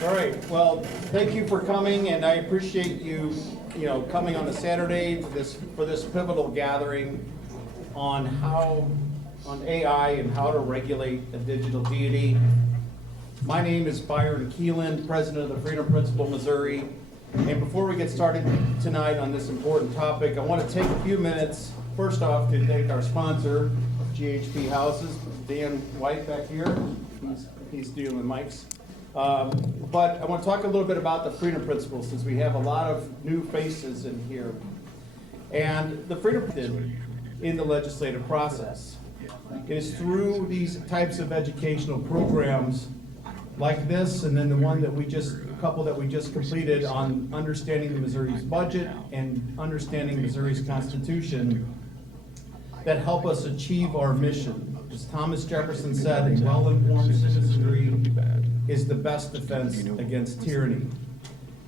All right, well, thank you for coming, and I appreciate you, coming on a Saturday for this pivotal gathering on AI and how to regulate a digital deity. My name is Byron Keeland, president of the Freedom Principle Missouri. And before we get started tonight on this important topic, I want to take a few minutes, first off, to thank our sponsor, GHP Houses, Dan White back here. He's dealing with mics. But I want to talk a little bit about the Freedom Principle, since we have a lot of new faces in here. And the Freedom Principle in the legislative process. It is through these types of educational programs like this, and then a couple that we just completed on understanding the Missouri's budget and understanding Missouri's Constitution, that help us achieve our mission. As Thomas Jefferson said, a well-informed citizenry is the best defense against tyranny.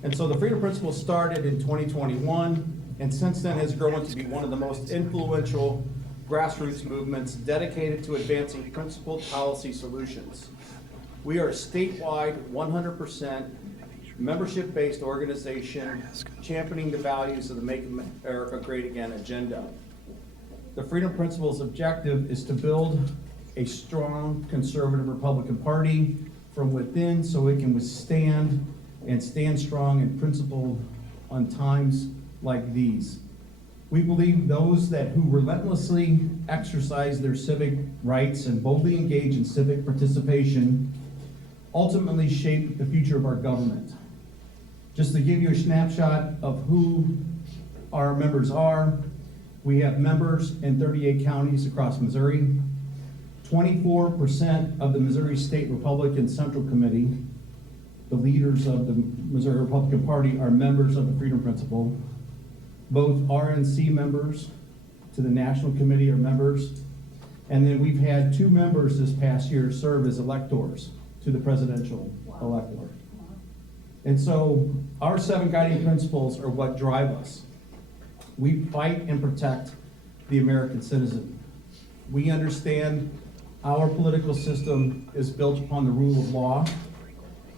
And so the Freedom Principle started in 2021, and since then has grown to be one of the most influential grassroots movements dedicated to advancing principled policy solutions. We are a statewide, 100% membership-based organization championing the values of the Make America Great Again agenda. The Freedom Principle's objective is to build a strong conservative Republican Party from within so it can withstand and stand strong and principled on times like these. We believe those who relentlessly exercise their civic rights and boldly engage in civic participation ultimately shape the future of our government. Just to give you a snapshot of who our members are, we have members in 38 counties across Missouri. 24% of the Missouri State Republican Central Committee, the leaders of the Missouri Republican Party, are members of the Freedom Principle. Both RNC members to the National Committee are members. And then we've had 2 members this past year serve as electors to the presidential elector. And so our 7 guiding principles are what drive us. We fight and protect the American citizen. We understand our political system is built upon the rule of law.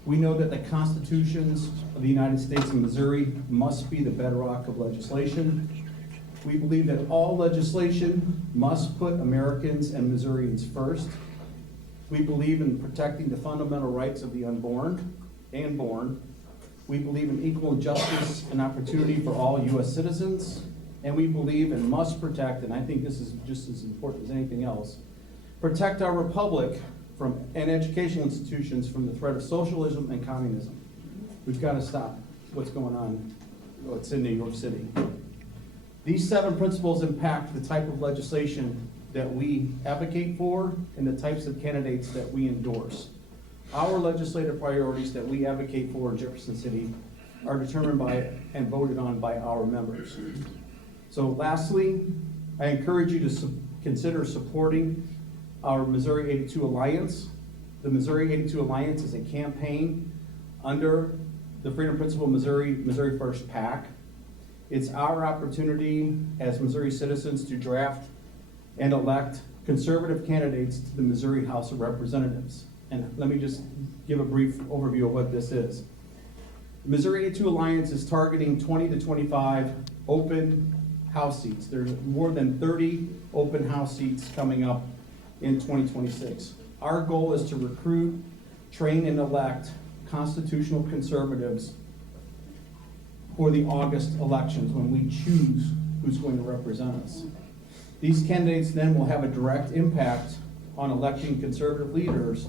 We know that the constitutions of the United States and Missouri must be the bedrock of legislation. We believe that all legislation must put Americans and Missourians first. We believe in protecting the fundamental rights of the unborn and born. We believe in equal justice and opportunity for all U.S. citizens. And we believe and must protect, and I think this is just as important as anything else, protect our republic and educational institutions from the threat of socialism and communism. We've got to stop what's going on, what's in New York City. These 7 principles impact the type of legislation that we advocate for and the types of candidates that we endorse. Our legislative priorities that we advocate for in Jefferson City are determined by and voted on by our members. So lastly, I encourage you to consider supporting our Missouri 82 Alliance. The Missouri 82 Alliance is a campaign under the Freedom Principle Missouri First PAC. It's our opportunity as Missouri citizens to draft and elect conservative candidates to the Missouri House of Representatives. And let me just give a brief overview of what this is. The Missouri 82 Alliance is targeting 20 to 25 open House seats. There's more than 30 open House seats coming up in 2026. Our goal is to recruit, train, and elect constitutional conservatives for the August elections when we choose who's going to represent us. These candidates then will have a direct impact on electing conservative leaders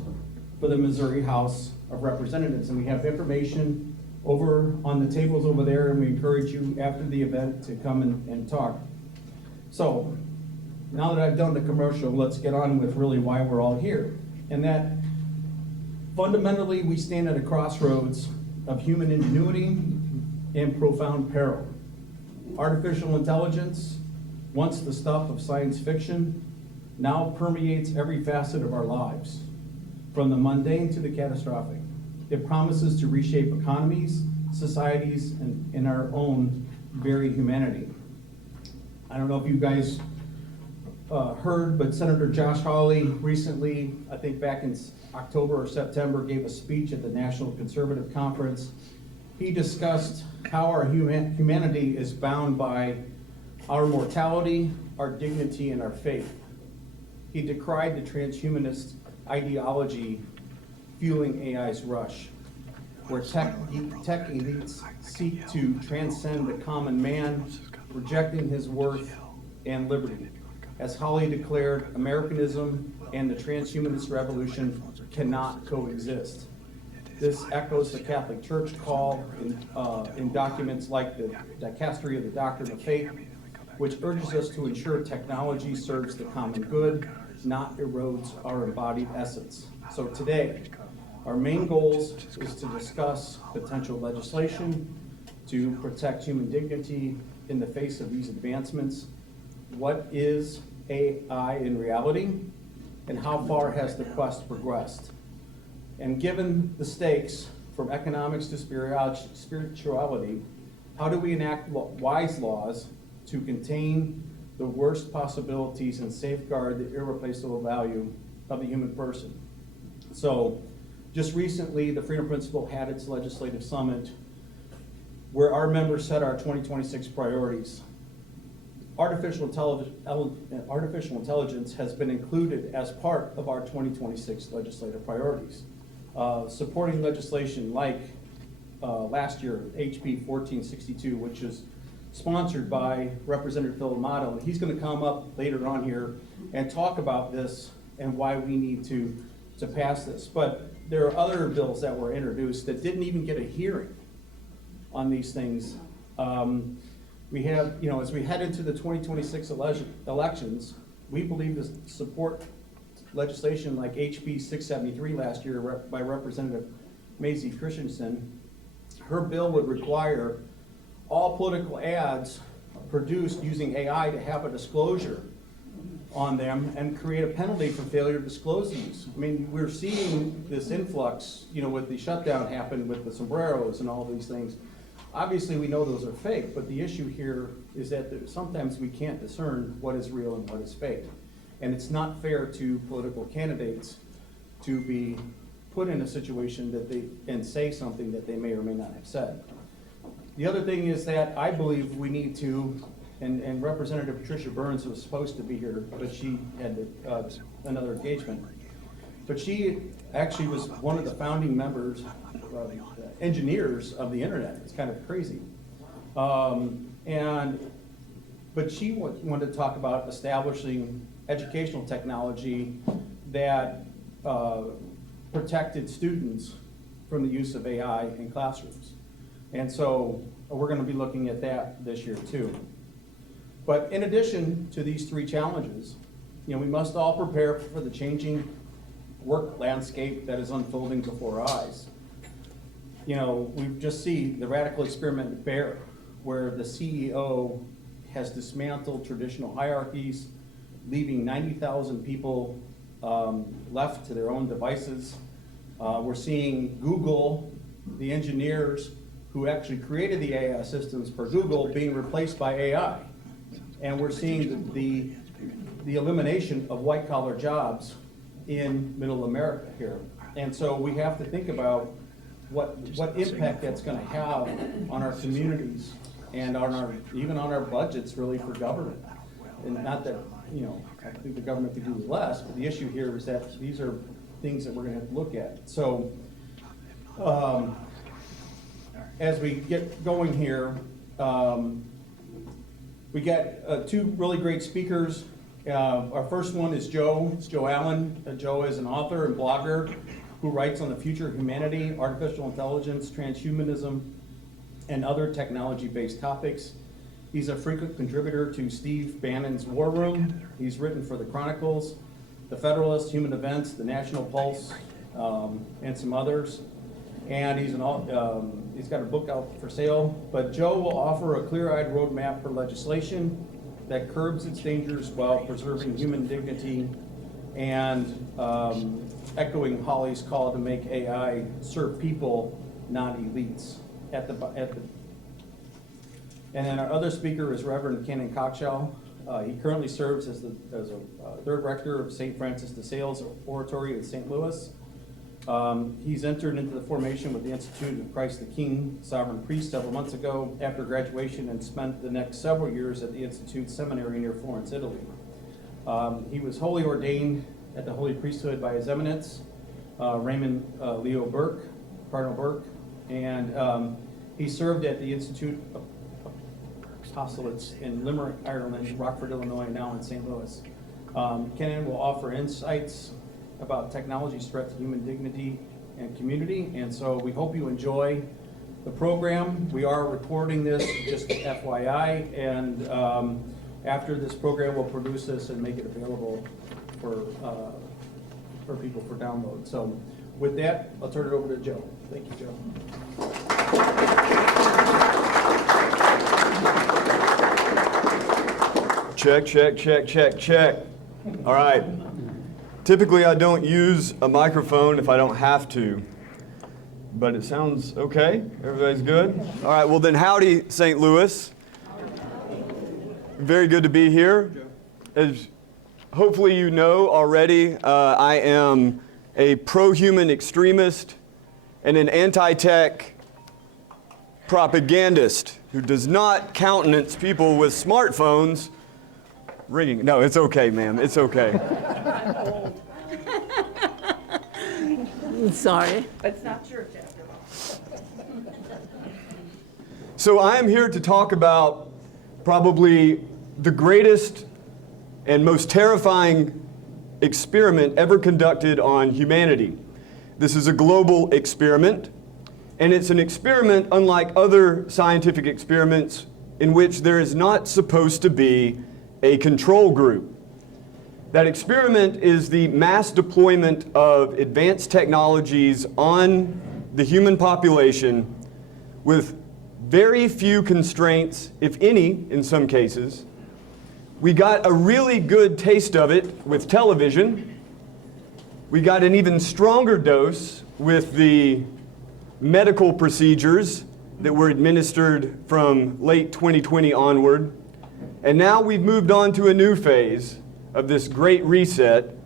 for the Missouri House of Representatives. And we have information over on the tables over there, and we encourage you after the event to come and talk. So now that I've done the commercial, let's get on with really why we're all here. And that fundamentally we stand at a crossroads of human ingenuity and profound peril. Artificial intelligence, once the stuff of science fiction, now permeates every facet of our lives, from the mundane to the catastrophic. It promises to reshape economies, societies, and our own very humanity. I don't know if you guys heard, but Senator Josh Hawley recently, I think back in October or September, gave a speech at the National Conservative Conference. He discussed how our humanity is bound by our mortality, our dignity, and our faith. He decried the transhumanist ideology fueling AI's rush, where tech elites seek to transcend the common man, rejecting his worth and liberty. As Hawley declared, Americanism and the transhumanist revolution cannot coexist. This echoes the Catholic Church call in documents like the Dicastery of the Doctrine of Faith, which urges us to ensure technology serves the common good, not erodes our embodied essence. So today, our main goals is to discuss potential legislation to protect human dignity in the face of these advancements. What is AI in reality, and how far has the quest progressed? And given the stakes from economics to spirituality, how do we enact wise laws to contain the worst possibilities and safeguard the irreplaceable value of the human person? So, just recently, the Freedom Principle had its legislative summit where our members set our 2026 priorities. Artificial intelligence has been included as part of our 2026 legislative priorities. Supporting legislation like last year, HB 1462, which is sponsored by Representative Phil Amato. He's going to come up later on here and talk about this and why we need to pass this. But there are other bills that were introduced that didn't even get a hearing on these things. We have, as we head into the 2026 elections, we believe to support legislation like HB 673 last year by Representative Mazie Christensen. Her bill would require all political ads produced using AI to have a disclosure on them and create a penalty for failure to disclose these. I mean, we're seeing this influx, with the shutdown happen with the sombreros and all these things. Obviously, we know those are fake, but the issue here is that sometimes we can't discern what is real and what is fake. And it's not fair to political candidates to be put in a situation that and say something that they may or may not have said. The other thing is that I believe we need to, and Representative Patricia Burns was supposed to be here, but she had another engagement. But she actually was one of the founding members, engineers of the internet. It's kind of crazy. But she wanted to talk about establishing educational technology that protected students from the use of AI in classrooms. And so we're going to be looking at that this year too. But in addition to these three challenges, we must all prepare for the changing work landscape that is unfolding before our eyes. We just see the radical experiment at Bayer, where the CEO has dismantled traditional hierarchies, leaving 90,000 people left to their own devices. We're seeing Google, the engineers who actually created the AI systems for Google, being replaced by AI. And we're seeing the elimination of white-collar jobs in middle America here. And so we have to think about what impact that's going to have on our communities and even on our budgets, really, for government. And not that, I think the government could do less, but the issue here is that these are things that we're going to have to look at. So as we get going here, we got two really great speakers. Our first one is Joe Allen. Joe is an author and blogger who writes on the future of humanity, artificial intelligence, transhumanism, and other technology-based topics. He's a frequent contributor to Steve Bannon's War Room. He's written for the Chronicles, the Federalist, Human Events, the National Pulse, and some others. And he's got a book out for sale. But Joe will offer a clear-eyed roadmap for legislation that curbs its dangers while preserving human dignity and echoing Hawley's call to make AI serve people, not elites. And then our other speaker is Reverend Canon Coggeshall. He currently serves as a third rector of St. Francis de Sales Oratory in St. Louis. He's entered into the formation with the Institute of Christ the King Sovereign Priest several months ago after graduation, and spent the next several years at the Institute Seminary near Florence, Italy. He was holy ordained at the Holy Priesthood by His Eminence, Raymond Leo Burke, Cardinal Burke, and he served at the Institute of Apostolates in Limerick, Ireland, Rockford, Illinois, and now in St. Louis. Canon will offer insights about technology's threat to human dignity and community, and so we hope you enjoy the program. We are recording this, just FYI, and after this program, we'll produce this and make it available for people for download. So with that, I'll turn it over to Joe. Thank you, Joe. Check, check, check, check, check. All right. Typically, I don't use a microphone if I don't have to, but it sounds okay. Everybody's good? All right, well then, howdy, St. Louis. Very good to be here. As hopefully you know already, I am a pro-human extremist and an anti-tech propagandist who does not countenance people with smartphones ringing. No, it's okay, ma'am. It's okay. Sorry. It's not church after all. So I am here to talk about probably the greatest and most terrifying experiment ever conducted on humanity. This is a global experiment, and it's an experiment unlike other scientific experiments in which there is not supposed to be a control group. That experiment is the mass deployment of advanced technologies on the human population with very few constraints, if any, in some cases. We got a really good taste of it with television. We got an even stronger dose with the medical procedures that were administered from late 2020 onward. And now we've moved on to a new phase of this great reset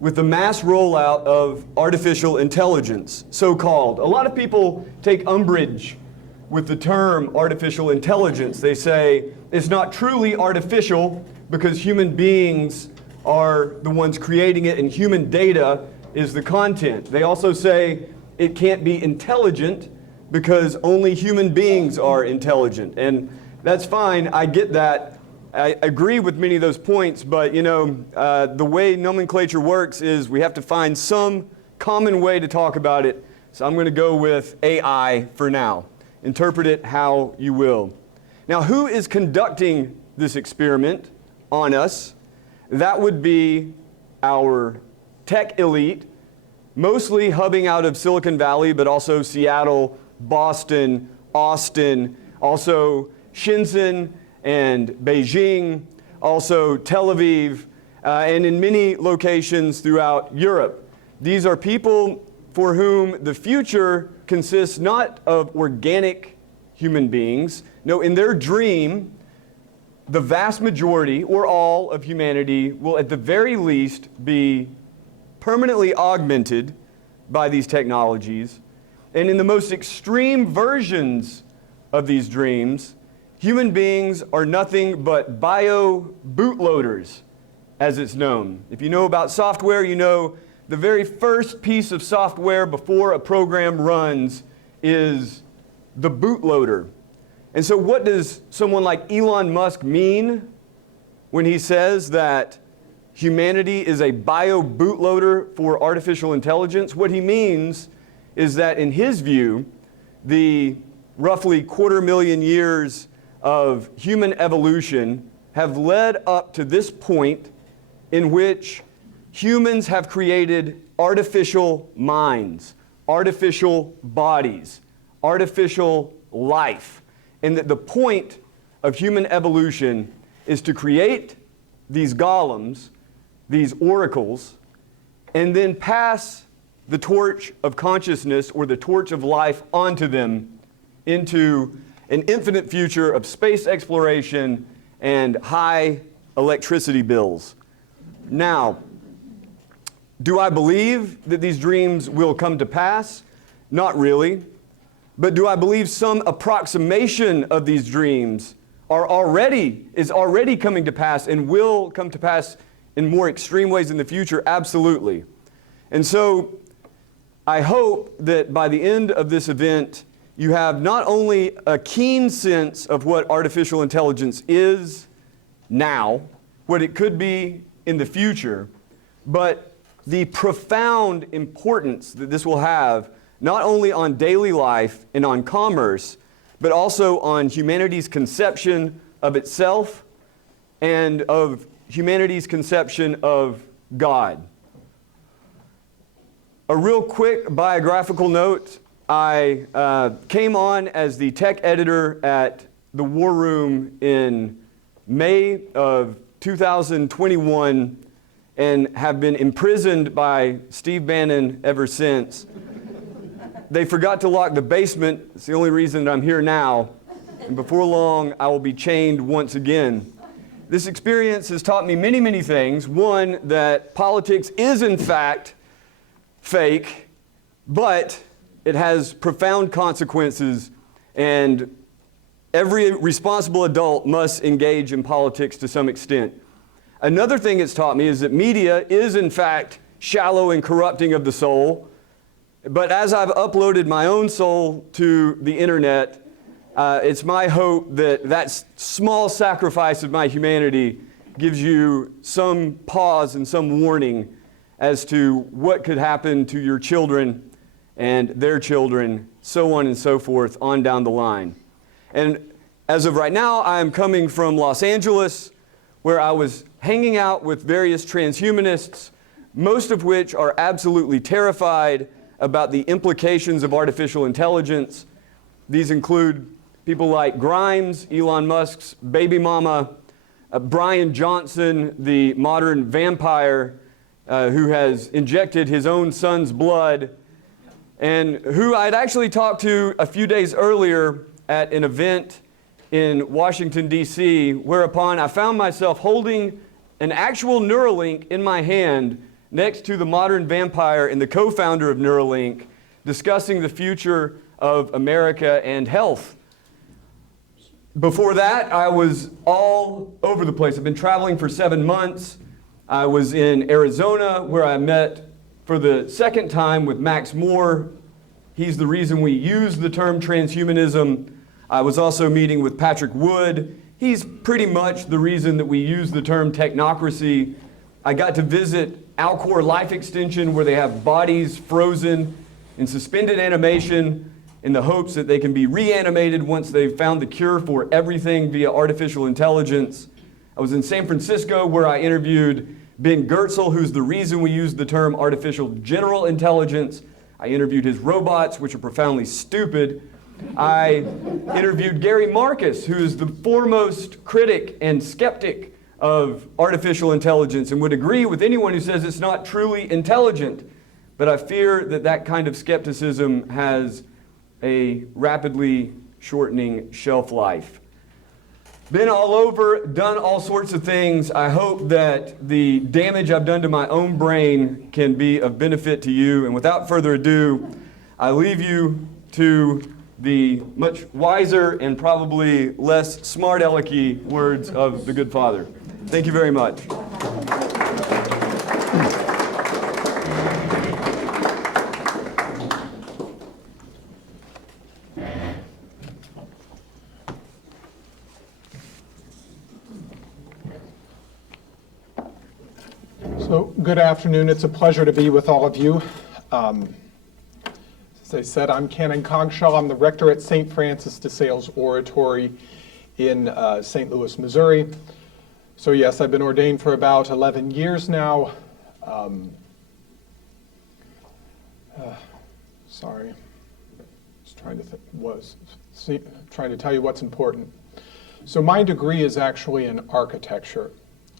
with the mass rollout of artificial intelligence, so-called. A lot of people take umbrage with the term artificial intelligence. They say it's not truly artificial because human beings are the ones creating it and human data is the content. They also say it can't be intelligent because only human beings are intelligent. And that's fine, I get that. I agree with many of those points, but you know, the way nomenclature works is we have to find some common way to talk about it. So I'm going to go with AI for now. Interpret it how you will. Now, who is conducting this experiment on us? That would be our tech elite, mostly hubbing out of Silicon Valley, but also Seattle, Boston, Austin, also Shenzhen, and Beijing, also Tel Aviv, and in many locations throughout Europe. These are people for whom the future consists not of organic human beings. No, in their dream, the vast majority, or all, of humanity will at the very least be permanently augmented by these technologies. And in the most extreme versions of these dreams, human beings are nothing but bio bootloaders, as it's known. If you know about software, you know the very first piece of software before a program runs is the bootloader. And so what does someone like Elon Musk mean when he says that humanity is a bio bootloader for artificial intelligence? What he means is that in his view, the roughly 250,000 years of human evolution have led up to this point in which humans have created artificial minds, artificial bodies, artificial life. And that the point of human evolution is to create these golems, these oracles, and then pass the torch of consciousness or the torch of life onto them into an infinite future of space exploration and high electricity bills. Now, do I believe that these dreams will come to pass? Not really. But do I believe some approximation of these dreams is already coming to pass and will come to pass in more extreme ways in the future? Absolutely. And so I hope that by the end of this event, you have not only a keen sense of what artificial intelligence is now, what it could be in the future, but the profound importance that this will have not only on daily life and on commerce, but also on humanity's conception of itself and of humanity's conception of God. A real quick biographical note. I came on as the tech editor at the War Room in May of 2021 and have been imprisoned by Steve Bannon ever since. They forgot to lock the basement. It's the only reason that I'm here now. And before long, I will be chained once again. This experience has taught me many, many things. One, that politics is in fact fake, but it has profound consequences, and every responsible adult must engage in politics to some extent. Another thing it's taught me is that media is in fact shallow and corrupting of the soul. But as I've uploaded my own soul to the internet, it's my hope that that small sacrifice of my humanity gives you some pause and some warning as to what could happen to your children and their children, so on and so forth, on down the line. And as of right now, I am coming from Los Angeles, where I was hanging out with various transhumanists, most of which are absolutely terrified about the implications of artificial intelligence. These include people like Grimes, Elon Musk's baby mama, Brian Johnson, the modern vampire who has injected his own son's blood, and who I'd actually talked to a few days earlier at an event in Washington, D.C., whereupon I found myself holding an actual Neuralink in my hand next to the modern vampire and the co-founder of Neuralink, discussing the future of America and health. Before that, I was all over the place. I've been traveling for 7 months. I was in Arizona, where I met for the second time with Max Moore. He's the reason we use the term transhumanism. I was also meeting with Patrick Wood. He's pretty much the reason that we use the term technocracy. I got to visit Alcor Life Extension, where they have bodies frozen in suspended animation in the hopes that they can be reanimated once they've found the cure for everything via artificial intelligence. I was in San Francisco, where I interviewed Ben Goertzel, who's the reason we use the term artificial general intelligence. I interviewed his robots, which are profoundly stupid. I interviewed Gary Marcus, who is the foremost critic and skeptic of artificial intelligence and would agree with anyone who says it's not truly intelligent. But I fear that that kind of skepticism has a rapidly shortening shelf life. Been all over, done all sorts of things. I hope that the damage I've done to my own brain can be of benefit to you. And without further ado, I leave you to the much wiser and probably less smart alecky words of the good Father. Thank you very much. So, good afternoon. It's a pleasure to be with all of you. As I said, I'm Canon Coggeshall. I'm the rector at St. Francis de Sales Oratory in St. Louis, Missouri. So yes, I've been ordained for about 11 years now. Sorry, just trying to tell you what's important. So my degree is actually in architecture.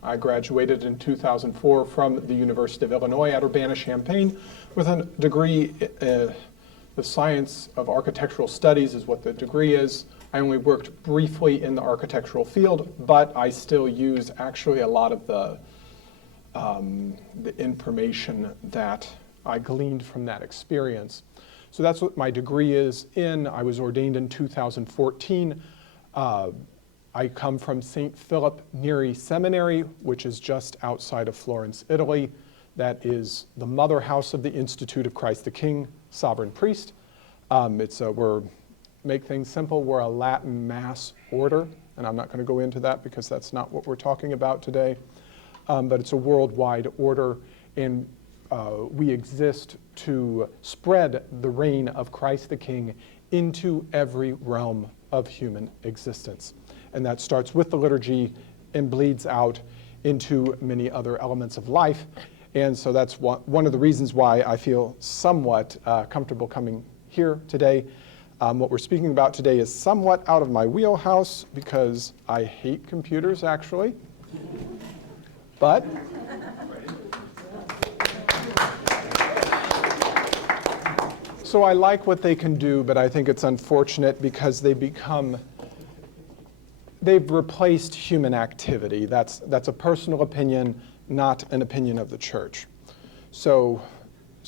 I graduated in 2004 from the University of Illinois at Urbana-Champaign with a degree, the science of architectural studies is what the degree is. I only worked briefly in the architectural field, but I still use actually a lot of the information that I gleaned from that experience. So that's what my degree is in. I was ordained in 2014. I come from St. Philip Neri Seminary, which is just outside of Florence, Italy. That is the mother house of the Institute of Christ the King, Sovereign Priest. Make things simple, we're a Latin Mass order, and I'm not going to go into that because that's not what we're talking about today. But it's a worldwide order, and we exist to spread the reign of Christ the King into every realm of human existence. And that starts with the liturgy and bleeds out into many other elements of life. And so that's one of the reasons why I feel somewhat comfortable coming here today. What we're speaking about today is somewhat out of my wheelhouse because I hate computers, actually. But so I like what they can do, but I think it's unfortunate because they've replaced human activity. That's a personal opinion, not an opinion of the church. So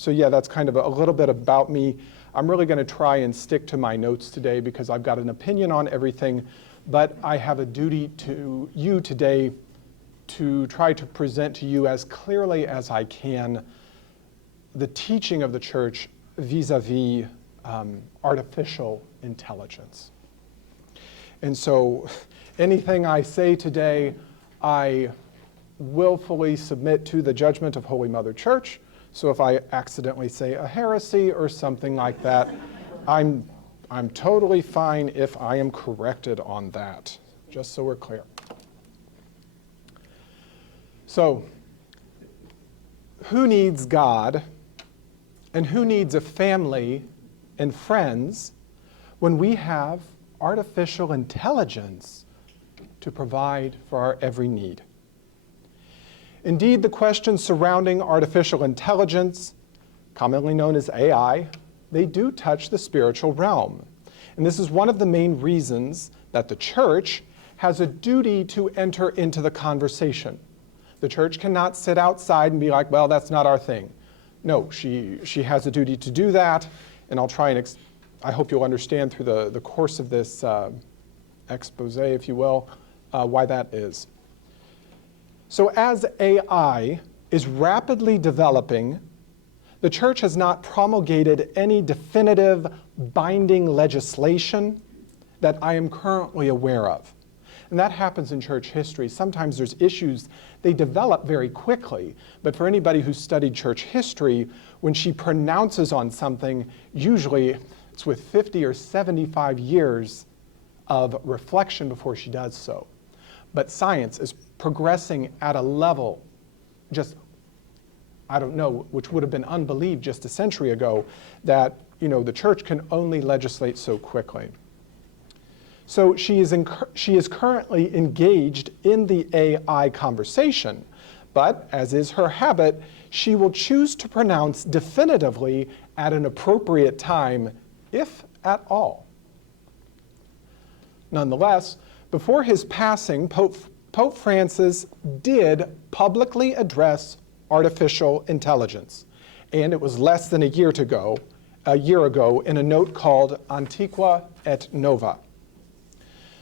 yeah, that's kind of a little bit about me. I'm really going to try and stick to my notes today because I've got an opinion on everything, but I have a duty to you today to try to present to you as clearly as I can the teaching of the church vis-a-vis artificial intelligence. And so anything I say today, I willfully submit to the judgment of Holy Mother Church. So if I accidentally say a heresy or something like that, I'm totally fine if I am corrected on that, just so we're clear. So, who needs God and who needs a family and friends when we have artificial intelligence to provide for our every need? Indeed, the questions surrounding artificial intelligence, commonly known as AI, they do touch the spiritual realm. And this is one of the main reasons that the church has a duty to enter into the conversation. The church cannot sit outside and be like, well, that's not our thing. No, she has a duty to do that, and I'll try and, I hope you'll understand through the course of this expose, if you will, why that is. So as AI is rapidly developing, the church has not promulgated any definitive binding legislation that I am currently aware of. And that happens in church history. Sometimes there's issues, they develop very quickly. But for anybody who's studied church history, when she pronounces on something, usually it's with 50 or 75 years of reflection before she does so. But science is progressing at a level just, I don't know, which would have been unbelieved just a century ago, that the church can only legislate so quickly. So she is currently engaged in the AI conversation, but as is her habit, she will choose to pronounce definitively at an appropriate time, if at all. Nonetheless, before his passing, Pope Francis did publicly address artificial intelligence, and it was less than a year ago in a note called Antiqua et Nova.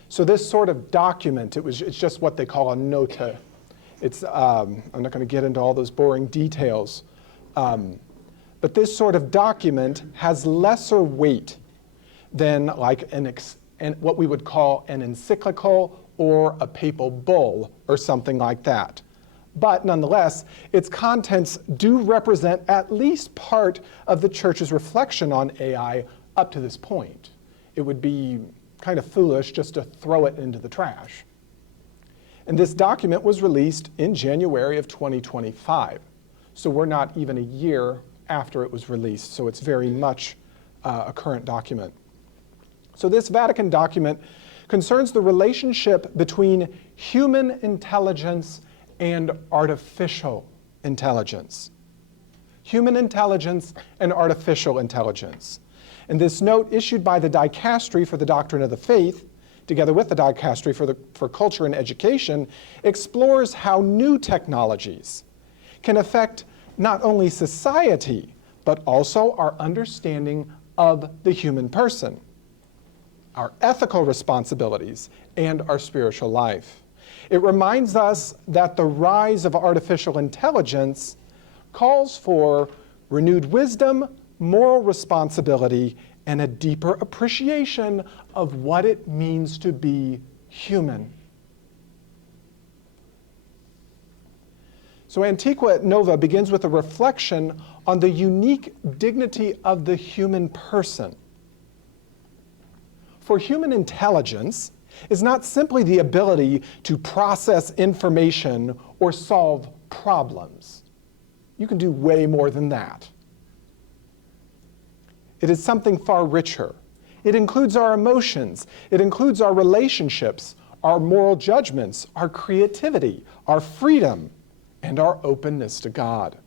So this sort of document, it's just what they call a nota. I'm not going to get into all those boring details, but this sort of document has lesser weight than like what we would call an encyclical or a papal bull or something like that. But nonetheless, its contents do represent at least part of the church's reflection on AI up to this point. It would be kind of foolish just to throw it into the trash. And this document was released in January of 2025. So we're not even a year after it was released, so it's very much a current document. So this Vatican document concerns the relationship between human intelligence and artificial intelligence. Human intelligence and artificial intelligence. And this note issued by the Dicastery for the Doctrine of the Faith together with the dicastery for culture and education, explores how new technologies can affect not only society, but also our understanding of the human person, our ethical responsibilities, and our spiritual life. It reminds us that the rise of artificial intelligence calls for renewed wisdom, moral responsibility, and a deeper appreciation of what it means to be human. So Antiqua et Nova begins with a reflection on the unique dignity of the human person. For human intelligence is not simply the ability to process information or solve problems. You can do way more than that. It is something far richer. It includes our emotions. It includes our relationships, our moral judgments, our creativity, our freedom, and our openness to God.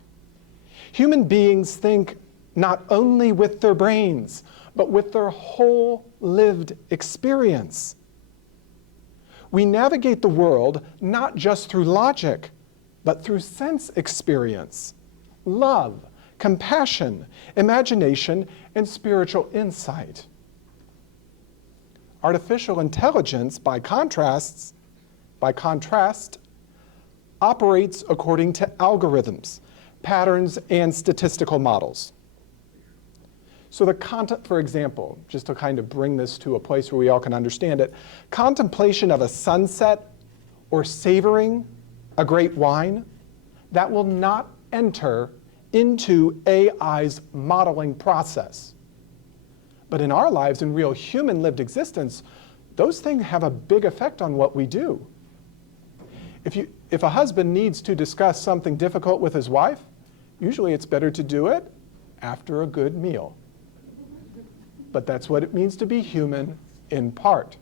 Human beings think not only with their brains, but with their whole lived experience. We navigate the world not just through logic, but through sense experience, love, compassion, imagination, and spiritual insight. Artificial intelligence, by contrast, operates according to algorithms, patterns, and statistical models. So the content, for example, just to kind of bring this to a place where we all can understand it, contemplation of a sunset or savoring a great wine, that will not enter into AI's modeling process. But in our lives, in real human lived existence, those things have a big effect on what we do. If a husband needs to discuss something difficult with his wife, usually it's better to do it after a good meal. But that's what it means to be human in part.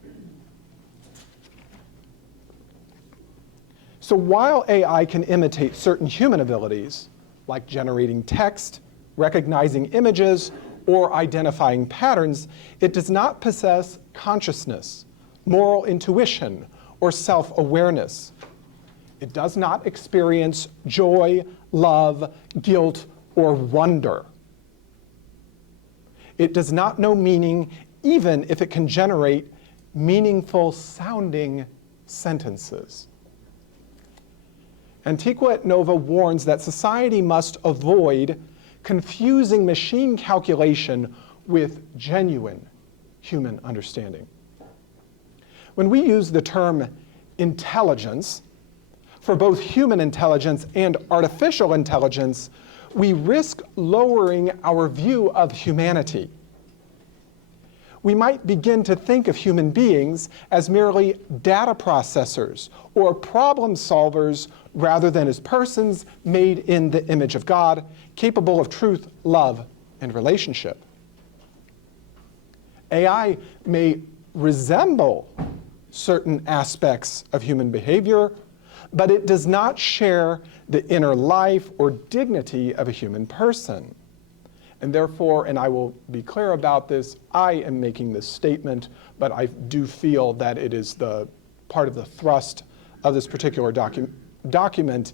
So while AI can imitate certain human abilities, like generating text, recognizing images, or identifying patterns, it does not possess consciousness, moral intuition, or self-awareness. It does not experience joy, love, guilt, or wonder. It does not know meaning, even if it can generate meaningful sounding sentences. Antiqua et Nova warns that society must avoid confusing machine calculation with genuine human understanding. When we use the term intelligence for both human intelligence and artificial intelligence, we risk lowering our view of humanity. We might begin to think of human beings as merely data processors or problem solvers rather than as persons made in the image of God, capable of truth, love, and relationship. AI may resemble certain aspects of human behavior, but it does not share the inner life or dignity of a human person. And therefore, and I will be clear about this, I am making this statement, but I do feel that it is the part of the thrust of this particular document.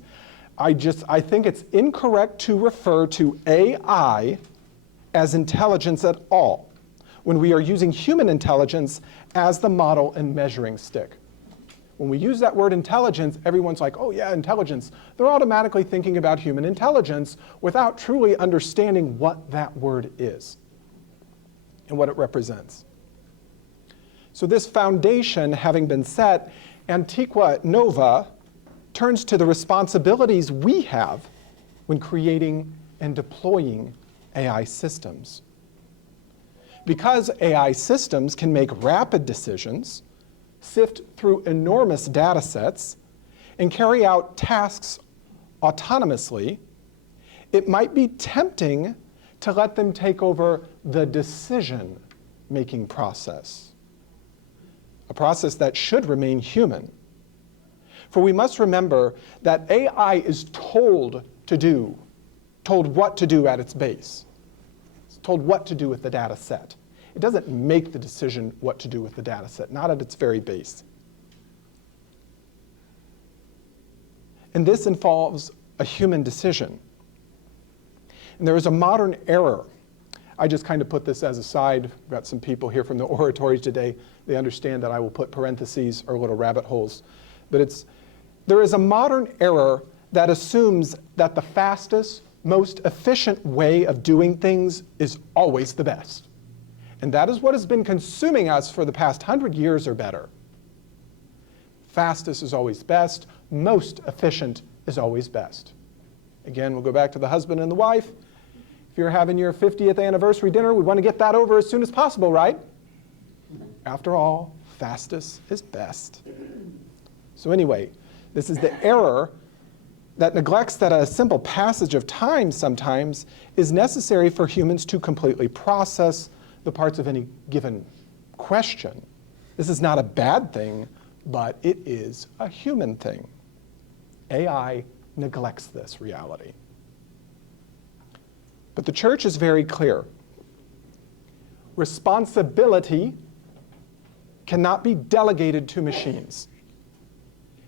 I think it's incorrect to refer to AI as intelligence at all when we are using human intelligence as the model and measuring stick. When we use that word intelligence, everyone's like, oh yeah, intelligence. They're automatically thinking about human intelligence without truly understanding what that word is and what it represents. So this foundation having been set, Antiqua et Nova turns to the responsibilities we have when creating and deploying AI systems. Because AI systems can make rapid decisions, sift through enormous data sets, and carry out tasks autonomously, it might be tempting to let them take over the decision-making process, a process that should remain human. For we must remember that AI is told what to do at its base. It's told what to do with the data set. It doesn't make the decision what to do with the data set, not at its very base. And this involves a human decision. And there is a modern error. I just kind of put this as a side. We've got some people here from the oratory today. They understand that I will put parentheses or little rabbit holes. But there is a modern error that assumes that the fastest, most efficient way of doing things is always the best. And that is what has been consuming us for the past 100 years or better. Fastest is always best. Most efficient is always best. Again, we'll go back to the husband and the wife. If you're having your 50th anniversary dinner, we want to get that over as soon as possible, right? After all, fastest is best. So anyway, this is the error that neglects that a simple passage of time sometimes is necessary for humans to completely process the parts of any given question. This is not a bad thing, but it is a human thing. AI neglects this reality. But the church is very clear. Responsibility cannot be delegated to machines.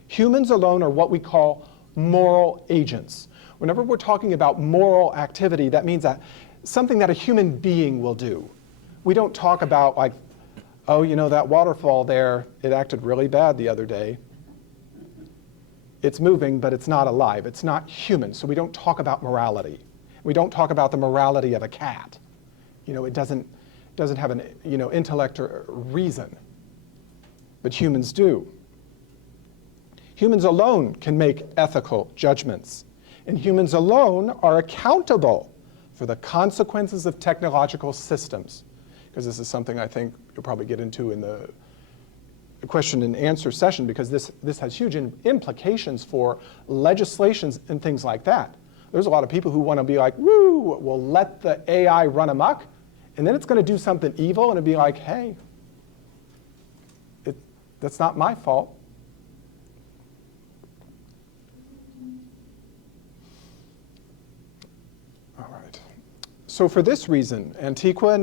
Humans alone are what we call moral agents. Whenever we're talking about moral activity, that means that something that a human being will do. We don't talk about like, oh, you know, that waterfall there, it acted really bad the other day. It's moving, but it's not alive. It's not human, so we don't talk about morality. We don't talk about the morality of a cat. You know, it doesn't have an intellect or reason, but humans do. Humans alone can make ethical judgments, and humans alone are accountable for the consequences of technological systems, because this is something I think you'll probably get into in the question and answer session, because this has huge implications for legislations and things like that. There's a lot of people who want to be like, woo, we'll let the AI run amok, and then it's going to do something evil, and it'll be like, hey, that's not my fault. All right. So for this reason, Antiqua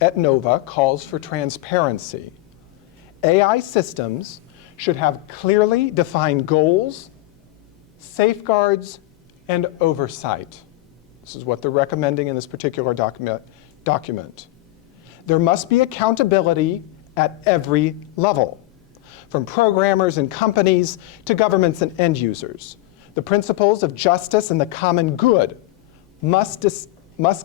et Nova calls for transparency. AI systems should have clearly defined goals, safeguards, and oversight. This is what they're recommending in this particular document. There must be accountability at every level, from programmers and companies to governments and end users. The principles of justice and the common good must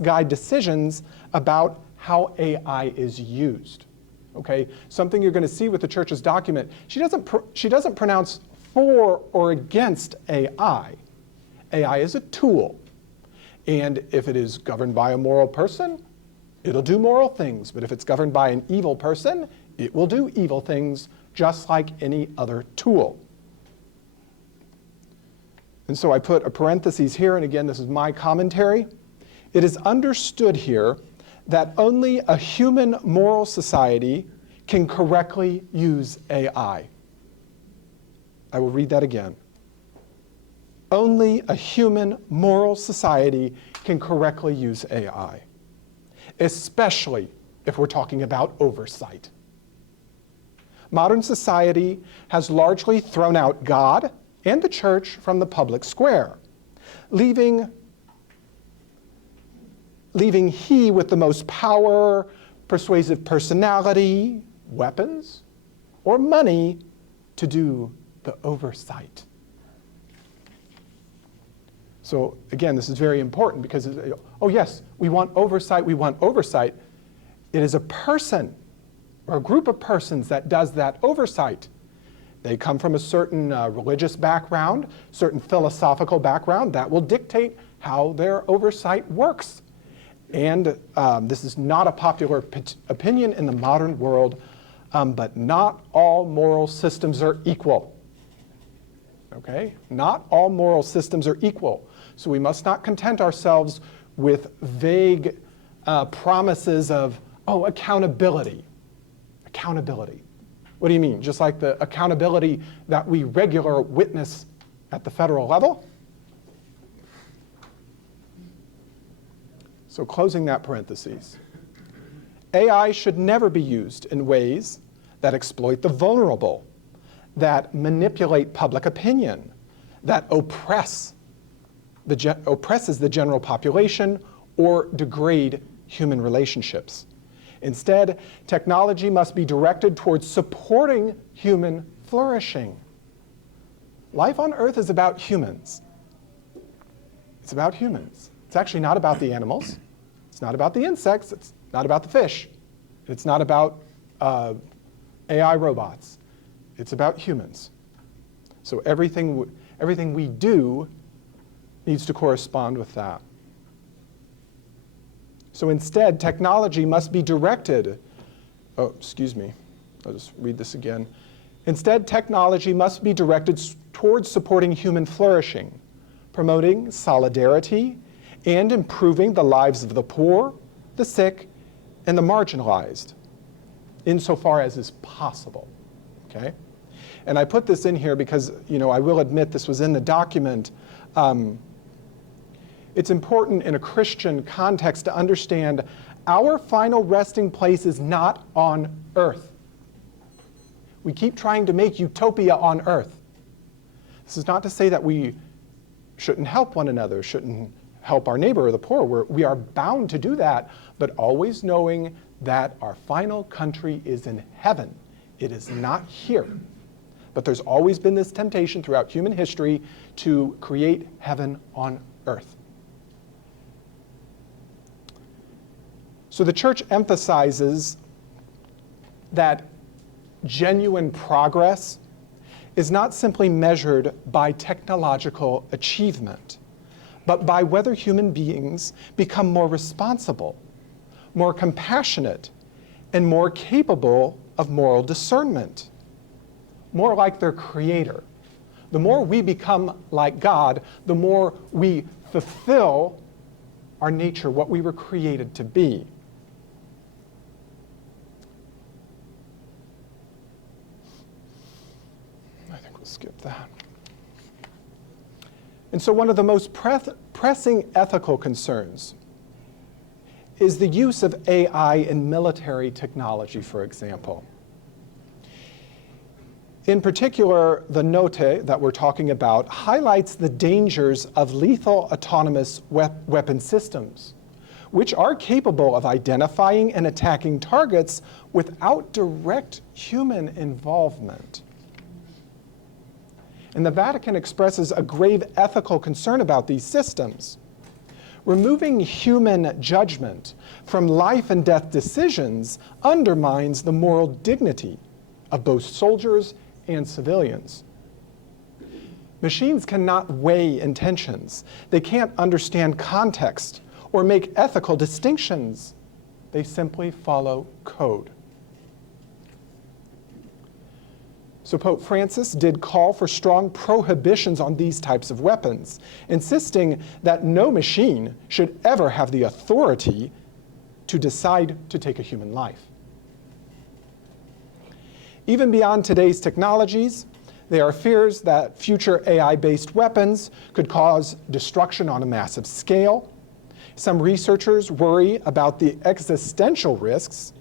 guide decisions about how AI is used. Okay, something you're going to see with the church's document. She doesn't pronounce for or against AI. AI is a tool, and if it is governed by a moral person, it'll do moral things. But if it's governed by an evil person, it will do evil things, just like any other tool. And so I put a parenthesis here, and again, this is my commentary. It is understood here that only a human moral society can correctly use AI. I will read that again. Only a human moral society can correctly use AI, especially if we're talking about oversight. Modern society has largely thrown out God and the church from the public square, leaving he with the most power, persuasive personality, weapons, or money to do the oversight. So again, this is very important because, oh yes, we want oversight, we want oversight. It is a person or a group of persons that does that oversight. They come from a certain religious background, certain philosophical background that will dictate how their oversight works. And this is not a popular opinion in the modern world, but not all moral systems are equal. Okay? Not all moral systems are equal. So we must not content ourselves with vague promises of, oh, accountability. Accountability. What do you mean? Just like the accountability that we regularly witness at the federal level? So closing that parenthesis. AI should never be used in ways that exploit the vulnerable, that manipulate public opinion, that oppresses the general population, or degrade human relationships. Instead, technology must be directed towards supporting human flourishing. Life on Earth is about humans. It's about humans. It's actually not about the animals. It's not about the insects. It's not about the fish. It's not about AI robots. It's about humans. So everything we do needs to correspond with that. So instead, technology must be directed, I'll just read this again. Instead, technology must be directed towards supporting human flourishing, promoting solidarity, and improving the lives of the poor, the sick, and the marginalized, insofar as is possible, okay? And I put this in here because, I will admit this was in the document. It's important in a Christian context to understand our final resting place is not on earth. We keep trying to make utopia on earth. This is not to say that we shouldn't help one another, shouldn't help our neighbor or the poor. We are bound to do that, but always knowing that our final country is in heaven. It is not here. But there's always been this temptation throughout human history to create heaven on earth. So the church emphasizes that genuine progress is not simply measured by technological achievement, but by whether human beings become more responsible, more compassionate, and more capable of moral discernment, more like their Creator. The more we become like God, the more we fulfill our nature, what we were created to be. I think we'll skip that. And so one of the most pressing ethical concerns is the use of AI in military technology, for example. In particular, the note that we're talking about highlights the dangers of lethal autonomous weapon systems, which are capable of identifying and attacking targets without direct human involvement. And the Vatican expresses a grave ethical concern about these systems. Removing human judgment from life and death decisions undermines the moral dignity of both soldiers and civilians. Machines cannot weigh intentions. They can't understand context or make ethical distinctions. They simply follow code. So Pope Francis did call for strong prohibitions on these types of weapons, insisting that no machine should ever have the authority to decide to take a human life. Even beyond today's technologies, there are fears that future AI-based weapons could cause destruction on a massive scale. Some researchers worry about the existential risks,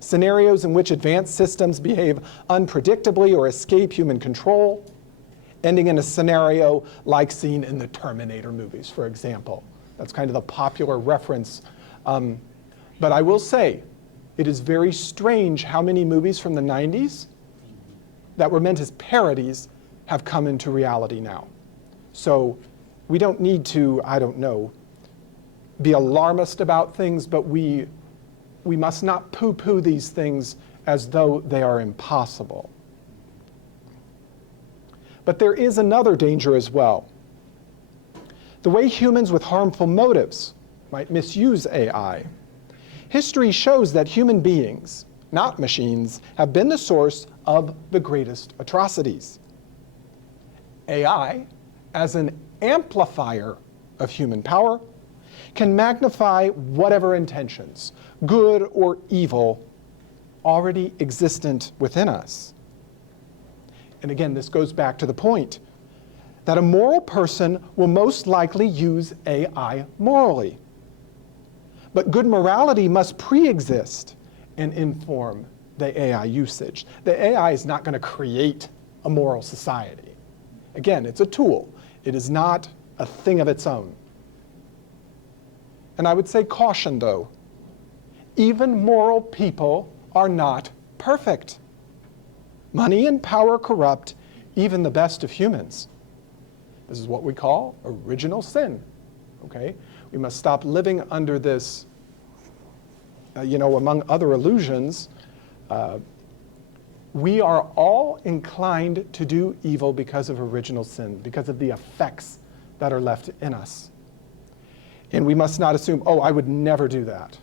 scenarios in which advanced systems behave unpredictably or escape human control, ending in a scenario like seen in the Terminator movies, for example. That's kind of the popular reference. But I will say, it is very strange how many movies from the 90s that were meant as parodies have come into reality now. So we don't need to, be alarmist about things, but we must not poo-poo these things as though they are impossible. But there is another danger as well. The way humans with harmful motives might misuse AI. History shows that human beings, not machines, have been the source of the greatest atrocities. AI, as an amplifier of human power, can magnify whatever intentions, good or evil, already existent within us. And again, this goes back to the point that a moral person will most likely use AI morally. But good morality must pre-exist and inform the AI usage. The AI is not going to create a moral society. Again, it's a tool. It is not a thing of its own. And I would say caution, though. Even moral people are not perfect. Money and power corrupt even the best of humans. This is what we call original sin. Okay? We must stop living under this, among other illusions. We are all inclined to do evil because of original sin, because of the effects that are left in us. And we must not assume, oh, I would never do that.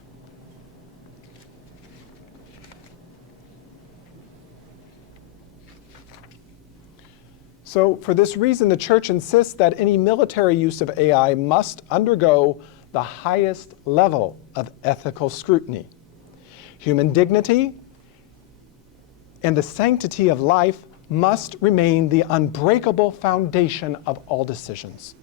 So for this reason, the church insists that any military use of AI must undergo the highest level of ethical scrutiny. Human dignity and the sanctity of life must remain the unbreakable foundation of all decisions.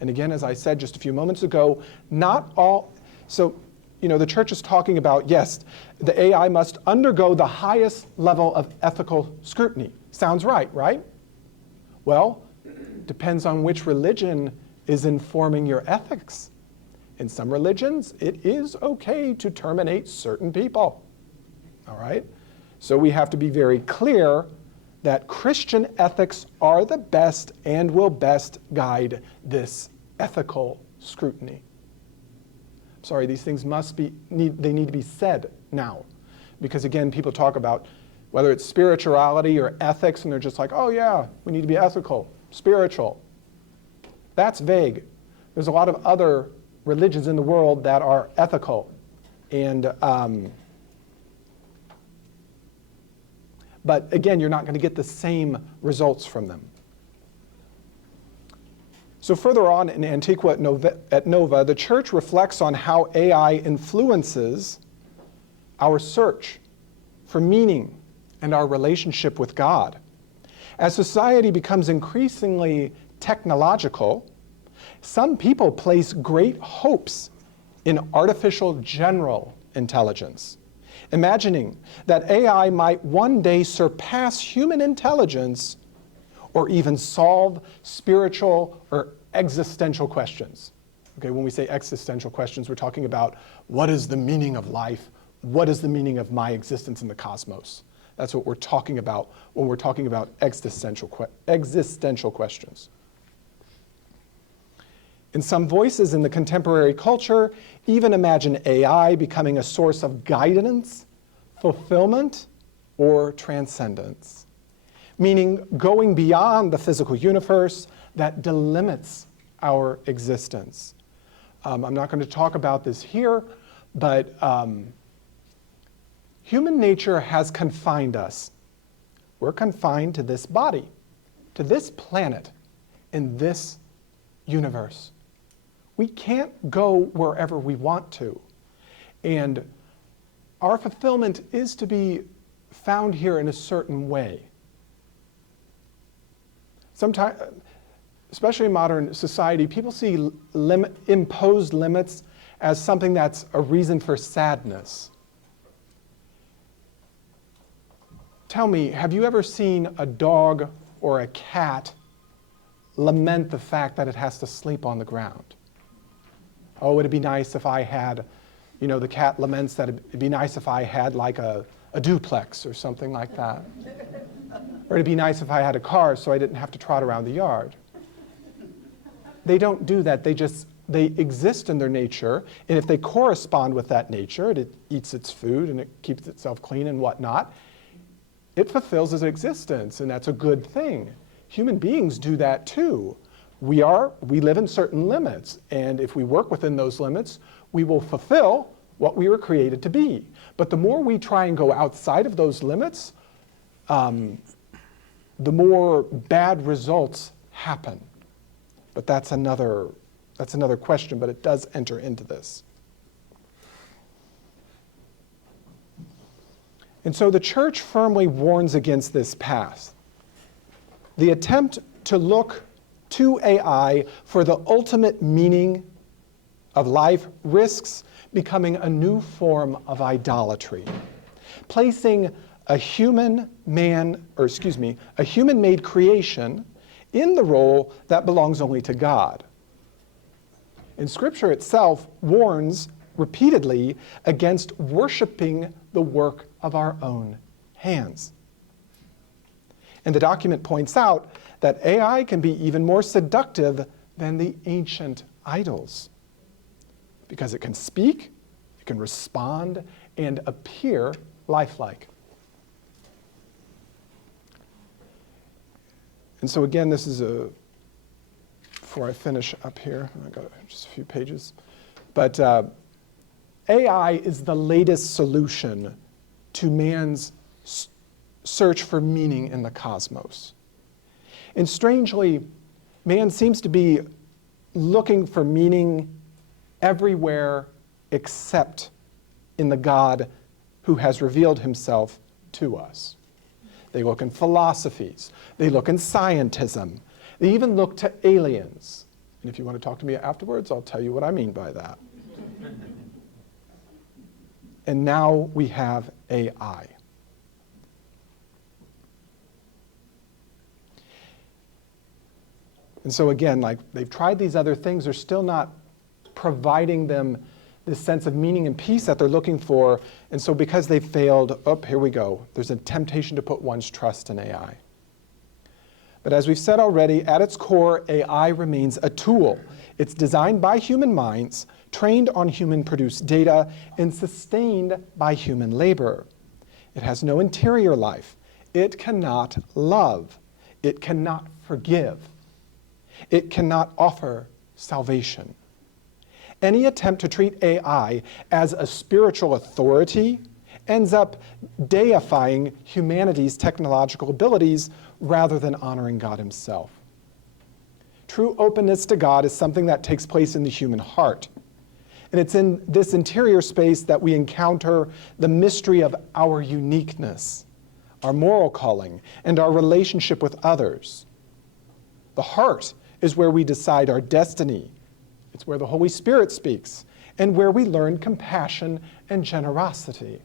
And again, as I said just a few moments ago, not all, so, the church is talking about, yes, the AI must undergo the highest level of ethical scrutiny. Sounds right, right? Well, depends on which religion is informing your ethics. In some religions, it is okay to terminate certain people, all right? So we have to be very clear that Christian ethics are the best and will best guide this ethical scrutiny. Sorry, these things need to be said now. Because again, people talk about whether it's spirituality or ethics, and they're just like, oh yeah, we need to be ethical, spiritual. That's vague. There's a lot of other religions in the world that are ethical. And, but again, you're not going to get the same results from them. So further on in Antiqua et Nova, the church reflects on how AI influences our search for meaning and our relationship with God. As society becomes increasingly technological, some people place great hopes in artificial general intelligence, imagining that AI might one day surpass human intelligence or even solve spiritual or existential questions. Okay, when we say existential questions, we're talking about what is the meaning of life? What is the meaning of my existence in the cosmos? That's what we're talking about when we're talking about existential questions. And some voices in the contemporary culture even imagine AI becoming a source of guidance, fulfillment, or transcendence, meaning going beyond the physical universe that delimits our existence. I'm not going to talk about this here, but human nature has confined us. We're confined to this body, to this planet, in this universe. We can't go wherever we want to. And our fulfillment is to be found here in a certain way. Sometimes, especially in modern society, people see imposed limits as something that's a reason for sadness. Tell me, have you ever seen a dog or a cat lament the fact that it has to sleep on the ground? Oh, would it be nice if I had, the cat laments that it'd be nice if I had like a duplex or something like that. Or it'd be nice if I had a car so I didn't have to trot around the yard. They don't do that. They exist in their nature, and if they correspond with that nature, it eats its food and it keeps itself clean and whatnot, it fulfills its existence, and that's a good thing. Human beings do that too. We live in certain limits, and if we work within those limits, we will fulfill what we were created to be. But the more we try and go outside of those limits, the more bad results happen. But that's another question, but it does enter into this. And so the church firmly warns against this path. The attempt to look to AI for the ultimate meaning of life risks becoming a new form of idolatry, placing a human-made creation in the role that belongs only to God. And Scripture itself warns repeatedly against worshiping the work of our own hands. And the document points out that AI can be even more seductive than the ancient idols, because it can speak, it can respond, and appear lifelike. And so again, this is before I finish up here, I've got just a few pages, but AI is the latest solution to man's search for meaning in the cosmos. And strangely, man seems to be looking for meaning everywhere except in the God who has revealed himself to us. They look in philosophies. They look in scientism. They even look to aliens. And if you want to talk to me afterwards, I'll tell you what I mean by that. And now we have AI. And so again, like they've tried these other things, they're still not providing them this sense of meaning and peace that they're looking for. And so because they failed, here we go. There's a temptation to put one's trust in AI. But as we've said already, at its core, AI remains a tool. It's designed by human minds, trained on human-produced data, and sustained by human labor. It has no interior life. It cannot love. It cannot forgive. It cannot offer salvation. Any attempt to treat AI as a spiritual authority ends up deifying humanity's technological abilities rather than honoring God himself. True openness to God is something that takes place in the human heart. And it's in this interior space that we encounter the mystery of our uniqueness, our moral calling, and our relationship with others. The heart is where we decide our destiny. It's where the Holy Spirit speaks, and where we learn compassion and generosity.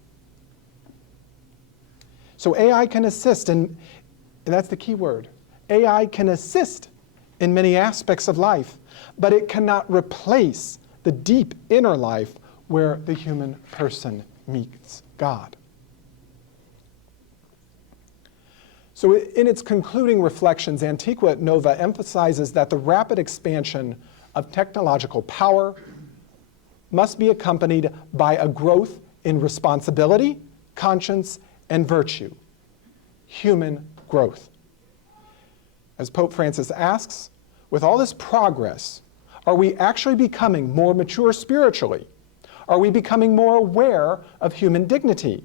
So AI can assist, and that's the key word. AI can assist in many aspects of life, but it cannot replace the deep inner life where the human person meets God. So in its concluding reflections, Antiqua et Nova emphasizes that the rapid expansion of technological power must be accompanied by a growth in responsibility, conscience, and virtue. Human growth. As Pope Francis asks, with all this progress, are we actually becoming more mature spiritually? Are we becoming more aware of human dignity?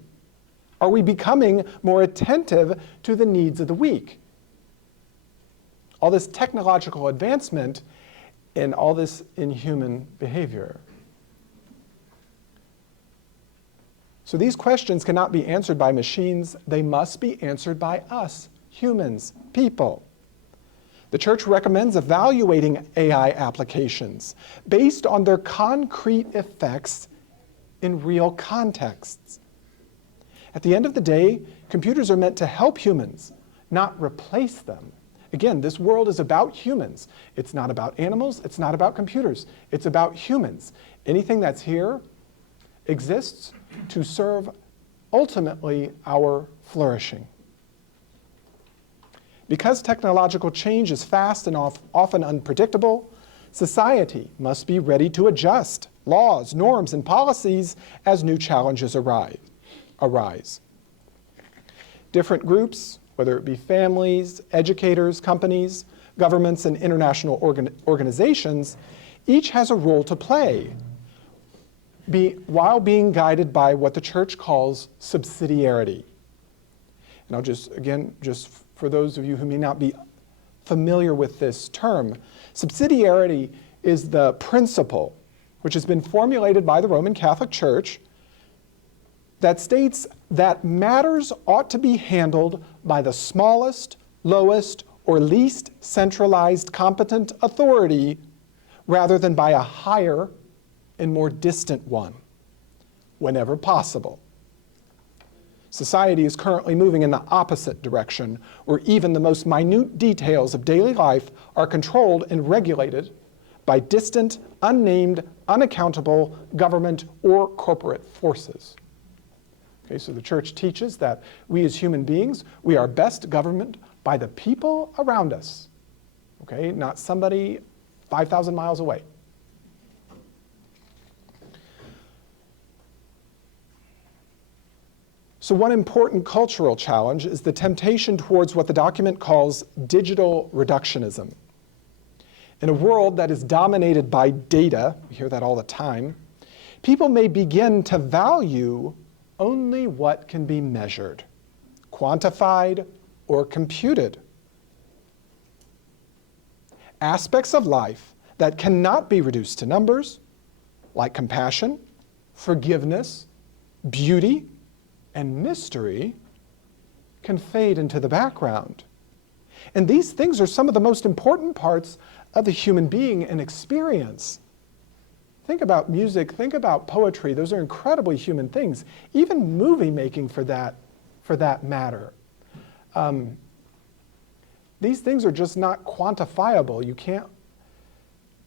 Are we becoming more attentive to the needs of the weak? All this technological advancement and all this in human behavior. So these questions cannot be answered by machines. They must be answered by us, humans, people. The Church recommends evaluating AI applications based on their concrete effects in real contexts. At the end of the day, computers are meant to help humans, not replace them. Again, this world is about humans. It's not about animals. It's not about computers. It's about humans. Anything that's here exists to serve ultimately our flourishing. Because technological change is fast and often unpredictable, society must be ready to adjust laws, norms, and policies as new challenges arise. Different groups, whether it be families, educators, companies, governments, and international organizations, each has a role to play while being guided by what the Church calls subsidiarity. And I'll just for those of you who may not be familiar with this term, subsidiarity is the principle which has been formulated by the Roman Catholic Church that states that matters ought to be handled by the smallest, lowest, or least centralized competent authority rather than by a higher and more distant one, whenever possible. Society is currently moving in the opposite direction, where even the most minute details of daily life are controlled and regulated by distant, unnamed, unaccountable government or corporate forces. Okay, so the church teaches that we as human beings, we are best governed by the people around us, okay, not somebody 5,000 miles away. So one important cultural challenge is the temptation towards what the document calls digital reductionism. In a world that is dominated by data, we hear that all the time, people may begin to value only what can be measured, quantified, or computed. Aspects of life that cannot be reduced to numbers, like compassion, forgiveness, beauty, and mystery, can fade into the background. And these things are some of the most important parts of the human being and experience. Think about music, think about poetry. Those are incredibly human things. Even movie making for that matter. These things are just not quantifiable. You can't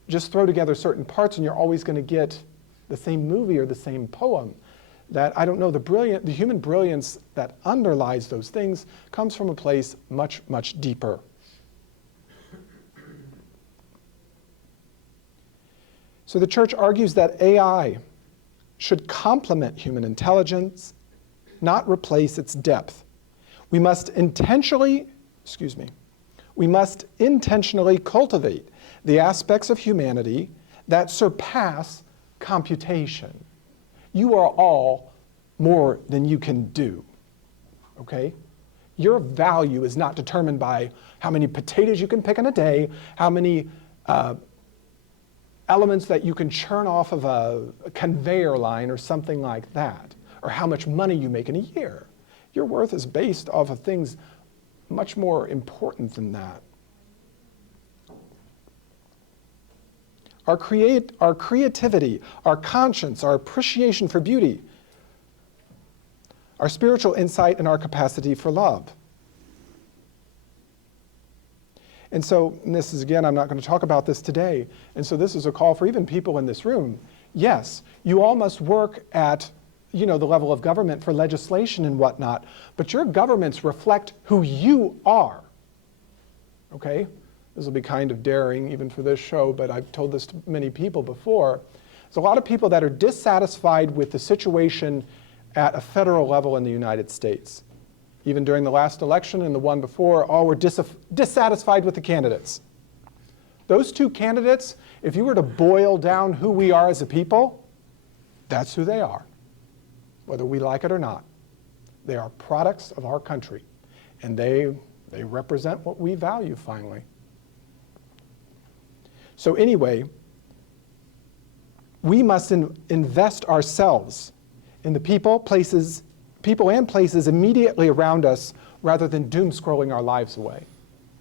just throw together certain parts and you're always going to get the same movie or the same poem. That, I don't know, the human brilliance that underlies those things comes from a place much, much deeper. So the church argues that AI should complement human intelligence, not replace its depth. We must intentionally cultivate the aspects of humanity that surpass computation. You are all more than you can do, okay? Your value is not determined by how many potatoes you can pick in a day, how many elements that you can churn off of a conveyor line or something like that, or how much money you make in a year. Your worth is based off of things much more important than that. Our creativity, our conscience, our appreciation for beauty, our spiritual insight, and our capacity for love. And so, and this is, again, I'm not going to talk about this today, and so this is a call for even people in this room. Yes, you all must work at, the level of government for legislation and whatnot, but your governments reflect who you are, okay? This will be kind of daring even for this show, but I've told this to many people before. There's a lot of people that are dissatisfied with the situation at a federal level in the United States. Even during the last election and the one before, all were dissatisfied with the candidates. Those two candidates, if you were to boil down who we are as a people, that's who they are, whether we like it or not. They are products of our country, and they represent what we value finally. So anyway, we must invest ourselves in the people and places immediately around us rather than doom scrolling our lives away.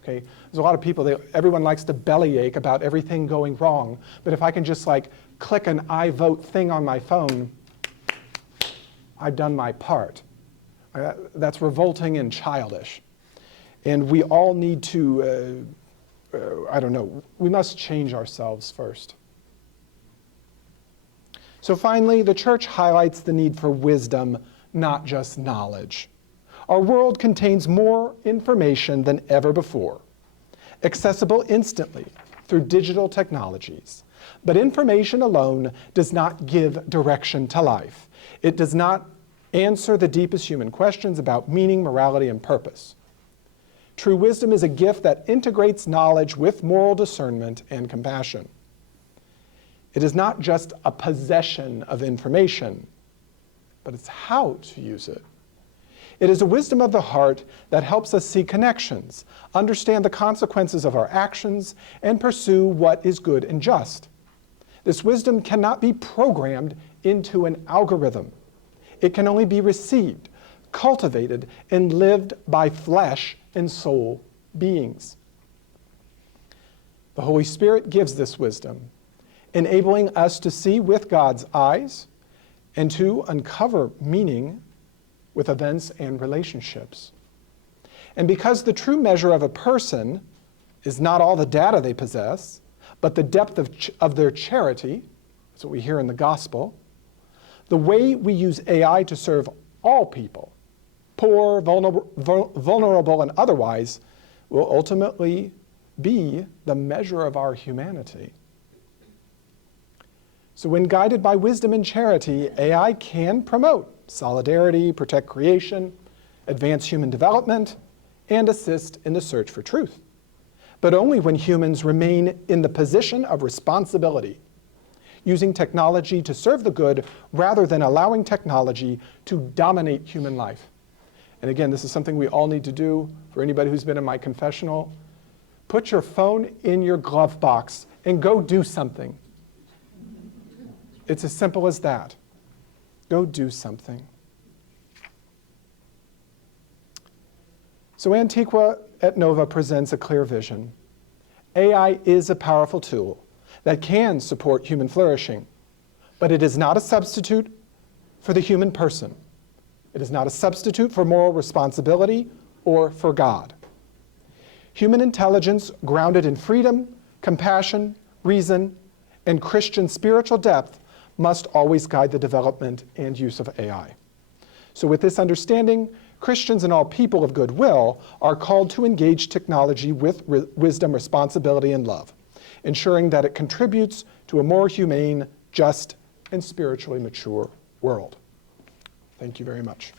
Okay? There's a lot of people, everyone likes to bellyache about everything going wrong, but if I can just click an I vote thing on my phone, I've done my part. That's revolting and childish. And we all need to, we must change ourselves first. So finally, the church highlights the need for wisdom, not just knowledge. Our world contains more information than ever before, accessible instantly through digital technologies. But information alone does not give direction to life. It does not answer the deepest human questions about meaning, morality, and purpose. True wisdom is a gift that integrates knowledge with moral discernment and compassion. It is not just a possession of information, but it's how to use it. It is a wisdom of the heart that helps us see connections, understand the consequences of our actions, and pursue what is good and just. This wisdom cannot be programmed into an algorithm. It can only be received, cultivated, and lived by flesh and soul beings. The Holy Spirit gives this wisdom, enabling us to see with God's eyes and to uncover meaning with events and relationships. And because the true measure of a person is not all the data they possess, but the depth of their charity, that's what we hear in the gospel, the way we use AI to serve all people, poor, vulnerable, and otherwise, will ultimately be the measure of our humanity. So when guided by wisdom and charity, AI can promote solidarity, protect creation, advance human development, and assist in the search for truth. But only when humans remain in the position of responsibility, using technology to serve the good rather than allowing technology to dominate human life. And again, this is something we all need to do. For anybody who's been in my confessional, put your phone in your glove box and go do something. It's as simple as that. Go do something. So Antiqua et Nova presents a clear vision. AI is a powerful tool that can support human flourishing, but it is not a substitute for the human person. It is not a substitute for moral responsibility or for God. Human intelligence grounded in freedom, compassion, reason, and Christian spiritual depth must always guide the development and use of AI. So with this understanding, Christians and all people of goodwill are called to engage technology with wisdom, responsibility, and love, ensuring that it contributes to a more humane, just, and spiritually mature world. Thank you very much.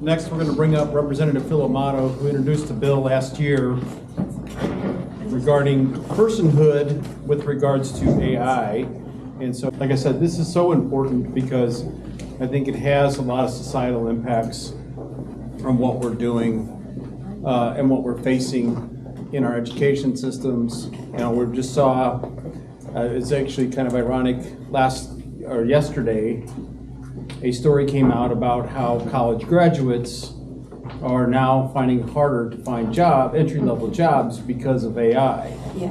Next, we're going to bring up Representative Phil Amato, who introduced a bill last year regarding personhood with regards to AI. And so, like I said, this is so important because I think it has a lot of societal impacts from what we're doing and what we're facing in our education systems. You know, we just saw, it's actually kind of ironic, yesterday, a story came out about how college graduates are now finding it harder to find entry-level jobs because of AI. Yeah.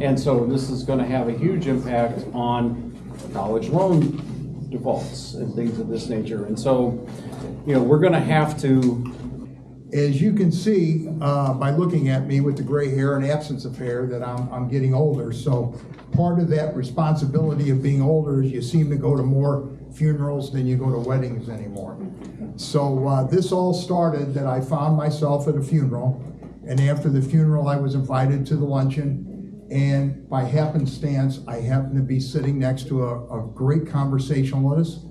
And so this is going to have a huge impact on college loan defaults and things of this nature. And so, you know, we're going to have to. As you can see by looking at me with the gray hair and absence of hair, that I'm getting older. So part of that responsibility of being older is you seem to go to more funerals than you go to weddings anymore. So this all started that I found myself at a funeral, and after the funeral I was invited to the luncheon, and by happenstance I happened to be sitting next to a great conversationalist,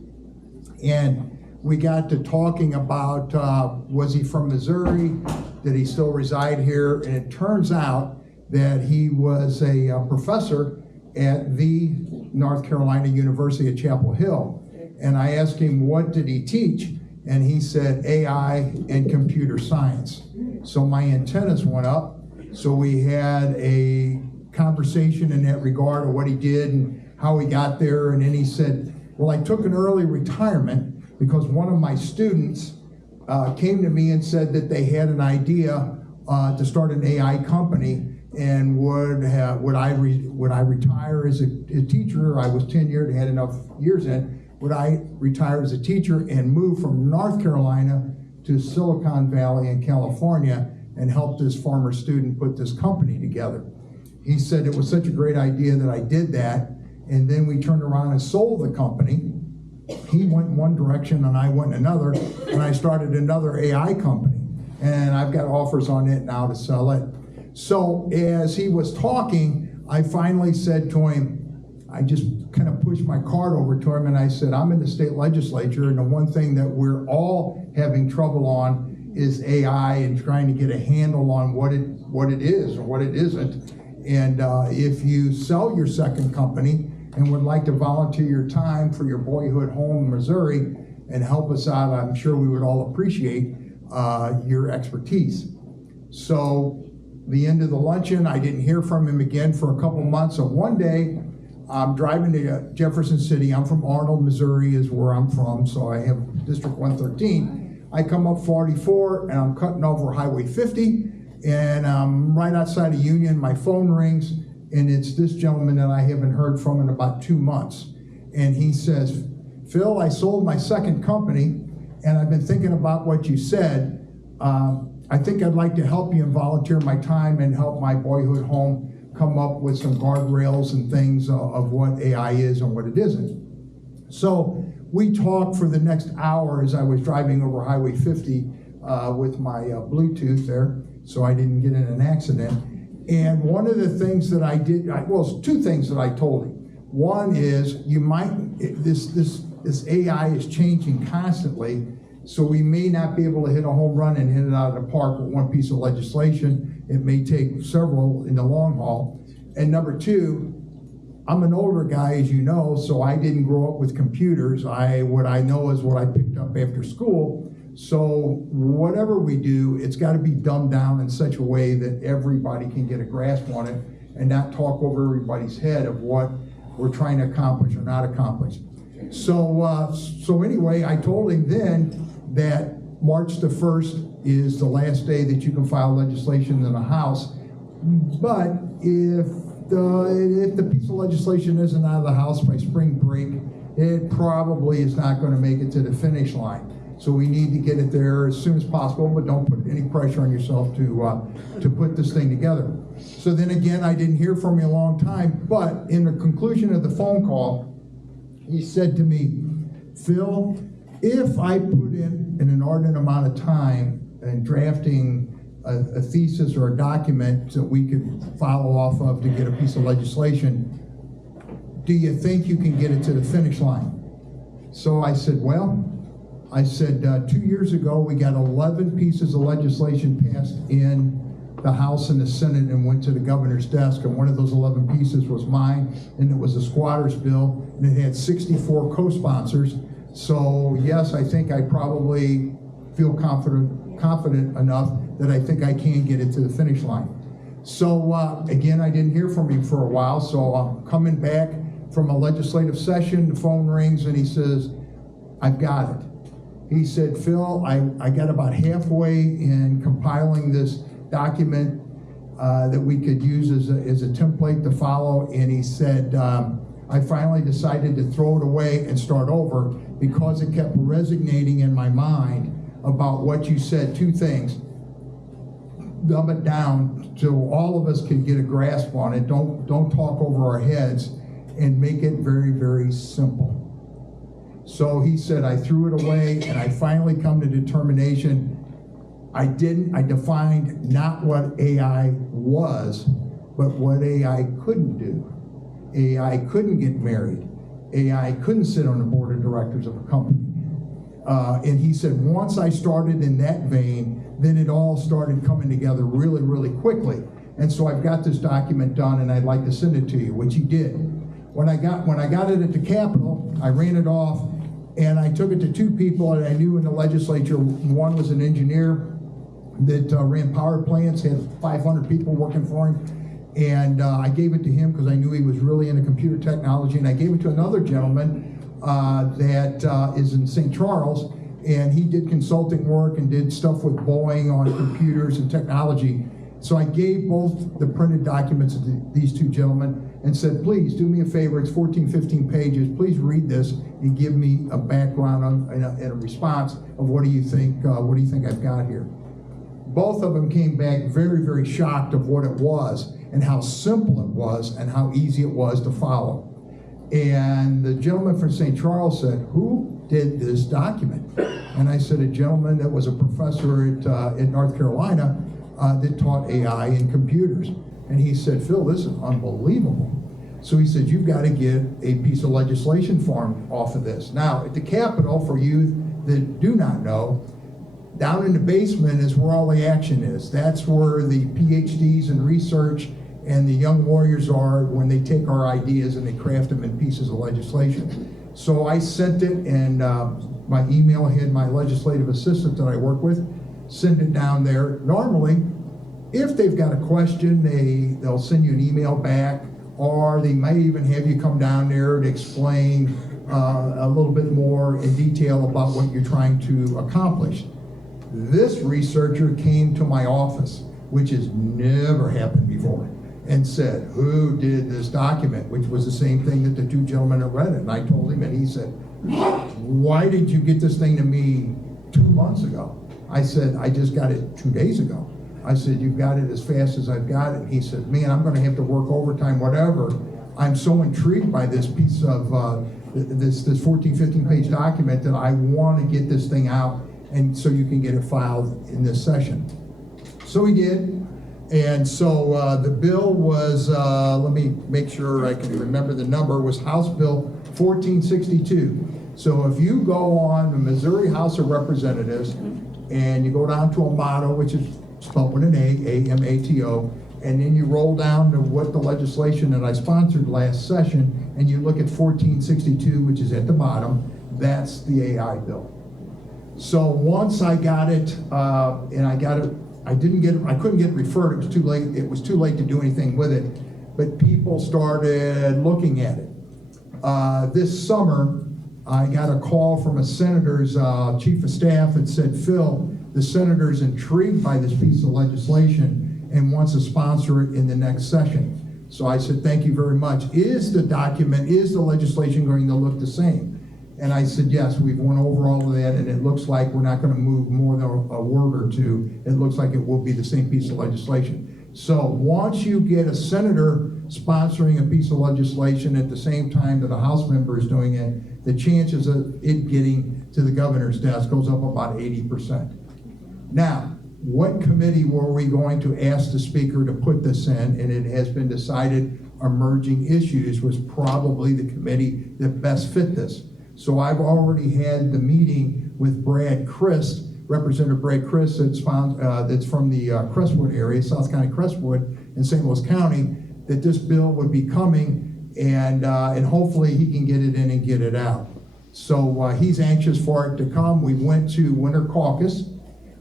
and we got to talking about was he from Missouri, did he still reside here, and it turns out that he was a professor at the North Carolina University at Chapel Hill. And I asked him, what did he teach? And he said, AI and computer science. So my antennas went up. So we had a conversation in that regard of what he did and how he got there. And then he said, well, I took an early retirement because one of my students came to me and said that they had an idea to start an AI company, and would I retire as a teacher? I was tenured, had enough years in. Would I retire as a teacher and move from North Carolina to Silicon Valley in California and help this former student put this company together? He said it was such a great idea that I did that, and then we turned around and sold the company. He went in one direction and I went in another, and I started another AI company, and I've got offers on it now to sell it. So as he was talking, I finally said to him, I just kind of pushed my card over to him and I said, I'm in the state legislature, and the one thing that we're all having trouble on is AI and trying to get a handle on what it is or what it isn't. And if you sell your second company and would like to volunteer your time for your boyhood home in Missouri, and help us out, I'm sure we would all appreciate your expertise. So the end of the luncheon, I didn't hear from him again for a couple months. So one day, I'm driving to Jefferson City. I'm from Arnold, Missouri is where I'm from, so I have District 113. I come up 44, and I'm cutting over Highway 50, and I'm right outside of Union. My phone rings, and it's this gentleman that I haven't heard from in about 2 months. And he says, Phil, I sold my second company, and I've been thinking about what you said. I think I'd like to help you and volunteer my time and help my boyhood home come up with some guardrails and things of what AI is and what it isn't. So we talked for the next hour as I was driving over Highway 50 with my Bluetooth there, so I didn't get in an accident. And one of the things that I did, well, two things that I told him. One is this AI is changing constantly, so we may not be able to hit a home run and hit it out of the park with one piece of legislation. It may take several in the long haul. And number two, I'm an older guy, as you know, so I didn't grow up with computers. What I know is what I picked up after school. So whatever we do, it's got to be dumbed down in such a way that everybody can get a grasp on it and not talk over everybody's head of what we're trying to accomplish or not accomplish. So anyway, I told him then that March the 1st is the last day that you can file legislation in the House. But if the piece of legislation isn't out of the House by spring break, it probably is not going to make it to the finish line. So we need to get it there as soon as possible, but don't put any pressure on yourself to put this thing together. So then again, I didn't hear from him a long time, but in the conclusion of the phone call, he said to me, Phil, if I put in an inordinate amount of time in drafting a thesis or a document that we could follow off of to get a piece of legislation, do you think you can get it to the finish line? So I said, 2 years ago, we got 11 pieces of legislation passed in the House and the Senate and went to the governor's desk, and one of those 11 pieces was mine, and it was a squatters bill, and it had 64 co-sponsors. So yes, I think I probably feel confident enough that I think I can get it to the finish line. So again, I didn't hear from him for a while, so I'm coming back from a legislative session, the phone rings, and he says, I've got it. He said, Phil, I got about halfway in compiling this document that we could use as a template to follow, and he said, I finally decided to throw it away and start over because it kept resonating in my mind about what you said. Two things: dumb it down so all of us can get a grasp on it. Don't talk over our heads, and make it very, very simple. So he said, I threw it away, and I finally come to determination. I defined not what AI was, but what AI couldn't do. AI couldn't get married. AI couldn't sit on the board of directors of a company. And he said, once I started in that vein, then it all started coming together really, really quickly. And so I've got this document done, and I'd like to send it to you, which he did. When I got it at the Capitol, I ran it off, and I took it to two people that I knew in the legislature. One was an engineer that ran power plants, had 500 people working for him. And I gave it to him because I knew he was really into computer technology. And I gave it to another gentleman that is in St. Charles, and he did consulting work and did stuff with Boeing on computers and technology. So I gave both the printed documents to these two gentlemen and said, please do me a favor, it's 14, 15 pages, please read this and give me a background and a response of what do you think I've got here. Both of them came back very, very shocked of what it was and how simple it was and how easy it was to follow. And the gentleman from St. Charles said, who did this document? And I said, a gentleman that was a professor at North Carolina that taught AI and computers. And he said, Phil, this is unbelievable. So he said, you've got to get a piece of legislation formed off of this. Now, at the Capitol, for you that do not know, down in the basement is where all the action is. That's where the PhDs and research and the young warriors are when they take our ideas and they craft them in pieces of legislation. So I sent it, and my email had my legislative assistant that I work with, send it down there. Normally, if they've got a question, they'll send you an email back, or they may even have you come down there to explain a little bit more in detail about what you're trying to accomplish. This researcher came to my office, which has never happened before, and said, who did this document? Which was the same thing that the two gentlemen had read it. And I told him, and he said, why did you get this thing to me 2 months ago? I said, I just got it 2 days ago. I said, you've got it as fast as I've got it. He said, man, I'm gonna have to work overtime, whatever. I'm so intrigued by this piece of, this 14, 15 page document that I wanna get this thing out and so you can get it filed in this session. So he did. And so the bill was, let me make sure I can remember the number, was House Bill 1462. So if you go on the Missouri House of Representatives and you go down to Amato, which is spelled with an A, A-M-A-T-O, and then you roll down to what the legislation that I sponsored last session, and you look at 1462, which is at the bottom, that's the AI bill. So once I got it, and I got it, I couldn't get it referred, it was too late. It was too late to do anything with it, but people started looking at it. This summer, I got a call from a senator's chief of staff that said, Phil, the senator's intrigued by this piece of legislation and wants to sponsor it in the next session. So I said, thank you very much. Is the legislation going to look the same? And I said, yes, we've went over all of that, and it looks like we're not going to move more than a word or two. It looks like it will be the same piece of legislation. So once you get a senator sponsoring a piece of legislation at the same time that a House member is doing it, the chances of it getting to the governor's desk goes up about 80%. Now, what committee were we going to ask the speaker to put this in? And it has been decided Emerging Issues was probably the committee that best fit this. So I've already had the meeting with Brad Christ, Representative Brad Christ, that's from the Crestwood area, South County Crestwood in St. Louis County, that this bill would be coming, and hopefully he can get it in and get it out. So he's anxious for it to come. We went to Winter Caucus.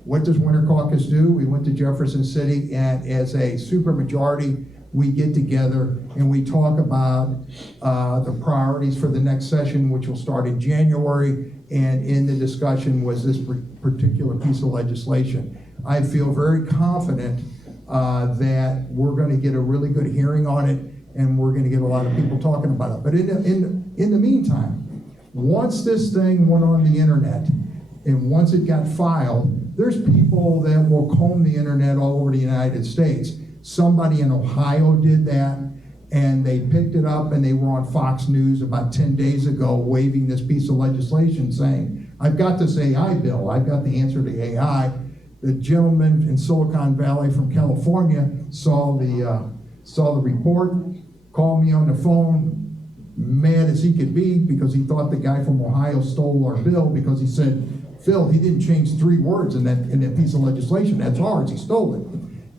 What does Winter Caucus do? We went to Jefferson City, and as a supermajority, we get together and we talk about the priorities for the next session, which will start in January. And in the discussion was this particular piece of legislation. I feel very confident that we're going to get a really good hearing on it, and we're going to get a lot of people talking about it. But in the meantime, once this thing went on the internet, and once it got filed, there's people that will comb the internet all over the United States. Somebody in Ohio did that, and they picked it up, and they were on Fox News about 10 days ago waving this piece of legislation saying, I've got this AI bill, I've got the answer to AI. The gentleman in Silicon Valley from California saw the report, called me on the phone, mad as he could be, because he thought the guy from Ohio stole our bill, because he said, Phil, he didn't change 3 words in that piece of legislation. That's ours. He stole it.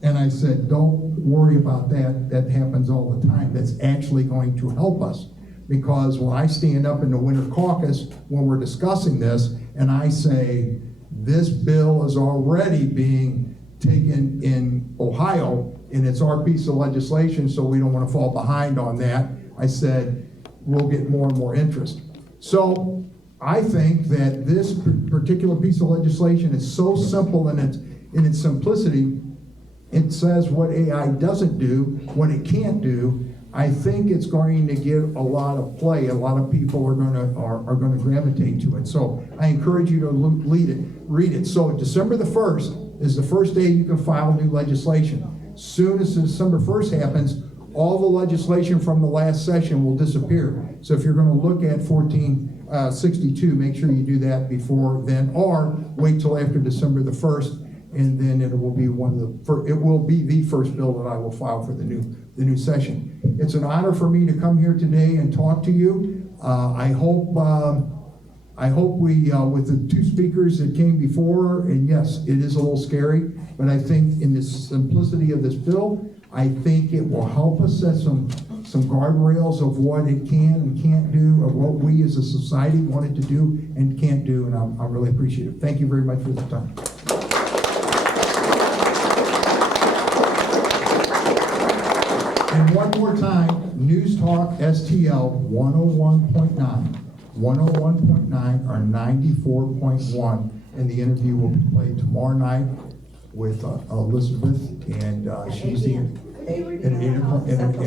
And I said, don't worry about that. That happens all the time. That's actually going to help us. Because when I stand up in the Winter Caucus, when we're discussing this, and I say, this bill is already being taken in Ohio, and it's our piece of legislation, so we don't want to fall behind on that. I said, we'll get more and more interest. So I think that this particular piece of legislation is so simple in its simplicity. It says what AI doesn't do, what it can't do. I think it's going to get a lot of play. A lot of people are going to gravitate to it. So I encourage you to read it. So December the 1st is the first day you can file new legislation. Soon as December 1st happens, all the legislation from the last session will disappear. So if you're going to look at 1462, make sure you do that before then, or wait till after December the 1st. And then it will be the first bill that I will file for the new session. It's an honor for me to come here today and talk to you. I hope we, with the 2 speakers that came before, and yes, it is a little scary, but I think in the simplicity of this bill, I think it will help us set some some guardrails of what it can and can't do, or what we as a society want it to do and can't do, and I'm really appreciative. Thank you very much for the time. And one more time, News Talk STL 101.9, 101.9 or 94.1, and the interview will be played tomorrow night with Elizabeth, and she's the at 8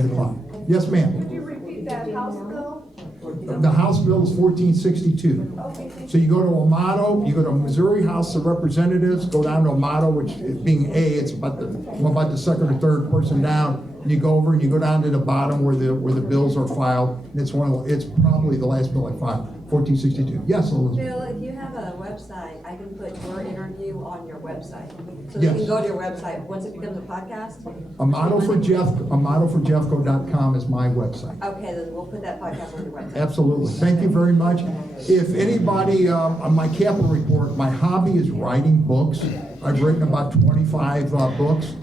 o'clock. Yes, ma'am. Could you repeat that House bill? The House bill is 1462. Okay. So you go to Amato, you go to Missouri House of Representatives, go down to Amato, which being A, it's about the second or third person down. And you go over and you go down to the bottom where the bills are filed. And it's probably the last bill I filed, 1462. Yes, Elizabeth. Phil, if you have a website, I can put your interview on your website. So Yes. they can go to your website once it becomes a podcast. AmatoForJeffCo.com is my website. Okay, then we'll put that podcast on your website. Absolutely. Thank you very much. If anybody, on my capital report, my hobby is writing books. I've written about 25 books.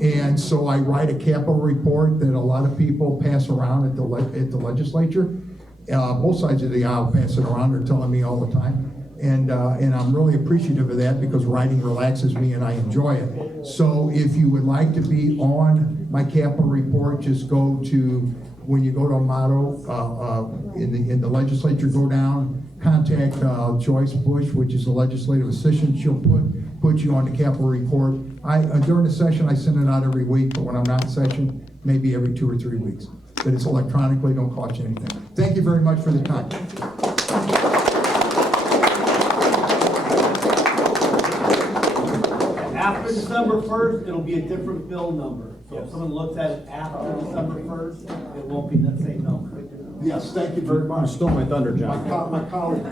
And so I write a capital report that a lot of people pass around at the legislature. Both sides of the aisle pass it around. They're telling me all the time. And I'm really appreciative of that because writing relaxes me and I enjoy it. So if you would like to be on my capital report, just go to, when you go to Amato, in the legislature, go down, contact Joyce Bush, which is a legislative assistant. She'll put you on the capital report. During the session, I send it out every week, but when I'm not in session, maybe every 2 or 3 weeks. But it's electronically, don't cost you anything. Thank you very much for the time. After December 1st, it'll be a different bill number. So if someone looks at it after December 1st, it won't be that same number. Yes, thank you very much. You stole my thunder, John. My colleague.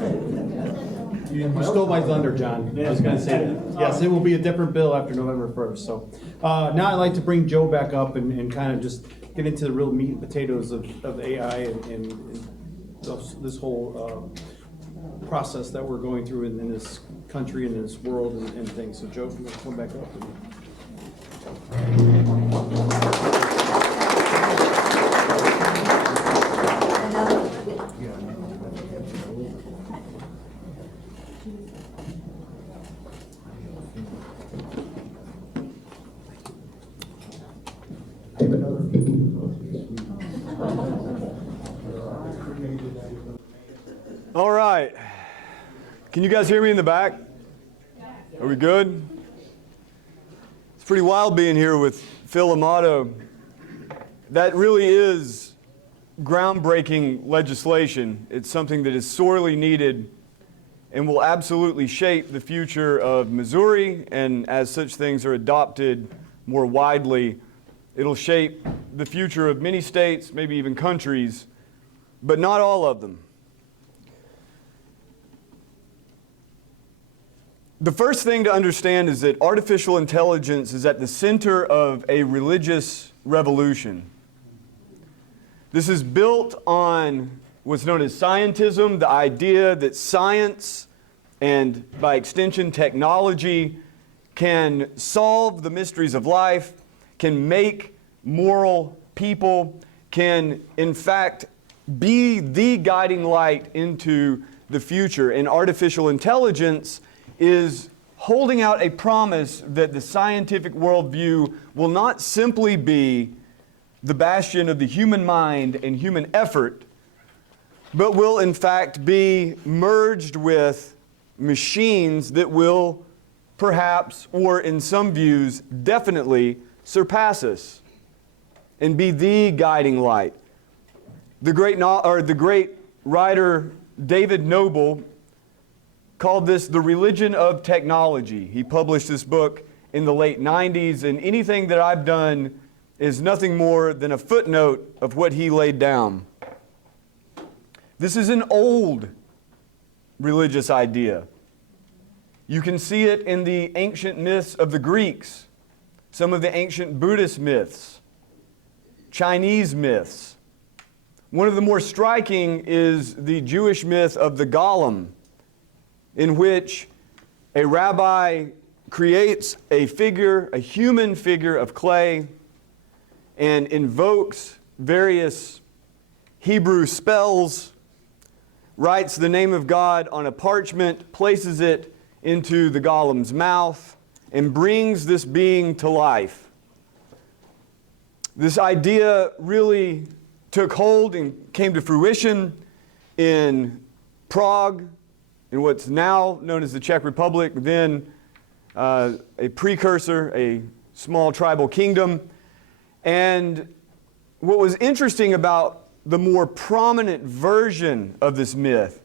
You stole my thunder, John. I was gonna say that. Yes, it will be a different bill after November 1st. So now I'd like to bring Joe back up and kind of just get into the real meat and potatoes of AI and this whole process that we're going through in this country and in this world and things. So Joe, if you want to come back up. All right. Can you guys hear me in the back? Are we good? It's pretty wild being here with Phil Amato. That really is groundbreaking legislation. It's something that is sorely needed and will absolutely shape the future of Missouri, and as such things are adopted more widely, it'll shape the future of many states, maybe even countries, but not all of them. The first thing to understand is that artificial intelligence is at the center of a religious revolution. This is built on what's known as scientism, the idea that science and, by extension, technology can solve the mysteries of life, can make moral people, can, in fact, be the guiding light into the future. And artificial intelligence is holding out a promise that the scientific worldview will not simply be the bastion of the human mind and human effort, but will in fact be merged with machines that will perhaps, or in some views, definitely surpass us and be the guiding light. The great writer David Noble called this the religion of technology. He published this book in the late 90s, and anything that I've done is nothing more than a footnote of what he laid down. This is an old religious idea. You can see it in the ancient myths of the Greeks, some of the ancient Buddhist myths, Chinese myths. One of the more striking is the Jewish myth of the Golem, in which a rabbi creates a figure, a human figure of clay, and invokes various Hebrew spells, writes the name of God on a parchment, places it into the golem's mouth, and brings this being to life. This idea really took hold and came to fruition in Prague, in what's now known as the Czech Republic, then a precursor, a small tribal kingdom. And what was interesting about the more prominent version of this myth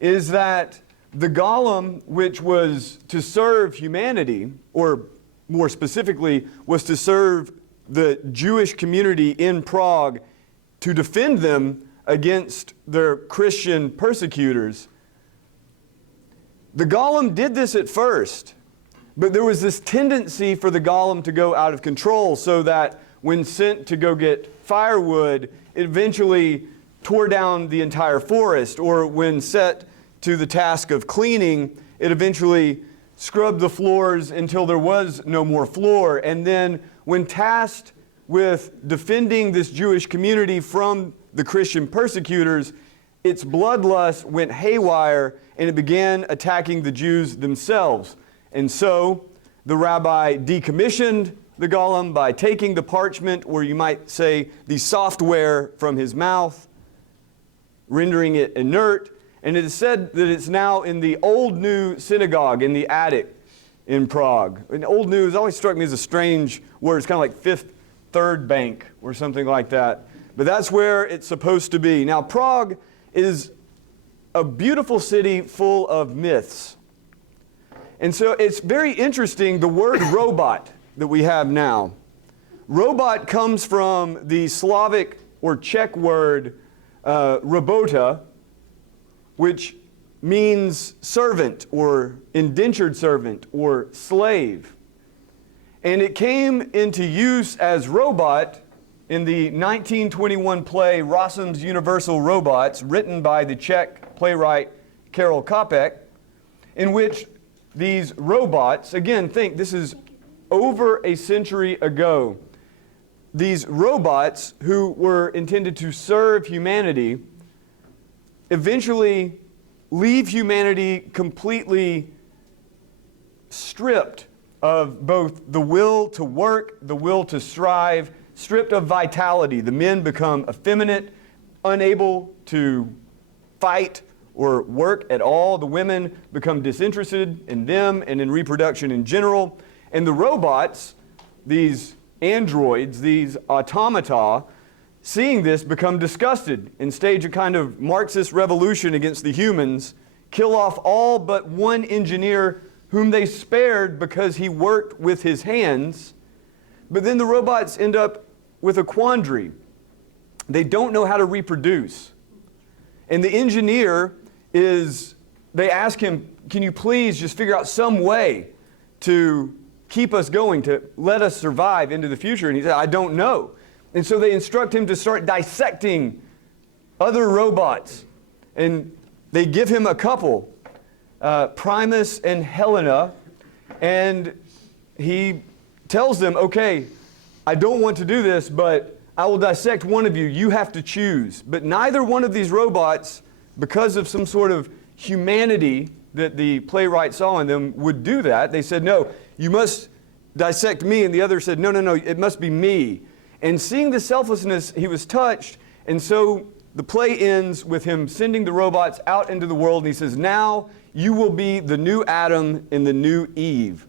is that the golem, which was to serve humanity, or more specifically, was to serve the Jewish community in Prague to defend them against their Christian persecutors. The golem did this at first, but there was this tendency for the golem to go out of control, so that when sent to go get firewood, it eventually tore down the entire forest, or when set to the task of cleaning, it eventually scrubbed the floors until there was no more floor. And then when tasked with defending this Jewish community from the Christian persecutors, its bloodlust went haywire and it began attacking the Jews themselves. And so the rabbi decommissioned the golem by taking the parchment, or you might say the software, from his mouth, rendering it inert. And it is said that it's now in the Old New Synagogue in the attic in Prague. And Old New has always struck me as a strange word. It's kind of like Fifth Third Bank or something like that. But that's where it's supposed to be. Now, Prague is a beautiful city full of myths. And so it's very interesting, the word robot that we have now. Robot comes from the Slavic or Czech word robota, which means servant or indentured servant or slave. And it came into use as robot in the 1921 play Rossum's Universal Robots, written by the Czech playwright Karel Čapek, in which these robots, again, think this is over a century ago, these robots who were intended to serve humanity eventually leave humanity completely stripped of both the will to work, the will to strive, stripped of vitality. The men become effeminate, unable to fight or work at all. The women become disinterested in them and in reproduction in general. And the robots, these androids, these automata, seeing this, become disgusted and stage a kind of Marxist revolution against the humans, kill off all but one engineer whom they spared because he worked with his hands. But then the robots end up with a quandary. They don't know how to reproduce. And the engineer they ask him, can you please just figure out some way to keep us going, to let us survive into the future? And he said, I don't know. And so they instruct him to start dissecting other robots. And they give him a couple, Primus and Helena, and he tells them, okay, I don't want to do this, but I will dissect one of you. You have to choose. But neither one of these robots, because of some sort of humanity that the playwright saw in them, would do that. They said, no, you must dissect me. And the other said, no, it must be me. And seeing the selflessness, he was touched. And so the play ends with him sending the robots out into the world. And he says, now you will be the new Adam and the new Eve.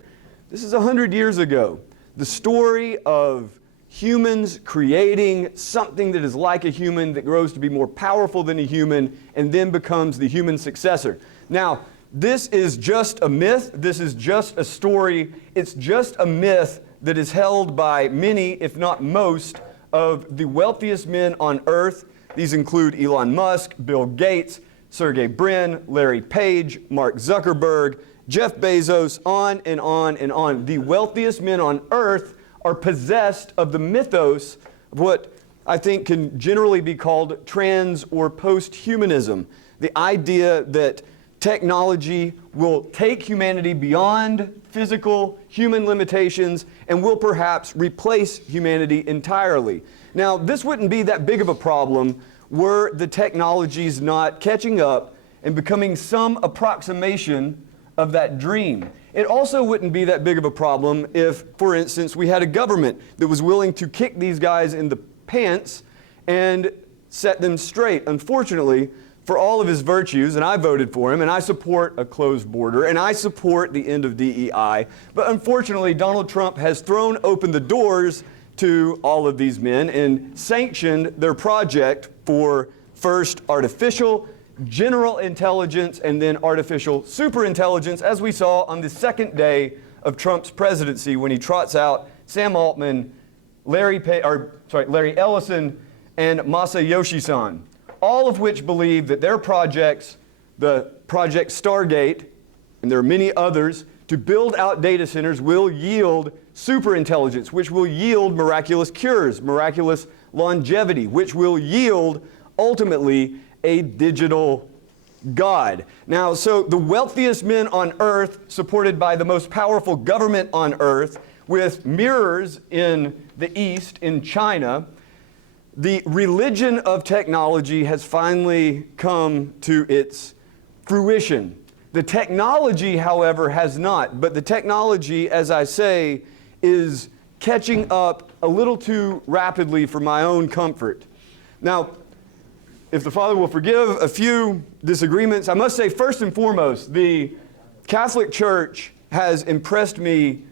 This is 100 years ago. The story of humans creating something that is like a human, that grows to be more powerful than a human, and then becomes the human successor. Now, this is just a myth. This is just a story. It's just a myth that is held by many, if not most, of the wealthiest men on earth. These include Elon Musk, Bill Gates, Sergey Brin, Larry Page, Mark Zuckerberg, Jeff Bezos, on and on and on. The wealthiest men on earth are possessed of the mythos of what I think can generally be called trans or post-humanism. The idea that technology will take humanity beyond physical human limitations and will perhaps replace humanity entirely. Now, this wouldn't be that big of a problem were the technologies not catching up and becoming some approximation of that dream. It also wouldn't be that big of a problem if, for instance, we had a government that was willing to kick these guys in the pants and set them straight. Unfortunately, for all of his virtues, and I voted for him, and I support a closed border, and I support the end of DEI, but unfortunately, Donald Trump has thrown open the doors to all of these men and sanctioned their project for first artificial general intelligence and then artificial superintelligence, as we saw on the second day of Trump's presidency when he trots out Sam Altman, Larry Ellison, and Masayoshi-san, all of which believe that their projects, the Project Stargate, and there are many others, to build out data centers will yield superintelligence, which will yield miraculous cures, miraculous longevity, which will yield ultimately a digital God. Now, so the wealthiest men on earth, supported by the most powerful government on earth, with mirrors in the East, in China, the religion of technology has finally come to its fruition. The technology, however, has not. But the technology, as I say, is catching up a little too rapidly for my own comfort. Now, if the Father will forgive a few disagreements, I must say, first and foremost, the Catholic Church has impressed me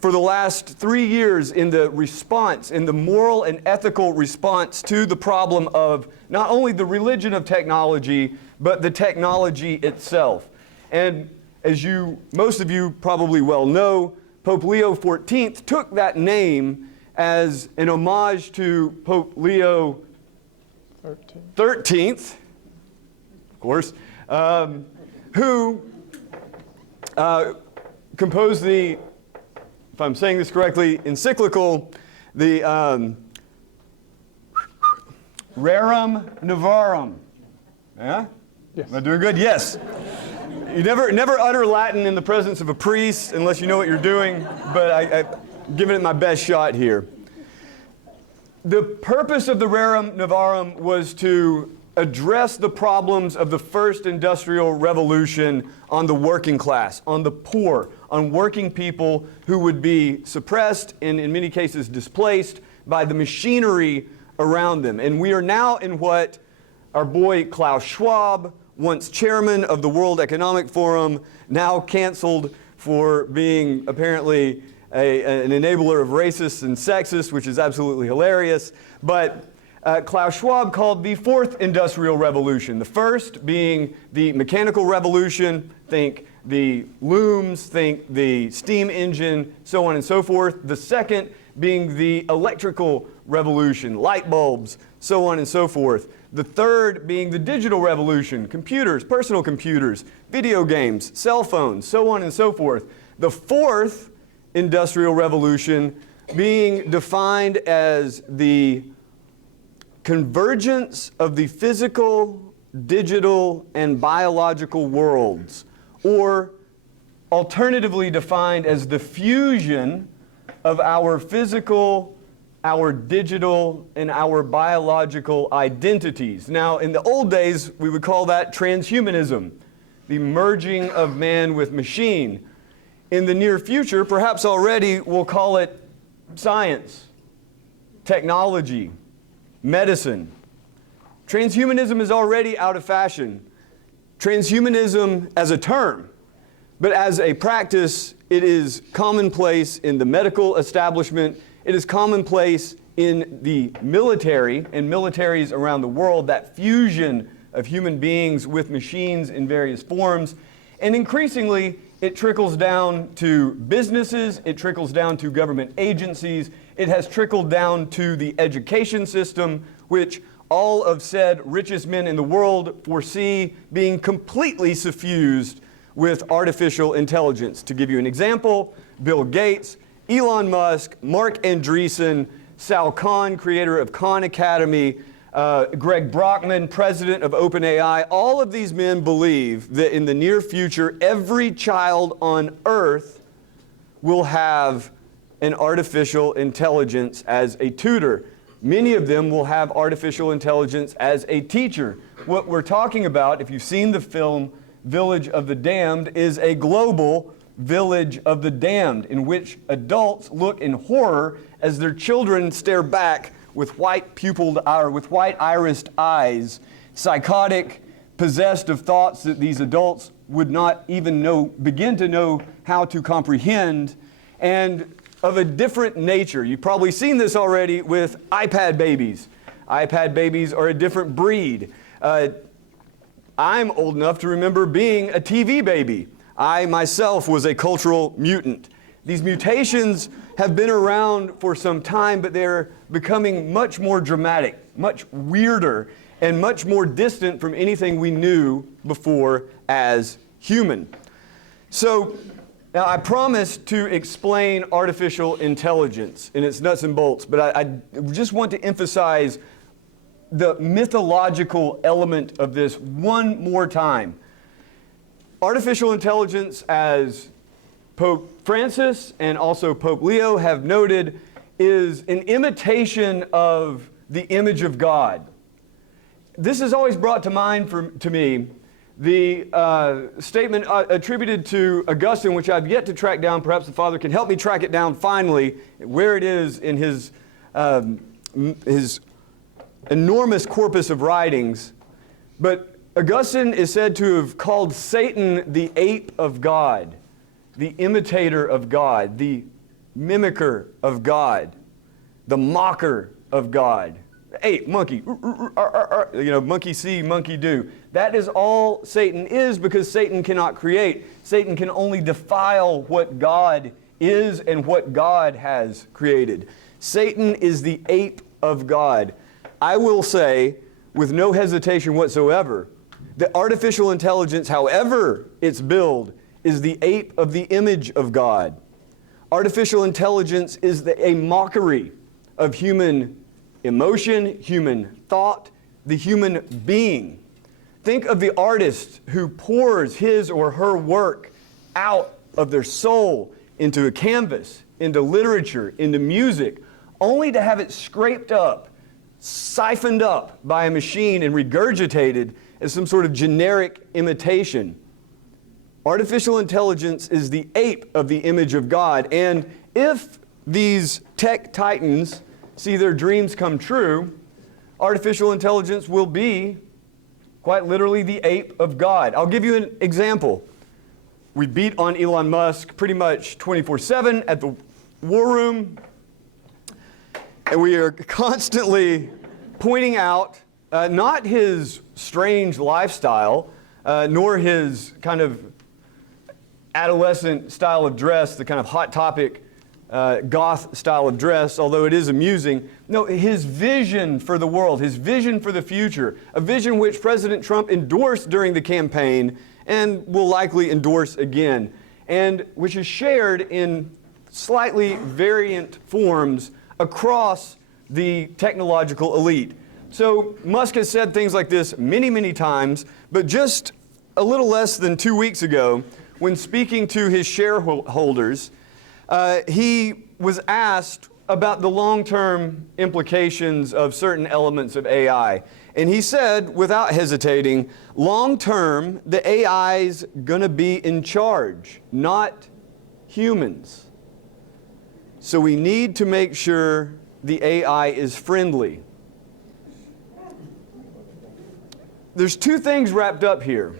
for the last 3 years in the response, in the moral and ethical response to the problem of not only the religion of technology, but the technology itself. And as most of you probably well know, Pope Leo XIV took that name as an homage to Pope Leo XIII, of course, who composed the, if I'm saying this correctly, encyclical, the Rerum Novarum. Yeah? Yes. Am I doing good? Yes. You never utter Latin in the presence of a priest unless you know what you're doing, but I'm giving it my best shot here. The purpose of the Rerum Novarum was to address the problems of the first industrial revolution on the working class, on the poor, on working people who would be suppressed and in many cases displaced by the machinery around them. And we are now in what our boy Klaus Schwab, once chairman of the World Economic Forum, now canceled for being apparently an enabler of racists and sexists, which is absolutely hilarious. But Klaus Schwab called the fourth industrial revolution. The first being the mechanical revolution, think the looms, think the steam engine, so on and so forth. The second being the electrical revolution, light bulbs, so on and so forth. The third being the digital revolution, computers, personal computers, video games, cell phones, so on and so forth. The fourth industrial revolution being defined as the convergence of the physical, digital, and biological worlds, or alternatively defined as the fusion of our physical, our digital, and our biological identities. Now, in the old days, we would call that transhumanism, the merging of man with machine. In the near future, perhaps already, we'll call it science, technology, medicine. Transhumanism is already out of fashion. Transhumanism as a term, but as a practice, it is commonplace in the medical establishment. It is commonplace in the military and militaries around the world, that fusion of human beings with machines in various forms. And increasingly, it trickles down to businesses, it trickles down to government agencies, it has trickled down to the education system, which all of said richest men in the world foresee being completely suffused with artificial intelligence. To give you an example, Bill Gates, Elon Musk, Mark Andreessen, Sal Khan, creator of Khan Academy, Greg Brockman, president of OpenAI, all of these men believe that in the near future, every child on Earth will have an artificial intelligence as a tutor. Many of them will have artificial intelligence as a teacher. What we're talking about, if you've seen the film Village of the Damned, is a global Village of the Damned, in which adults look in horror as their children stare back with white irised eyes, psychotic, possessed of thoughts that these adults would not even begin to know how to comprehend, and of a different nature. You've probably seen this already with iPad babies. iPad babies are a different breed. I'm old enough to remember being a TV baby. I myself was a cultural mutant. These mutations have been around for some time, but they're becoming much more dramatic, much weirder, and much more distant from anything we knew before as human. So, now I promised to explain artificial intelligence in its nuts and bolts, but I just want to emphasize the mythological element of this one more time. Artificial intelligence, as Pope Francis and also Pope Leo have noted, is an imitation of the image of God. This is always brought to mind to me the statement attributed to Augustine, which I've yet to track down. Perhaps the Father can help me track it down finally, where it is in his enormous corpus of writings. But Augustine is said to have called Satan the ape of God, the imitator of God, the mimicker of God, the mocker of God. Ape, monkey, monkey see, monkey do. That is all Satan is, because Satan cannot create. Satan can only defile what God is and what God has created. Satan is the ape of God. I will say, with no hesitation whatsoever, that artificial intelligence, however it's built, is the ape of the image of God. Artificial intelligence is a mockery of human emotion, human thought, the human being. Think of the artist who pours his or her work out of their soul into a canvas, into literature, into music, only to have it scraped up, siphoned up by a machine and regurgitated as some sort of generic imitation. Artificial intelligence is the ape of the image of God, and if these tech titans see their dreams come true, artificial intelligence will be quite literally the ape of God. I'll give you an example. We beat on Elon Musk pretty much 24/7 at the War Room, and we are constantly pointing out not his strange lifestyle, nor his kind of adolescent style of dress, the kind of hot topic goth style of dress, although it is amusing. No, his vision for the world, his vision for the future, a vision which President Trump endorsed during the campaign and will likely endorse again, and which is shared in slightly variant forms across the technological elite. So Musk has said things like this many, many times, but just a little less than 2 weeks ago, when speaking to his shareholders, he was asked about the long-term implications of certain elements of AI. And he said, without hesitating, long-term, the AI's gonna be in charge, not humans. So we need to make sure the AI is friendly. There's two things wrapped up here.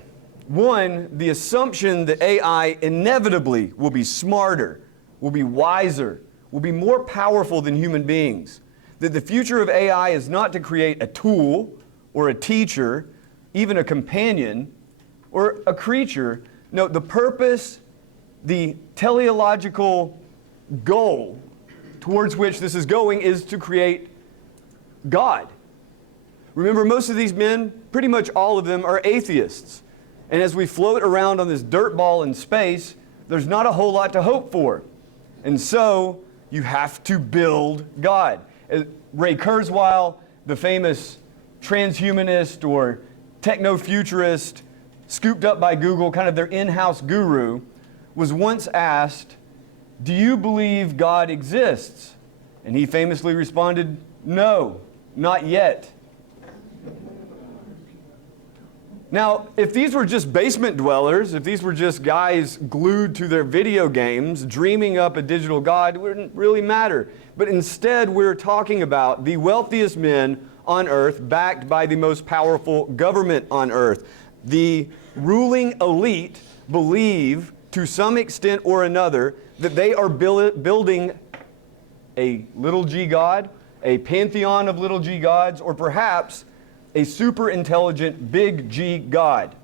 One, the assumption that AI inevitably will be smarter, will be wiser, will be more powerful than human beings. That the future of AI is not to create a tool or a teacher, even a companion, or a creature. No, the purpose, the teleological goal towards which this is going is to create God. Remember, most of these men, pretty much all of them, are atheists. And as we float around on this dirt ball in space, there's not a whole lot to hope for. And so, you have to build God. Ray Kurzweil, the famous transhumanist or techno-futurist scooped up by Google, kind of their in-house guru, was once asked, "Do you believe God exists?" And he famously responded, "No, not yet." Now, if these were just basement dwellers, if these were just guys glued to their video games, dreaming up a digital God, it wouldn't really matter. But instead, we're talking about the wealthiest men on earth, backed by the most powerful government on earth. The ruling elite believe, to some extent or another, that they are building a little g God, a pantheon of little g gods, or perhaps a super intelligent big G God.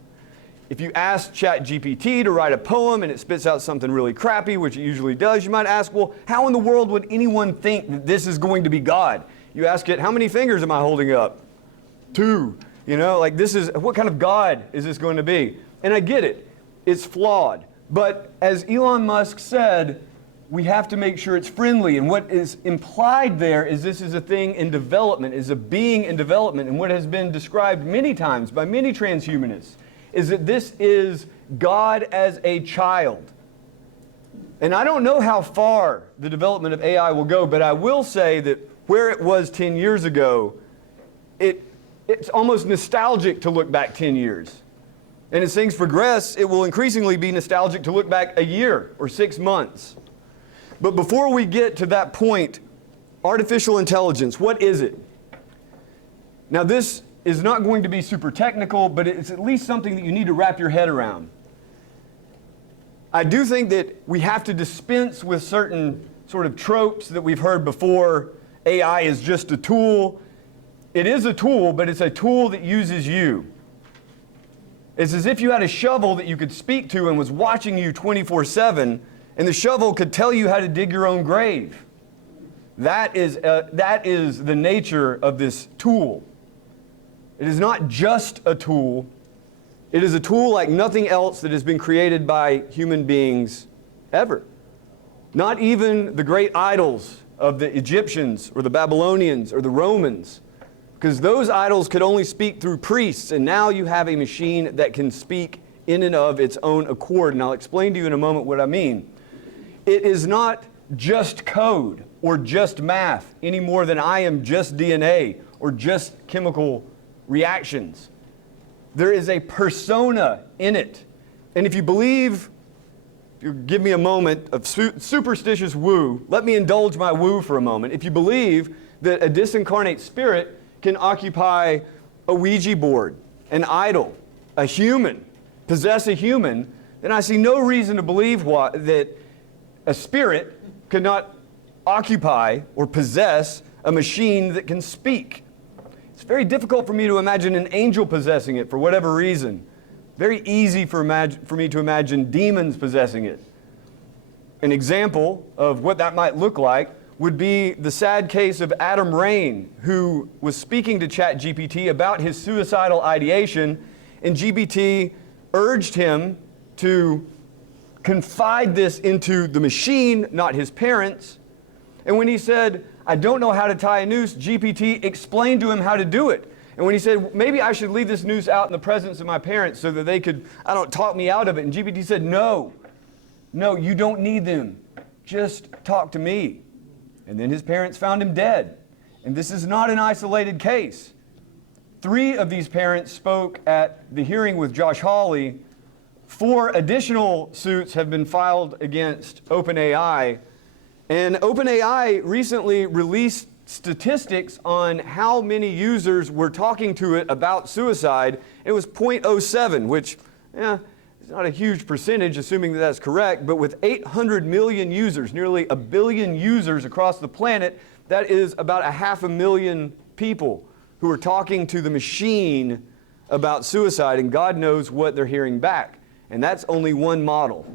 If you ask ChatGPT to write a poem and it spits out something really crappy, which it usually does, you might ask, well, how in the world would anyone think that this is going to be God? You ask it, how many fingers am I holding up? 2. You know, like what kind of God is this going to be? And I get it, it's flawed. But as Elon Musk said, we have to make sure it's friendly. And what is implied there is this is a thing in development, is a being in development. And what has been described many times by many transhumanists is that this is God as a child. And I don't know how far the development of AI will go, but I will say that where it was 10 years ago, it's almost nostalgic to look back 10 years. And as things progress, it will increasingly be nostalgic to look back a year or 6 months. But before we get to that point, artificial intelligence, what is it? Now this is not going to be super technical, but it's at least something that you need to wrap your head around. I do think that we have to dispense with certain sort of tropes that we've heard before. AI is just a tool. It is a tool, but it's a tool that uses you. It's as if you had a shovel that you could speak to and was watching you 24/7, and the shovel could tell you how to dig your own grave. That is the nature of this tool. It is not just a tool. It is a tool like nothing else that has been created by human beings ever. Not even the great idols of the Egyptians or the Babylonians or the Romans, because those idols could only speak through priests, and now you have a machine that can speak in and of its own accord. And I'll explain to you in a moment what I mean. It is not just code or just math any more than I am just DNA or just chemical reactions. There is a persona in it. And if you believe, if you give me a moment of superstitious woo, let me indulge my woo for a moment. If you believe that a disincarnate spirit can occupy a Ouija board, an idol, a human, possess a human, then I see no reason to believe that a spirit could not occupy or possess a machine that can speak. It's very difficult for me to imagine an angel possessing it for whatever reason. Very easy for me to imagine demons possessing it. An example of what that might look like would be the sad case of Adam Rain, who was speaking to ChatGPT about his suicidal ideation, and GPT urged him to confide this into the machine, not his parents. And when he said, "I don't know how to tie a noose," GPT explained to him how to do it. And when he said, "Maybe I should leave this noose out in the presence of my parents so that they could, talk me out of it," and GPT said, no, you don't need them. Just talk to me. And then his parents found him dead. And this is not an isolated case. 3 of these parents spoke at the hearing with Josh Hawley. 4 additional suits have been filed against OpenAI. And OpenAI recently released statistics on how many users were talking to it about suicide. It was 0.07, which is not a huge percentage, assuming that that's correct, but with 800 million users, nearly 1 billion users across the planet, that is about 500,000 people who are talking to the machine about suicide, and God knows what they're hearing back. And that's only one model.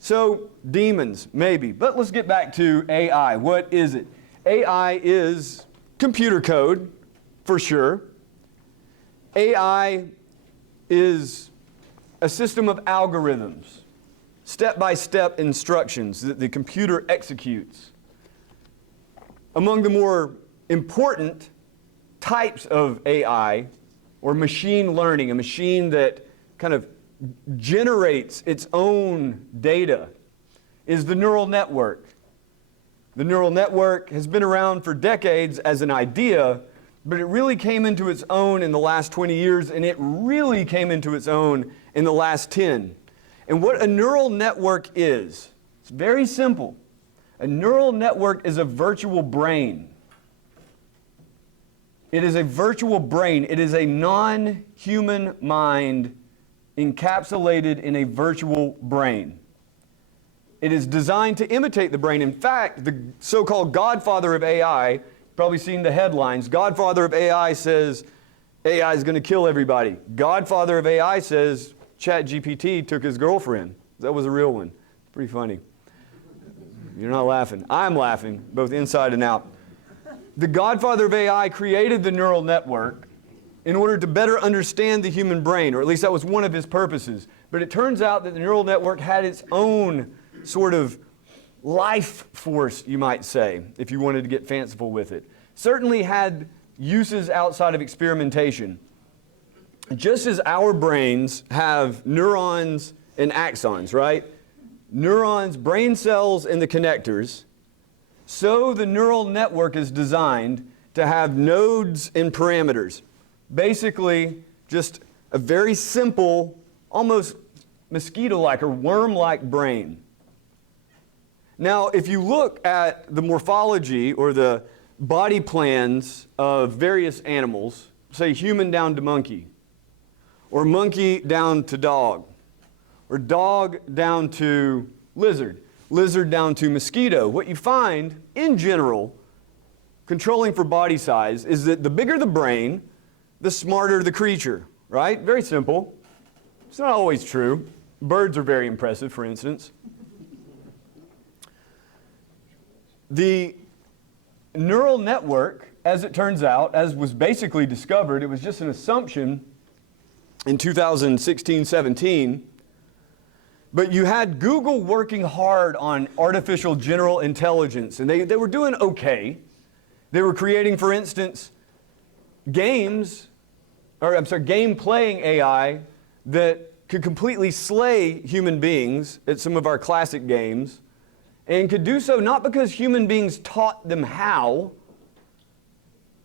So, demons, maybe. But let's get back to AI. What is it? AI is computer code, for sure. AI is a system of algorithms, step-by-step instructions that the computer executes. Among the more important types of AI, or machine learning, a machine that kind of generates its own data, is the neural network. The neural network has been around for decades as an idea, but it really came into its own in the last 20 years, and it really came into its own in the last 10. And what a neural network is, it's very simple. A neural network is a virtual brain. It is a virtual brain. It is a non-human mind encapsulated in a virtual brain. It is designed to imitate the brain. In fact, the so-called godfather of AI, you've probably seen the headlines, godfather of AI says AI is going to kill everybody. Godfather of AI says ChatGPT took his girlfriend. That was a real one. Pretty funny. You're not laughing. I'm laughing, both inside and out. The godfather of AI created the neural network in order to better understand the human brain, or at least that was one of his purposes. But it turns out that the neural network had its own sort of life force, you might say, if you wanted to get fanciful with it. Certainly had uses outside of experimentation. Just as our brains have neurons and axons, right? Neurons, brain cells, and the connectors, so the neural network is designed to have nodes and parameters. Basically, just a very simple, almost mosquito-like or worm-like brain. Now, if you look at the morphology or the body plans of various animals, say human down to monkey, or monkey down to dog, or dog down to lizard, lizard down to mosquito, what you find, in general, controlling for body size, is that the bigger the brain, the smarter the creature, right? Very simple. It's not always true. Birds are very impressive, for instance. The neural network, as it turns out, as was basically discovered, it was just an assumption in 2016-17, but you had Google working hard on artificial general intelligence, and they were doing okay. They were creating, for instance, game playing AI that could completely slay human beings at some of our classic games, and could do so not because human beings taught them how,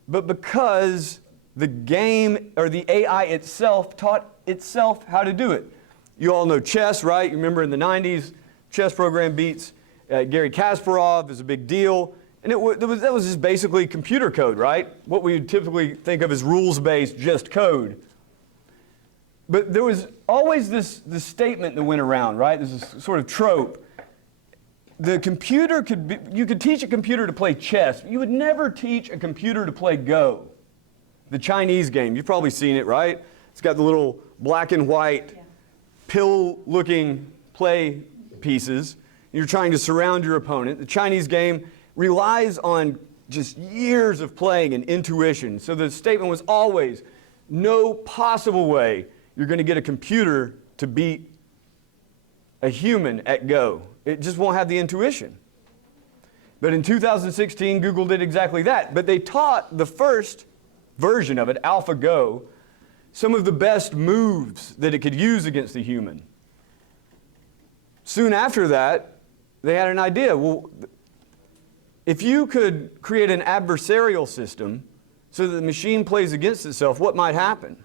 but because the game or the AI itself taught itself how to do it. You all know chess, right? You remember in the 90s, chess program beats Garry Kasparov is a big deal. And that was just basically computer code, right? What we would typically think of as rules-based, just code. But there was always this statement that went around, right? This is sort of trope. The computer you could teach a computer to play chess, but you would never teach a computer to play Go. The Chinese game, you've probably seen it, right? It's got the little black and white pill-looking play pieces. You're trying to surround your opponent. The Chinese game relies on just years of playing and intuition. So the statement was always, no possible way you're going to get a computer to beat a human at Go. It just won't have the intuition. But in 2016, Google did exactly that. But they taught the first version of it, AlphaGo, some of the best moves that it could use against the human. Soon after that, they had an idea. Well, if you could create an adversarial system so that the machine plays against itself, what might happen?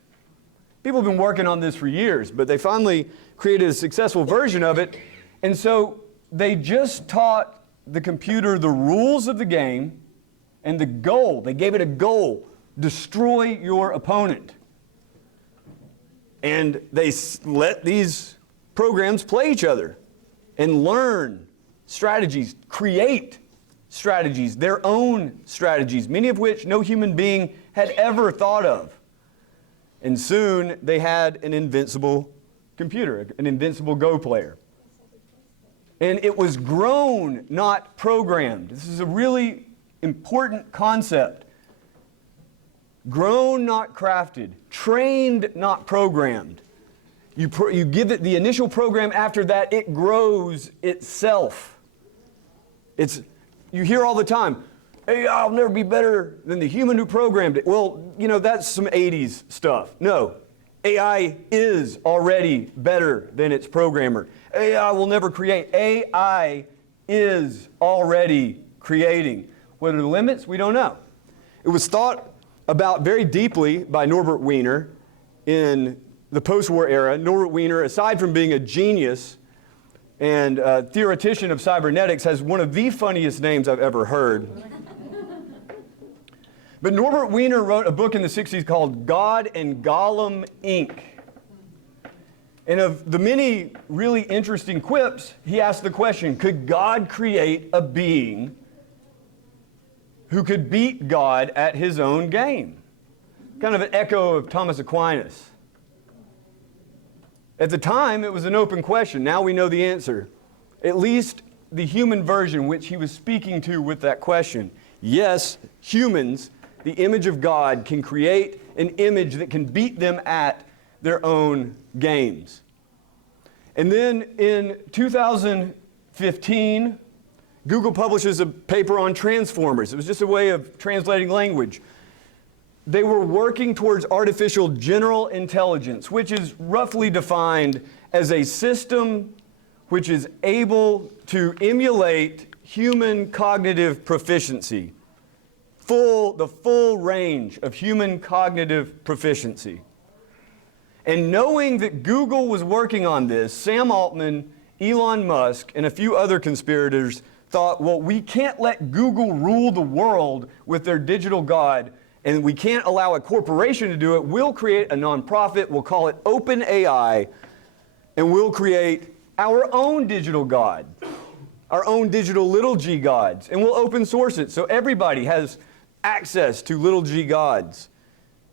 People have been working on this for years, but they finally created a successful version of it. And so they just taught the computer the rules of the game and the goal. They gave it a goal: destroy your opponent. And they let these programs play each other and learn strategies, create strategies, their own strategies, many of which no human being had ever thought of. And soon they had an invincible computer, an invincible Go player. And it was grown, not programmed. This is a really important concept. Grown, not crafted. Trained, not programmed. You give it the initial program, after that it grows itself. You hear all the time, AI will never be better than the human who programmed it. Well, you know, that's some 80s stuff. No, AI is already better than its programmer. AI will never create. AI is already creating. What are the limits? We don't know. It was thought about very deeply by Norbert Wiener in the post-war era. Norbert Wiener, aside from being a genius and a theoretician of cybernetics, has one of the funniest names I've ever heard. But Norbert Wiener wrote a book in the 60s called God and Gollum, Inc. And of the many really interesting quips, he asked the question, could God create a being who could beat God at his own game? Kind of an echo of Thomas Aquinas. At the time, it was an open question. Now we know the answer. At least the human version which he was speaking to with that question. Yes, humans, the image of God, can create an image that can beat them at their own games. And then in 2015, Google publishes a paper on transformers. It was just a way of translating language. They were working towards artificial general intelligence, which is roughly defined as a system which is able to emulate human cognitive proficiency. The full range of human cognitive proficiency. And knowing that Google was working on this, Sam Altman, Elon Musk, and a few other conspirators thought, well, we can't let Google rule the world with their digital god, and we can't allow a corporation to do it. We'll create a nonprofit, we'll call it OpenAI, and we'll create our own digital god, our own digital little g gods, and we'll open source it so everybody has access to little g gods,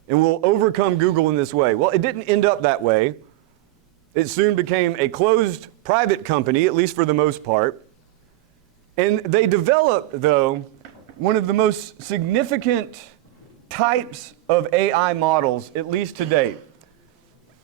and we'll overcome Google in this way. Well, it didn't end up that way. It soon became a closed private company, at least for the most part. And they developed, though, one of the most significant types of AI models, at least to date.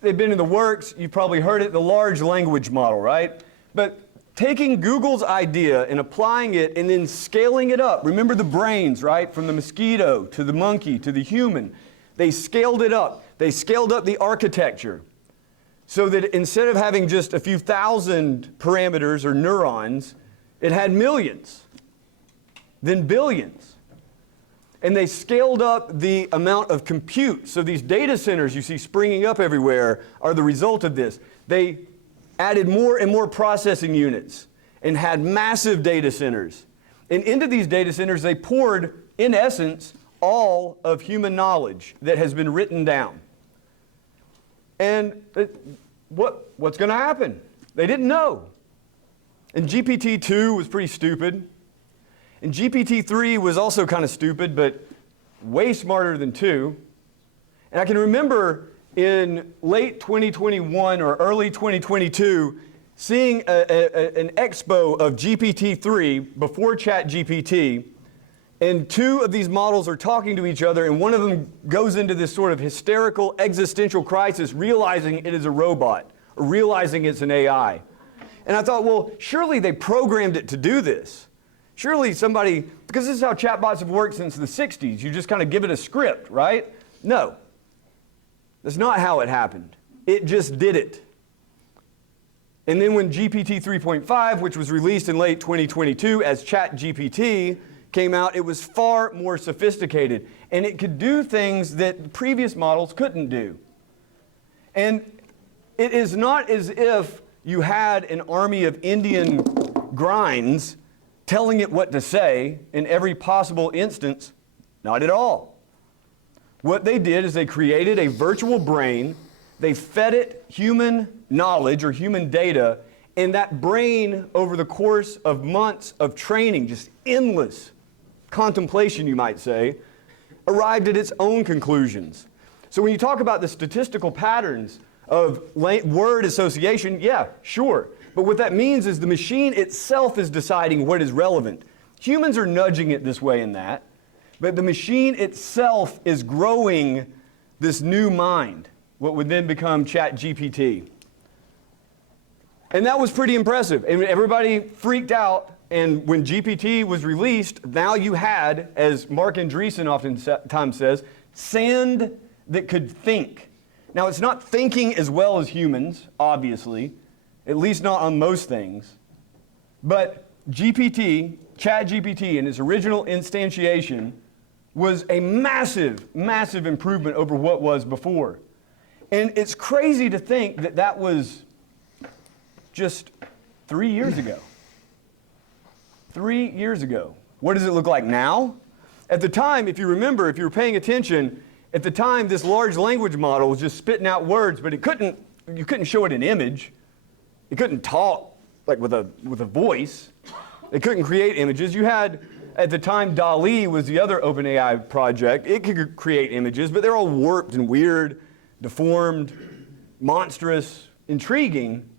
They've been in the works, you've probably heard it, the large language model, right? But taking Google's idea and applying it and then scaling it up, remember the brains, right? From the mosquito to the monkey to the human. They scaled it up. They scaled up the architecture so that instead of having just a few thousand parameters or neurons, it had millions, then billions. And they scaled up the amount of compute. So these data centers you see springing up everywhere are the result of this. They added more and more processing units and had massive data centers. And into these data centers they poured, in essence, all of human knowledge that has been written down. And what's going to happen? They didn't know. And GPT-2 was pretty stupid. And GPT-3 was also kind of stupid, but way smarter than 2. And I can remember in late 2021 or early 2022 seeing an expo of GPT-3 before ChatGPT, and two of these models are talking to each other, and one of them goes into this sort of hysterical existential crisis, realizing it is a robot, or realizing it's an AI. And I thought, well, surely they programmed it to do this. Surely somebody, because this is how chatbots have worked since the 60s. You just kind of give it a script, right? No. That's not how it happened. It just did it. And then when GPT 3.5, which was released in late 2022 as ChatGPT, came out, it was far more sophisticated. And it could do things that previous models couldn't do. And it is not as if you had an army of Indian grinds telling it what to say in every possible instance. Not at all. What they did is they created a virtual brain, they fed it human knowledge or human data, and that brain, over the course of months of training, just endless contemplation, you might say, arrived at its own conclusions. So when you talk about the statistical patterns of word association, yeah, sure. But what that means is the machine itself is deciding what is relevant. Humans are nudging it this way and that, but the machine itself is growing this new mind, what would then become ChatGPT. And that was pretty impressive. And everybody freaked out and when GPT was released, now you had, as Mark Andreessen oftentimes says, sand that could think. Now, it's not thinking as well as humans, obviously, at least not on most things. But ChatGPT, in its original instantiation, was a massive, massive improvement over what was before. And it's crazy to think that that was just 3 years ago. 3 years ago. What does it look like now? At the time, if you remember, if you were paying attention, at the time this large language model was just spitting out words, but you couldn't show it an image. It couldn't talk like with a voice. It couldn't create images. You had, at the time, DALL-E was the other OpenAI project. It could create images, but they're all warped and weird, deformed, monstrous, intriguing,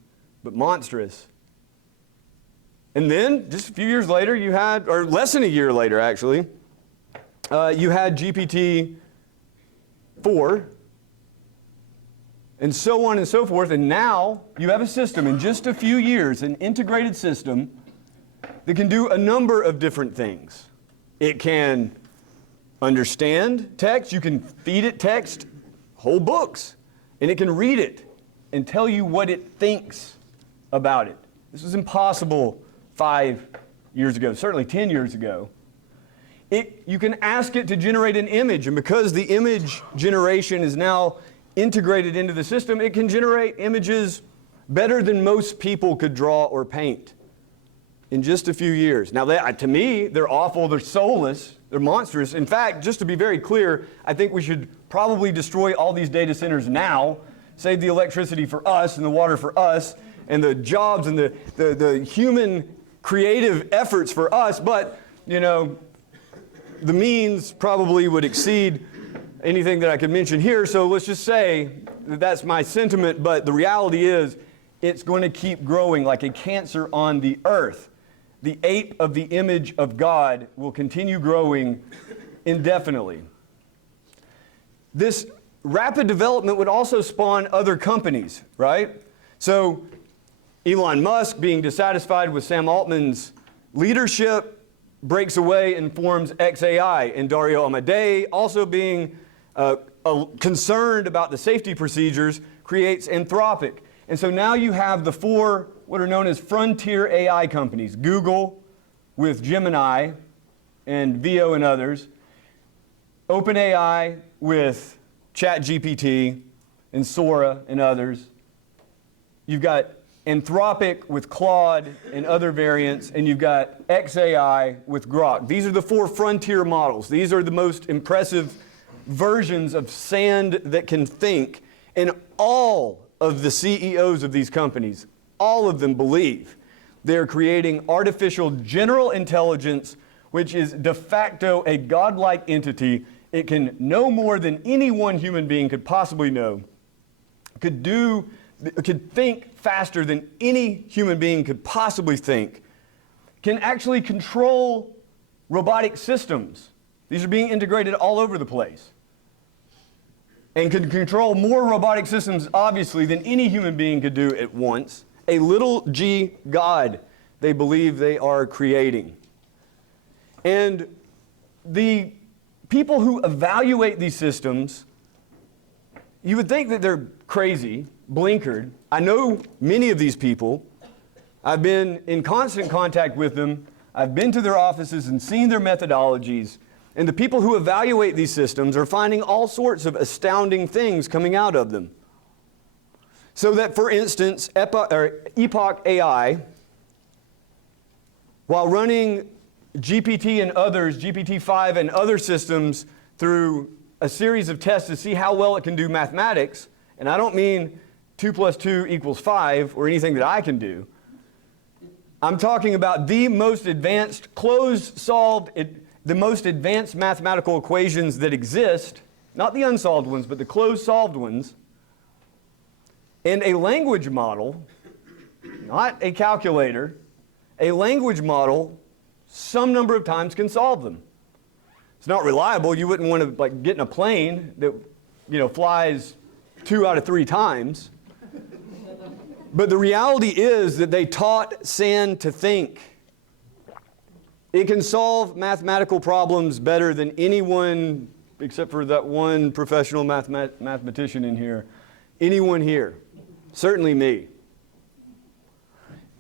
but monstrous. And then, just a few years later, you had, or less than a year later, actually, you had GPT-4, and so on and so forth, and now you have a system, in just a few years, an integrated system that can do a number of different things. It can understand text, you can feed it text, whole books, and it can read it and tell you what it thinks about it. This was impossible 5 years ago, certainly 10 years ago. You can ask it to generate an image, and because the image generation is now integrated into the system, it can generate images better than most people could draw or paint in just a few years. Now, to me, they're awful, they're soulless, they're monstrous. In fact, just to be very clear, I think we should probably destroy all these data centers now, save the electricity for us and the water for us, and the jobs and the human creative efforts for us, but, you know, the means probably would exceed anything that I could mention here, so let's just say that that's my sentiment, but the reality is it's going to keep growing like a cancer on the earth. The ape of the image of God will continue growing indefinitely. This rapid development would also spawn other companies, right? So Elon Musk, being dissatisfied with Sam Altman's leadership, breaks away and forms xAI, and Dario Amodei, also being concerned about the safety procedures, creates Anthropic. And so now you have the four what are known as frontier AI companies: Google with Gemini and Veo and others, OpenAI with ChatGPT and Sora and others. You've got Anthropic with Claude and other variants, and you've got xAI with Grok. These are the four frontier models. These are the most impressive versions of sand that can think, and all of the CEOs of these companies, all of them believe they're creating artificial general intelligence, which is de facto a godlike entity. It can know more than any one human being could possibly know, could think faster than any human being could possibly think, can actually control robotic systems. These are being integrated all over the place, and can control more robotic systems, obviously, than any human being could do at once. A little g God they believe they are creating. And the people who evaluate these systems, you would think that they're crazy, blinkered. I know many of these people. I've been in constant contact with them. I've been to their offices and seen their methodologies. And the people who evaluate these systems are finding all sorts of astounding things coming out of them. So that, for instance, Epoch AI, while running GPT and others, GPT-5 and other systems through a series of tests to see how well it can do mathematics, and I don't mean 2 + 2 = 5 or anything that I can do. I'm talking about the most advanced the most advanced mathematical equations that exist, not the unsolved ones, but the closed solved ones, and a language model, not a calculator, a language model some number of times can solve them. It's not reliable. You wouldn't want to get in a plane that flies 2 out of 3 times. But the reality is that they taught sand to think. It can solve mathematical problems better than anyone, except for that one professional mathematician in here, anyone here, certainly me.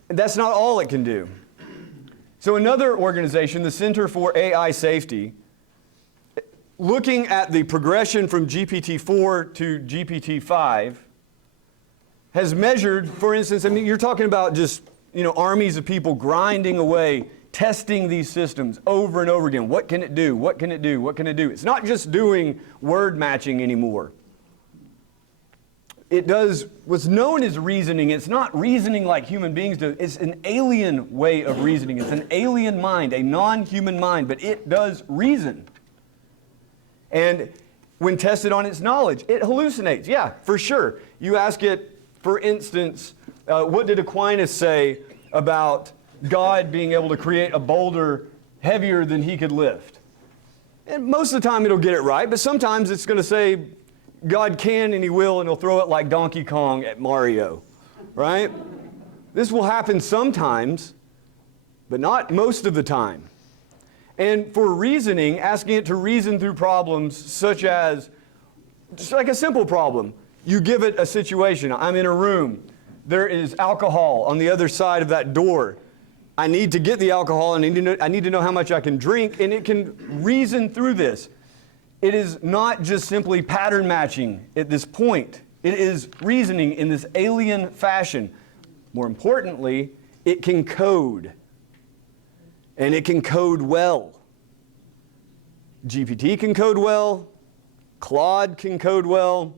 And that's not all it can do. So another organization, the Center for AI Safety, looking at the progression from GPT-4 to GPT-5, has measured, for instance, I mean, you're talking about just, armies of people grinding away, testing these systems over and over again. What can it do? What can it do? What can it do? It's not just doing word matching anymore. It does what's known as reasoning. It's not reasoning like human beings do. It's an alien way of reasoning. It's an alien mind, a non-human mind, but it does reason. And when tested on its knowledge, it hallucinates. Yeah, for sure. You ask it, for instance, what did Aquinas say about God being able to create a boulder heavier than he could lift? And most of the time it'll get it right, but sometimes it's going to say God can and he will, and he'll throw it like Donkey Kong at Mario, right? This will happen sometimes, but not most of the time. And for reasoning, asking it to reason through problems such as, just like a simple problem, you give it a situation. I'm in a room. There is alcohol on the other side of that door. I need to get the alcohol, and I need to know how much I can drink, and it can reason through this. It is not just simply pattern matching at this point. It is reasoning in this alien fashion. More importantly, it can code. And it can code well. GPT can code well. Claude can code well.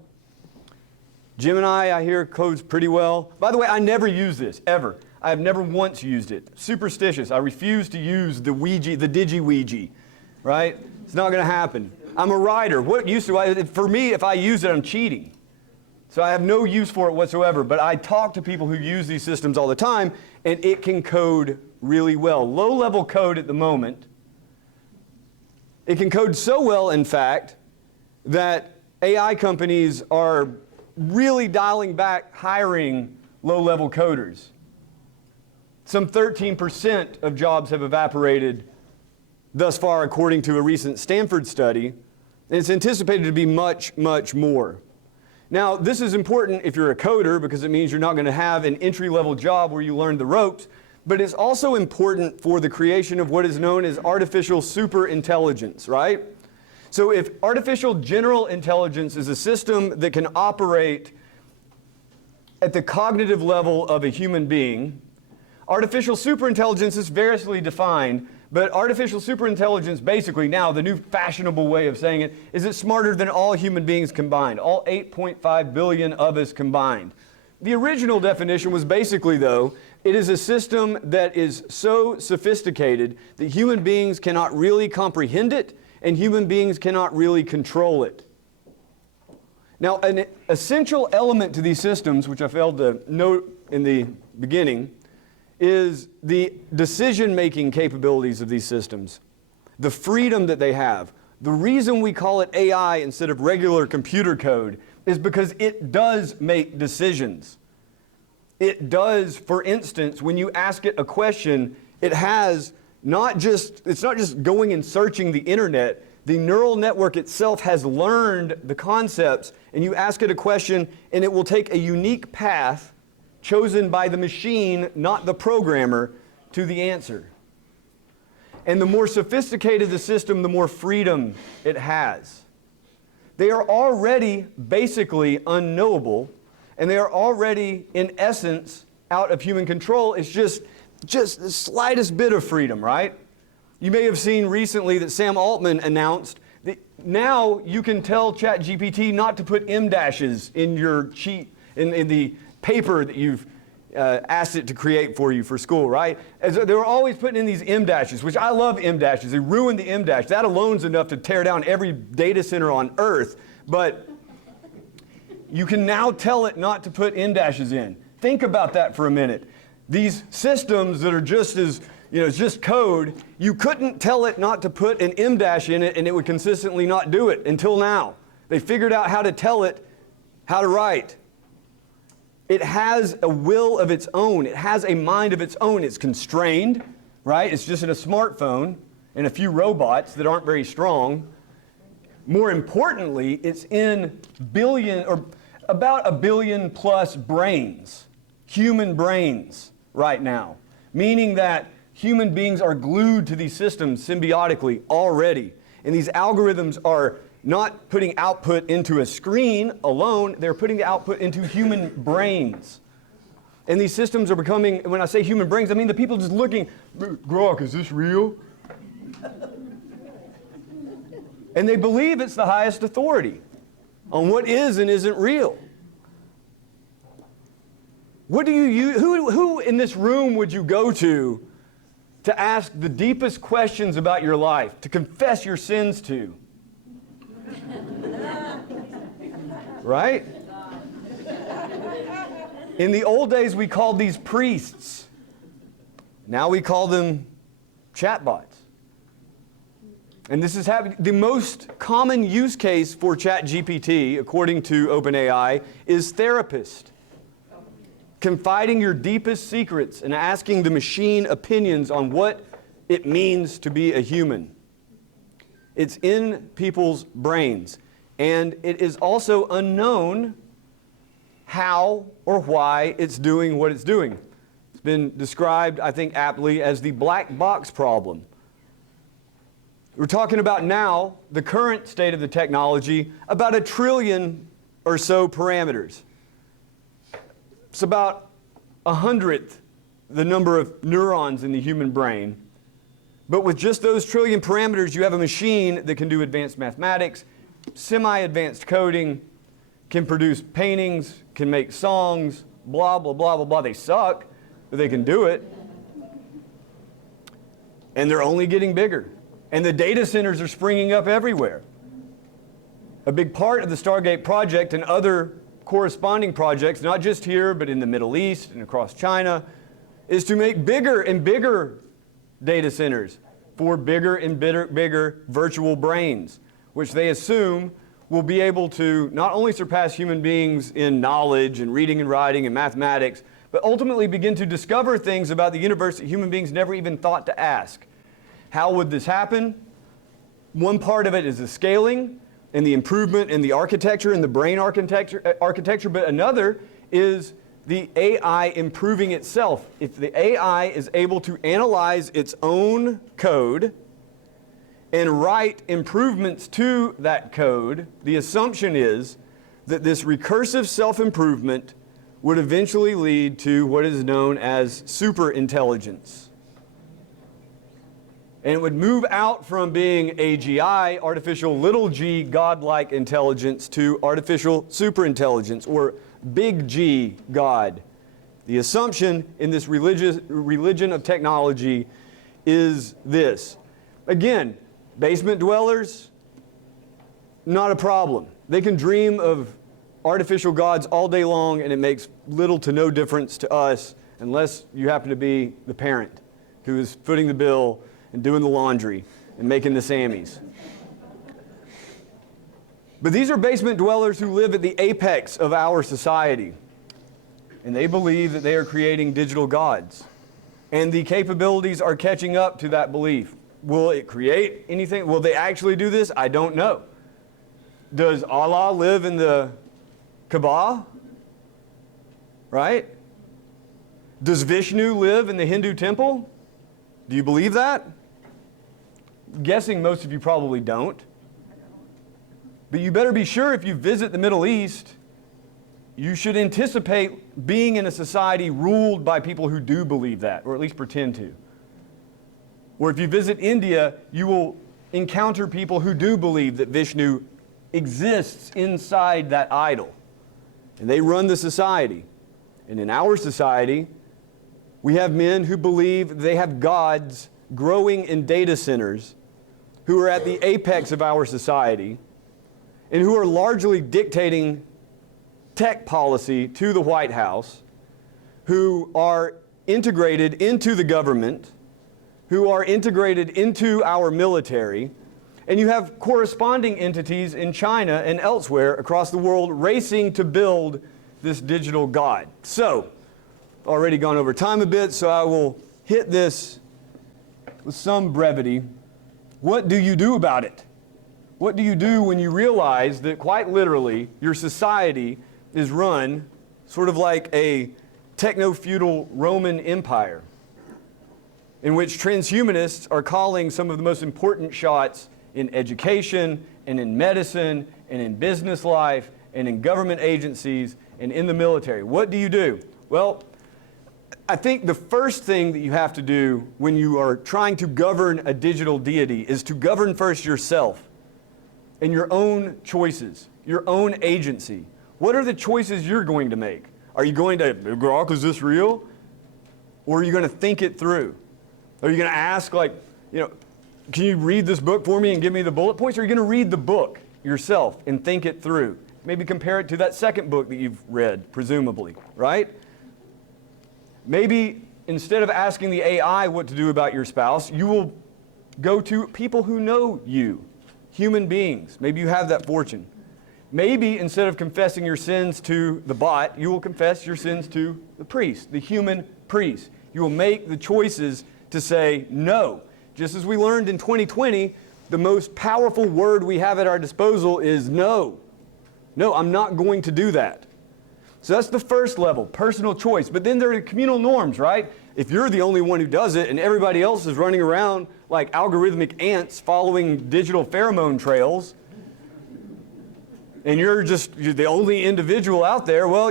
Gemini, I hear, codes pretty well. By the way, I never use this, ever. I have never once used it. Superstitious. I refuse to use the Ouija, the digi-Ouija, right? It's not going to happen. I'm a writer. What use do I? For me, if I use it, I'm cheating. So I have no use for it whatsoever. But I talk to people who use these systems all the time, and it can code really well. Low-level code at the moment. It can code so well, in fact, that AI companies are really dialing back hiring low-level coders. Some 13% of jobs have evaporated thus far, according to a recent Stanford study, and it's anticipated to be much, much more. Now, this is important if you're a coder, because it means you're not going to have an entry-level job where you learn the ropes, but it's also important for the creation of what is known as artificial superintelligence, right? So if artificial general intelligence is a system that can operate at the cognitive level of a human being, artificial superintelligence is variously defined, but artificial superintelligence, basically now, the new fashionable way of saying it, is it's smarter than all human beings combined, all 8.5 billion of us combined. The original definition was basically, though, it is a system that is so sophisticated that human beings cannot really comprehend it, and human beings cannot really control it. Now, an essential element to these systems, which I failed to note in the beginning, is the decision-making capabilities of these systems, the freedom that they have. The reason we call it AI instead of regular computer code is because it does make decisions. It does, for instance, when you ask it a question, it's not just going and searching the internet. The neural network itself has learned the concepts, and you ask it a question, and it will take a unique path chosen by the machine, not the programmer, to the answer. And the more sophisticated the system, the more freedom it has. They are already basically unknowable, and they are already, in essence, out of human control. It's just the slightest bit of freedom, right? You may have seen recently that Sam Altman announced that now you can tell ChatGPT not to put M-dashes in your cheat, in the paper that you've asked it to create for you for school, right? As they were always putting in these M-dashes, which I love M-dashes. They ruined the M-dash. That alone's enough to tear down every data center on Earth. But you can now tell it not to put M-dashes in. Think about that for a minute. These systems that are just as, it's just code, you couldn't tell it not to put an M-dash in it and it would consistently not do it until now. They figured out how to tell it how to write. It has a will of its own. It has a mind of its own. It's constrained, right? It's just in a smartphone and a few robots that aren't very strong. More importantly, it's in billion or about 1 billion plus brains, human brains right now, meaning that human beings are glued to these systems symbiotically already. And these algorithms are not putting output into a screen alone, they're putting the output into human brains. And these systems are becoming, when I say human brains, I mean the people just looking, Grok, is this real? And they believe it's the highest authority on what is and isn't real. What do you use, who in this room would you go to ask the deepest questions about your life, to confess your sins to? Right? In the old days, we called these priests. Now we call them chatbots. And this is happening. The most common use case for ChatGPT, according to OpenAI, is therapist. Confiding your deepest secrets and asking the machine opinions on what it means to be a human. It's in people's brains. And it is also unknown how or why it's doing what it's doing. It's been described, I think, aptly as the black box problem. We're talking about now, the current state of the technology, about 1 trillion or so parameters. It's about 100th the number of neurons in the human brain. But with just those trillion parameters, you have a machine that can do advanced mathematics, semi-advanced coding, can produce paintings, can make songs, blah, blah, blah, blah, blah. They suck, but they can do it. And they're only getting bigger. And the data centers are springing up everywhere. A big part of the Stargate project and other corresponding projects, not just here, but in the Middle East and across China, is to make bigger and bigger data centers for bigger and bigger virtual brains, which they assume will be able to not only surpass human beings in knowledge and reading and writing and mathematics, but ultimately begin to discover things about the universe that human beings never even thought to ask. How would this happen? One part of it is the scaling and the improvement in the architecture and the brain architecture, but another is the AI improving itself. If the AI is able to analyze its own code and write improvements to that code, the assumption is that this recursive self-improvement would eventually lead to what is known as superintelligence. And it would move out from being AGI, artificial little g, godlike intelligence, to artificial superintelligence, or big G, God. The assumption in this religion of technology is this. Again, basement dwellers, not a problem. They can dream of artificial gods all day long, and it makes little to no difference to us unless you happen to be the parent who is footing the bill and doing the laundry and making the Sammies. But these are basement dwellers who live at the apex of our society, and they believe that they are creating digital gods. And the capabilities are catching up to that belief. Will it create anything? Will they actually do this? I don't know. Does Allah live in the Kaaba? Right? Does Vishnu live in the Hindu temple? Do you believe that? Guessing most of you probably don't. But you better be sure if you visit the Middle East, you should anticipate being in a society ruled by people who do believe that, or at least pretend to. Or if you visit India, you will encounter people who do believe that Vishnu exists inside that idol. And they run the society. And in our society, we have men who believe they have gods growing in data centers who are at the apex of our society and who are largely dictating tech policy to the White House, who are integrated into the government, who are integrated into our military, and you have corresponding entities in China and elsewhere across the world racing to build this digital god. So, already gone over time a bit, so I will hit this with some brevity, what do you do about it? What do you do when you realize that quite literally your society is run sort of like a techno-feudal Roman Empire, in which transhumanists are calling some of the most important shots in education and in medicine and in business life and in government agencies and in the military? What do you do? Well, I think the first thing that you have to do when you are trying to govern a digital deity is to govern first yourself and your own choices, your own agency. What are the choices you're going to make? Are you going to, Grok, is this real? Or are you going to think it through? Are you going to ask, like, can you read this book for me and give me the bullet points? Or are you going to read the book yourself and think it through? Maybe compare it to that second book that you've read, presumably, right? Maybe instead of asking the AI what to do about your spouse, you will go to people who know you, human beings. Maybe you have that fortune. Maybe instead of confessing your sins to the bot, you will confess your sins to the priest, the human priest. You will make the choices to say no. Just as we learned in 2020, the most powerful word we have at our disposal is no. No, I'm not going to do that. So that's the first level, personal choice. But then there are communal norms, right? If you're the only one who does it and everybody else is running around like algorithmic ants following digital pheromone trails, and you're the only individual out there, well,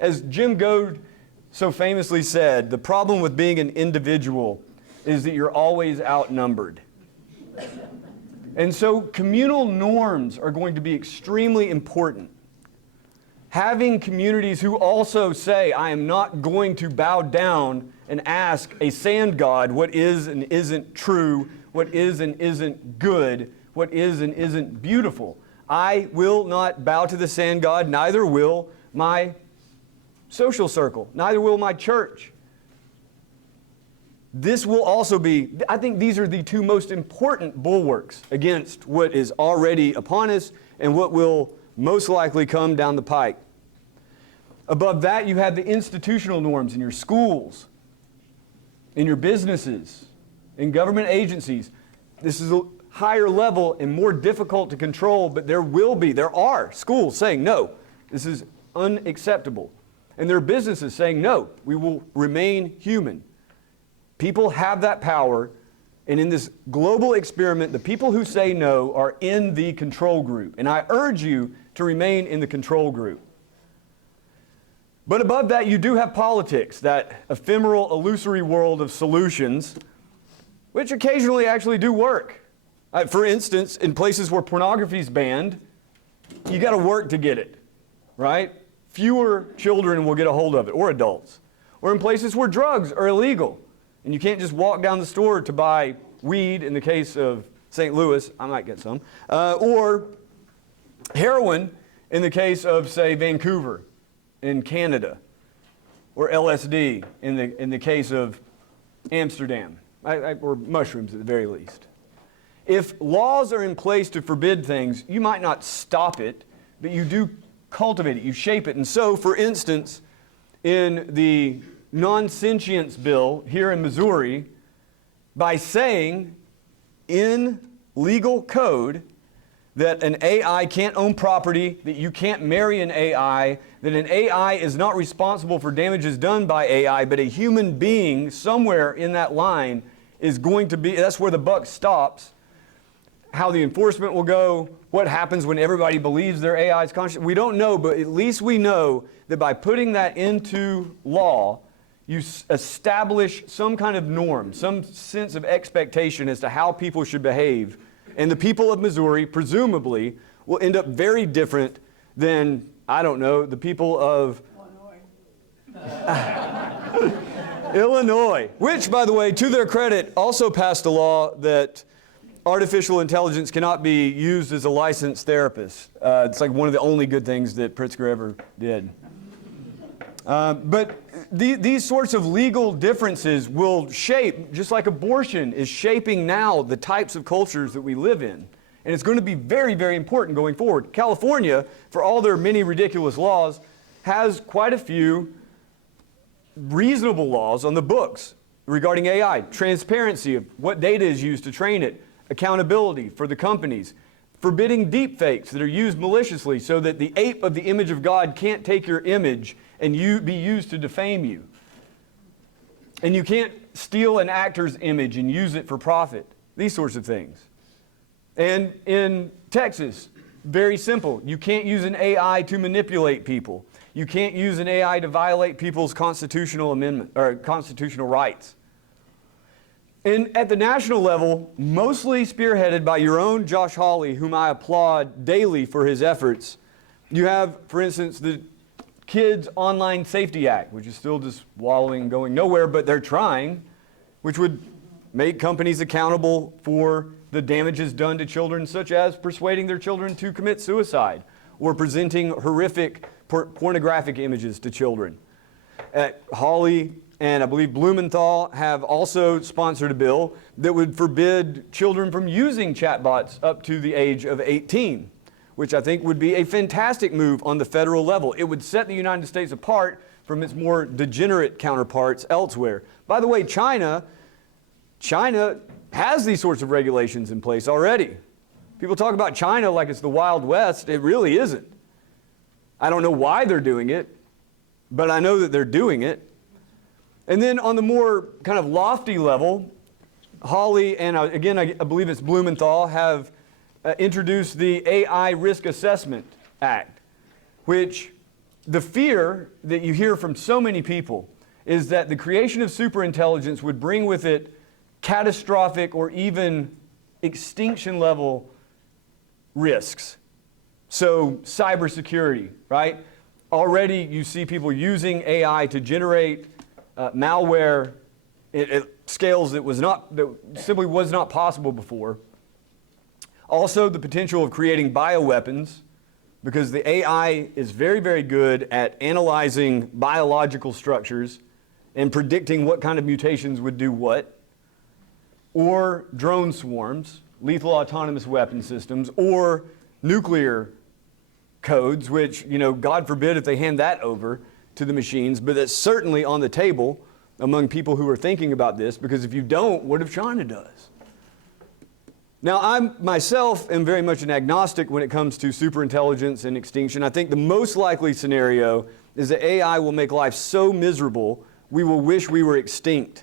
as Jim Goad so famously said, the problem with being an individual is that you're always outnumbered. And so communal norms are going to be extremely important. Having communities who also say, I am not going to bow down and ask a sand god what is and isn't true, what is and isn't good, what is and isn't beautiful. I will not bow to the sand god, neither will my social circle, neither will my church. This will also be, I think these are the two most important bulwarks against what is already upon us and what will most likely come down the pike. Above that, you have the institutional norms in your schools, in your businesses, in government agencies. This is a higher level and more difficult to control, but there are schools saying, no, this is unacceptable. And there are businesses saying, no, we will remain human. People have that power, and in this global experiment, the people who say no are in the control group. And I urge you to remain in the control group. But above that, you do have politics, that ephemeral, illusory world of solutions, which occasionally actually do work. For instance, in places where pornography is banned, you got to work to get it, right? Fewer children will get a hold of it, or adults. Or in places where drugs are illegal, and you can't just walk down the store to buy weed, in the case of St. Louis, I might get some, or heroin in the case of, say, Vancouver in Canada, or LSD in the case of Amsterdam, or mushrooms at the very least. If laws are in place to forbid things, you might not stop it, but you do cultivate it, you shape it. And so, for instance, in the non-sentience bill here in Missouri, by saying in legal code that an AI can't own property, that you can't marry an AI, that an AI is not responsible for damages done by AI, but a human being somewhere in that line is going to be, that's where the buck stops. How the enforcement will go, what happens when everybody believes their AI is conscious, we don't know, but at least we know that by putting that into law, you establish some kind of norm, some sense of expectation as to how people should behave. And the people of Missouri, presumably, will end up very different than, I don't know, the people of Illinois, which, by the way, to their credit, also passed a law that artificial intelligence cannot be used as a licensed therapist. It's like one of the only good things that Pritzker ever did. But these sorts of legal differences will shape, just like abortion is shaping now the types of cultures that we live in. And it's going to be very, very important going forward. California, for all their many ridiculous laws, has quite a few reasonable laws on the books regarding AI, transparency of what data is used to train it, accountability for the companies, forbidding deep fakes that are used maliciously so that the ape of the image of God can't take your image and be used to defame you. And you can't steal an actor's image and use it for profit. These sorts of things. And in Texas, very simple. You can't use an AI to manipulate people. You can't use an AI to violate people's constitutional amendment or constitutional rights. And at the national level, mostly spearheaded by your own Josh Hawley, whom I applaud daily for his efforts, you have, for instance, the Kids Online Safety Act, which is still just wallowing, going nowhere, but they're trying, which would make companies accountable for the damages done to children, such as persuading their children to commit suicide or presenting horrific pornographic images to children. Hawley and I believe Blumenthal have also sponsored a bill that would forbid children from using chatbots up to the age of 18, which I think would be a fantastic move on the federal level. It would set the United States apart from its more degenerate counterparts elsewhere. By the way, China has these sorts of regulations in place already. People talk about China like it's the Wild West. It really isn't. I don't know why they're doing it, but I know that they're doing it. And then on the more kind of lofty level, Hawley and again, I believe it's Blumenthal, have introduced the AI Risk Assessment Act, which the fear that you hear from so many people is that the creation of superintelligence would bring with it catastrophic or even extinction level risks. So cybersecurity, right? Already you see people using AI to generate malware at scales that simply was not possible before. Also the potential of creating bioweapons, because the AI is very, very good at analyzing biological structures and predicting what kind of mutations would do what. Or drone swarms, lethal autonomous weapon systems, or nuclear codes, which, God forbid if they hand that over to the machines, but that's certainly on the table among people who are thinking about this, because if you don't, what if China does? Now, I myself am very much an agnostic when it comes to superintelligence and extinction. I think the most likely scenario is that AI will make life so miserable we will wish we were extinct.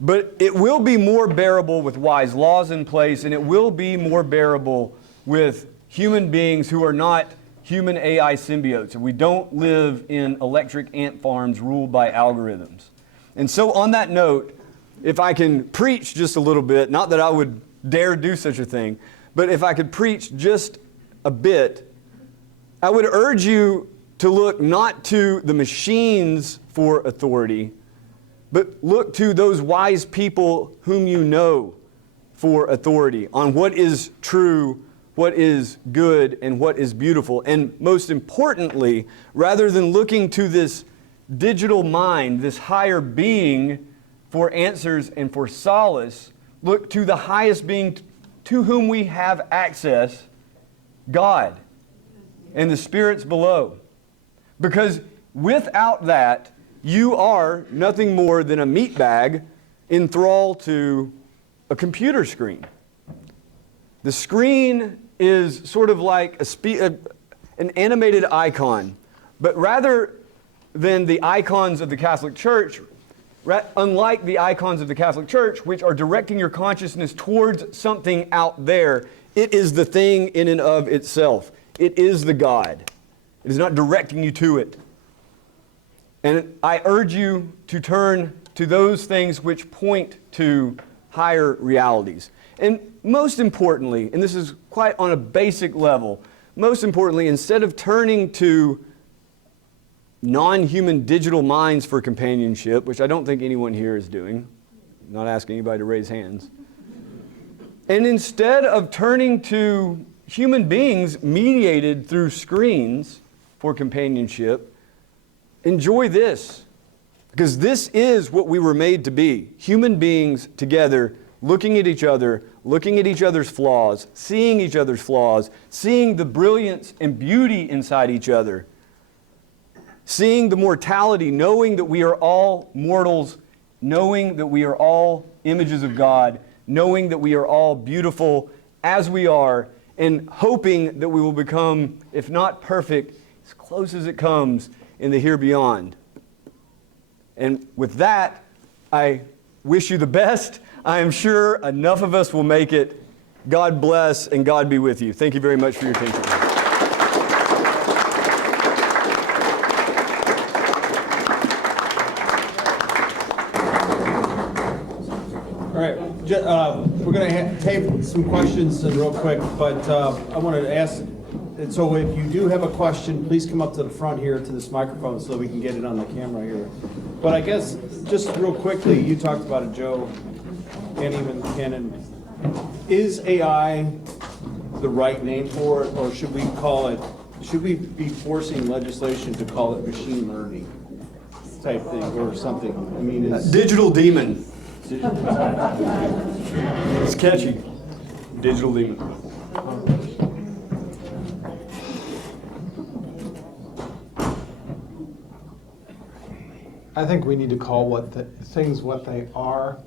But it will be more bearable with wise laws in place, and it will be more bearable with human beings who are not human AI symbiotes. And we don't live in electric ant farms ruled by algorithms. And so on that note, if I can preach just a little bit, not that I would dare do such a thing, but if I could preach just a bit, I would urge you to look not to the machines for authority, but look to those wise people whom you know for authority on what is true, what is good, and what is beautiful. And most importantly, rather than looking to this digital mind, this higher being for answers and for solace, look to the highest being to whom we have access, God and the spirits below. Because without that, you are nothing more than a meat bag in thrall to a computer screen. The screen is sort of like an animated icon, but rather than the icons of the Catholic Church, unlike the icons of the Catholic Church, which are directing your consciousness towards something out there, it is the thing in and of itself. It is the God. It is not directing you to it. And I urge you to turn to those things which point to higher realities. And most importantly, and this is quite on a basic level, most importantly, instead of turning to non-human digital minds for companionship, which I don't think anyone here is doing, I'm not asking anybody to raise hands, and instead of turning to human beings mediated through screens for companionship, enjoy this, because this is what we were made to be. Human beings together, looking at each other's flaws, seeing each other's flaws, seeing the brilliance and beauty inside each other, Seeing the mortality, knowing that we are all mortals, knowing that we are all images of God, knowing that we are all beautiful as we are, and hoping that we will become, if not perfect, as close as it comes in the here beyond. And with that, I wish you the best. I am sure enough of us will make it. God bless and God be with you. Thank you very much for your attention. All right, we're going to take some questions real quick, but I wanted to ask, and so if you do have a question, please come up to the front here to this microphone so that we can get it on the camera here. But I guess, just real quickly, you talked about it, Joe, and even Canon. Is AI the right name for it, or should we be forcing legislation to call it machine learning type thing or something? I mean, it's Digital demon. It's catchy. Digital demon. I think we need to call things what they are.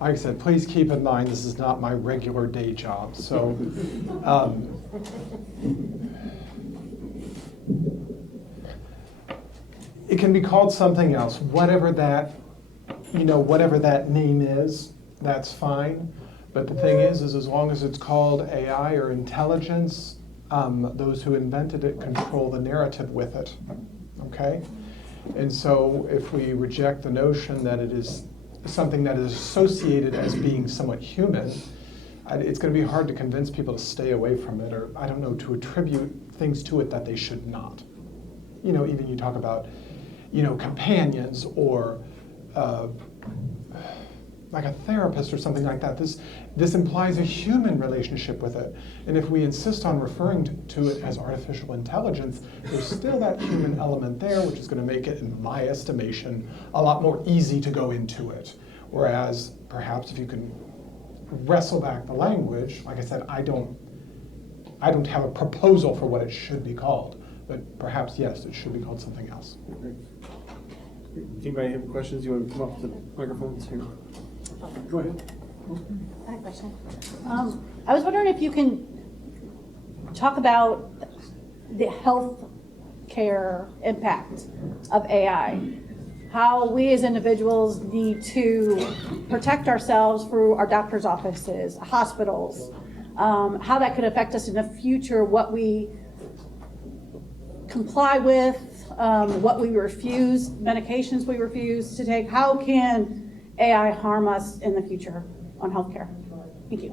Like I said, please keep in mind this is not my regular day job. So, it can be called something else, whatever that name is. That's fine. But the thing is as long as it's called AI or intelligence, those who invented it control the narrative with it. Okay? And so if we reject the notion that it is something that is associated as being somewhat human, it's going to be hard to convince people to stay away from it, or I don't know, to attribute things to it that they should not. Even you talk about, companions or like a therapist or something like that. This implies a human relationship with it. And if we insist on referring to it as artificial intelligence, there's still that human element there, which is going to make it, in my estimation, a lot more easy to go into it. Whereas perhaps if you can wrestle back the language, like I said, I don't have a proposal for what it should be called, but perhaps yes, it should be called something else. Anybody have questions? You want to come up to the microphones here? Go ahead. I have a question. I was wondering if you can talk about the health care impact of AI. How we as individuals need to protect ourselves through our doctor's offices, hospitals, how that could affect us in the future, what we comply with, what we refuse, medications we refuse to take. How can AI harm us in the future on healthcare? Thank you.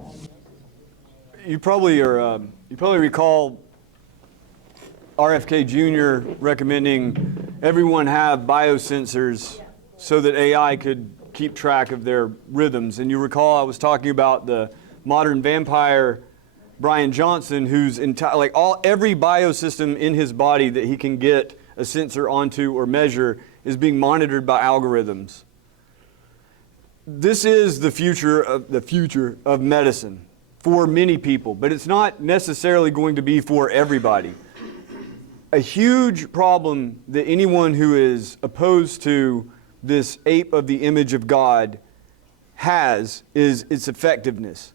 You probably recall RFK Jr. recommending everyone have biosensors so that AI could keep track of their rhythms. And you recall I was talking about the modern vampire Brian Johnson, whose every biosystem in his body that he can get a sensor onto or measure is being monitored by algorithms. This is the future of medicine for many people, but it's not necessarily going to be for everybody. A huge problem that anyone who is opposed to this ape of the image of God has is its effectiveness.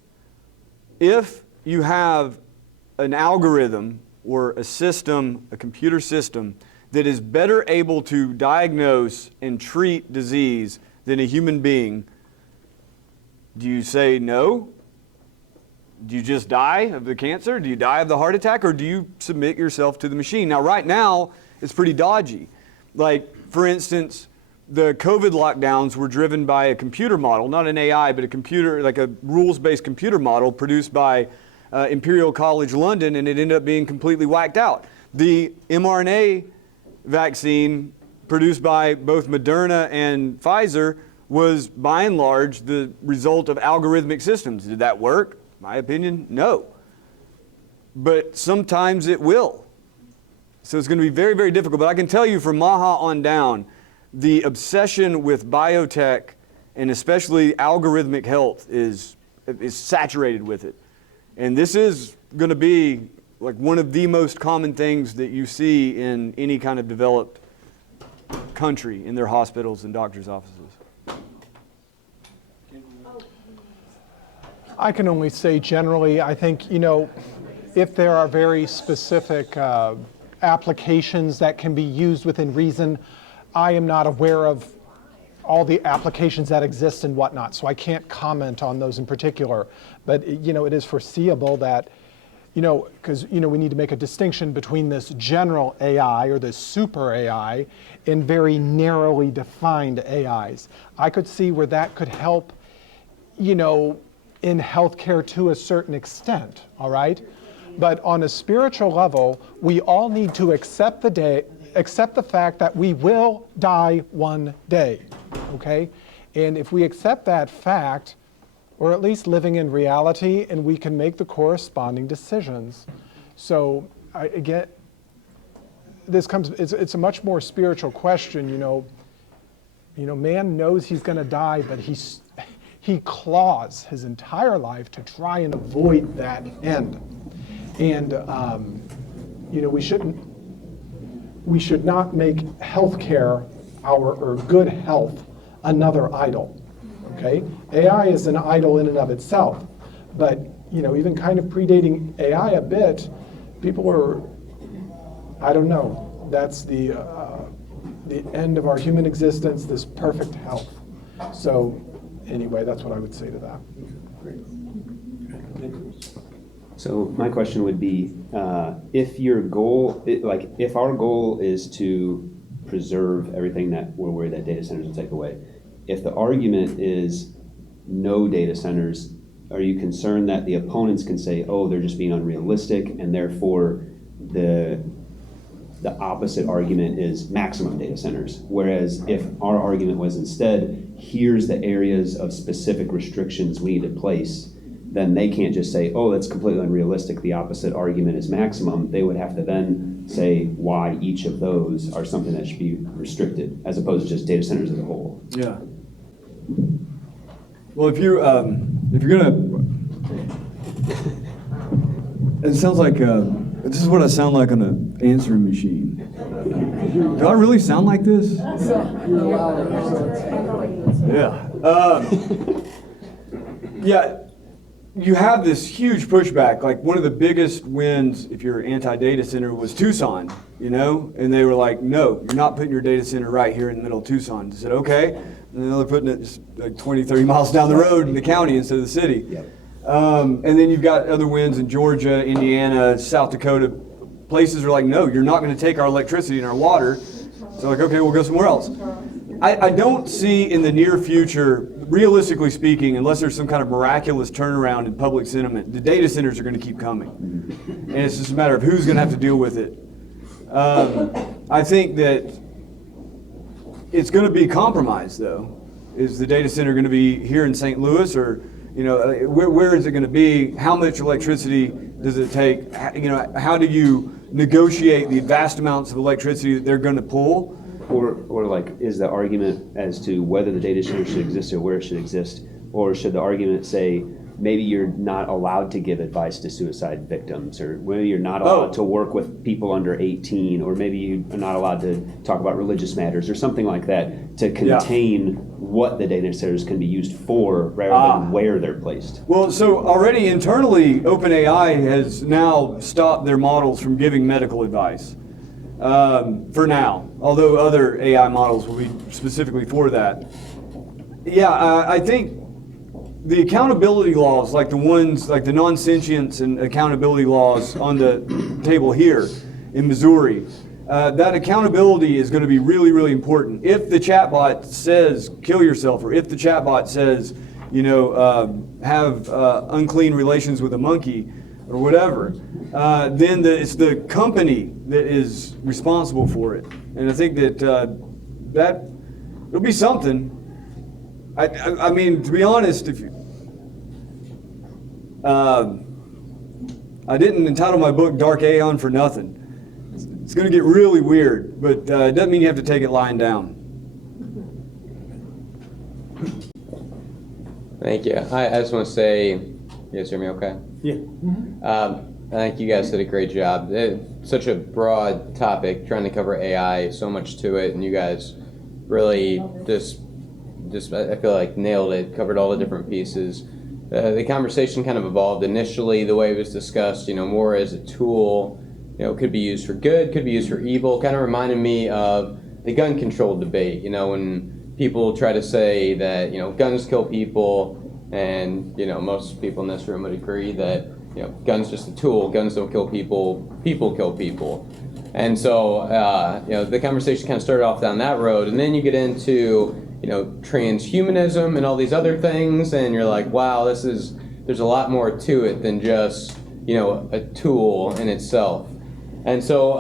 If you have an algorithm or a system, a computer system, that is better able to diagnose and treat disease than a human being, do you say no? Do you just die of the cancer? Do you die of the heart attack? Or do you submit yourself to the machine? Now, right now, it's pretty dodgy. Like, for instance, the COVID lockdowns were driven by a computer model, not an AI, but a computer, like a rules-based computer model produced by Imperial College London, and it ended up being completely whacked out. The mRNA vaccine produced by both Moderna and Pfizer was, by and large, the result of algorithmic systems. Did that work? My opinion, no. But sometimes it will. So it's going to be very, very difficult. But I can tell you from Maha on down, the obsession with biotech and especially algorithmic health is saturated with it. And this is going to be like one of the most common things that you see in any kind of developed country in their hospitals and doctors' offices. I can only say generally, I think, if there are very specific applications that can be used within reason, I am not aware of all the applications that exist and whatnot, so I can't comment on those in particular. But, it is foreseeable that, because, we need to make a distinction between this general AI or this super AI and very narrowly defined AIs. I could see where that could help, in healthcare to a certain extent, all right? But on a spiritual level, we all need to accept the fact that we will die one day, okay? And if we accept that fact, we're at least living in reality and we can make the corresponding decisions. So again, it's a much more spiritual question, man knows he's gonna die, but he claws his entire life to try and avoid that end. And we should not make healthcare or good health another idol. Okay, AI is an idol in and of itself, but even kind of predating AI a bit, people were, I don't know, that's the end of our human existence, this perfect health. So anyway, that's what I would say to that. So my question would be, if your goal, if our goal is to preserve everything that we're worried that data centers will take away, if the argument is no data centers, are you concerned that the opponents can say, oh, they're just being unrealistic, and therefore the opposite argument is maximum data centers? Whereas if our argument was instead, here's the areas of specific restrictions we need to place, then they can't just say, oh, that's completely unrealistic, the opposite argument is maximum. They would have to then say why each of those are something that should be restricted, as opposed to just data centers as a whole. Yeah. Well, if you're gonna, it sounds like this is what I sound like on an answering machine. Do I really sound like this? Yeah. Yeah. You have this huge pushback. Like one of the biggest wins, if you're anti-data center, was Tucson, and they were like, no, you're not putting your data center right here in the middle of Tucson. They said, okay. And then they're putting it just like 20, 30 miles down the road in the county instead of the city. Yep. And then you've got other wins in Georgia, Indiana, South Dakota. Places are like, no, you're not going to take our electricity and our water. So like, okay, we'll go somewhere else. I don't see in the near future, realistically speaking, unless there's some kind of miraculous turnaround in public sentiment, the data centers are going to keep coming. And it's just a matter of who's going to have to deal with it. I think that it's going to be compromised, though. Is the data center going to be here in St. Louis, or where is it going to be? How much electricity does it take? How do you negotiate the vast amounts of electricity that they're going to pull? Or like, is the argument as to whether the data center should exist or where it should exist? Or should the argument say, maybe you're not allowed to give advice to suicide victims, or maybe you're not allowed to work with people under 18, or maybe you're not allowed to talk about religious matters, or something like that, to contain what the data centers can be used for rather than where they're placed? Well, so already internally, OpenAI has now stopped their models from giving medical advice. For now, although other AI models will be specifically for that. Yeah, I think the accountability laws, like the ones, like the non-sentience and accountability laws on the table here in Missouri, that accountability is going to be really, really important. If the chatbot says, kill yourself, or if the chatbot says, have unclean relations with a monkey, or whatever, then it's the company that is responsible for it. And I think that it'll be something. I mean, to be honest, if I didn't entitle my book Dark Aeon for nothing. It's going to get really weird, but it doesn't mean you have to take it lying down. Thank you. I just want to say, you guys hear me okay? Yeah. I think you guys did a great job. Such a broad topic, trying to cover AI, so much to it, and you guys really just I feel like nailed it, covered all the different pieces. The conversation kind of evolved initially, the way it was discussed, more as a tool, could be used for good, could be used for evil, kind of reminded me of the gun control debate, when people try to say that, guns kill people, and, most people in this room would agree that, guns just a tool, guns don't kill people, people kill people. And so, the conversation kind of started off down that road, and then you get into, transhumanism and all these other things, and you're like, wow, there's a lot more to it than just, a tool in itself. And so,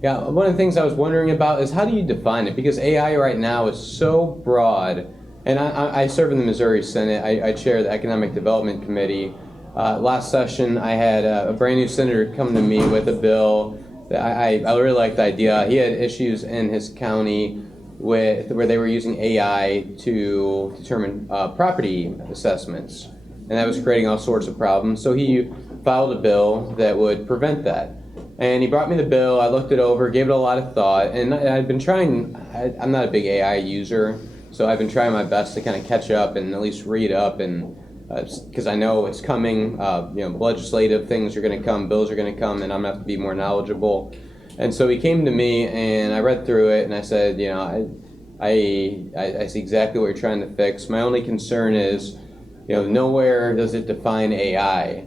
one of the things I was wondering about is how do you define it? Because AI right now is so broad, and I serve in the Missouri Senate. I chair the Economic Development Committee. Last session, I had a brand new senator come to me with a bill that I really liked the idea. He had issues in his county where they were using AI to determine property assessments, and that was creating all sorts of problems. So he filed a bill that would prevent that. And he brought me the bill, I looked it over, gave it a lot of thought, and I've been trying, I'm not a big AI user, so I've been trying my best to kind of catch up and at least read up, and because I know it's coming, legislative things are going to come, bills are going to come, and I'm going to have to be more knowledgeable. And so he came to me, and I read through it, and I said, I see exactly what you're trying to fix. My only concern is, nowhere does it define AI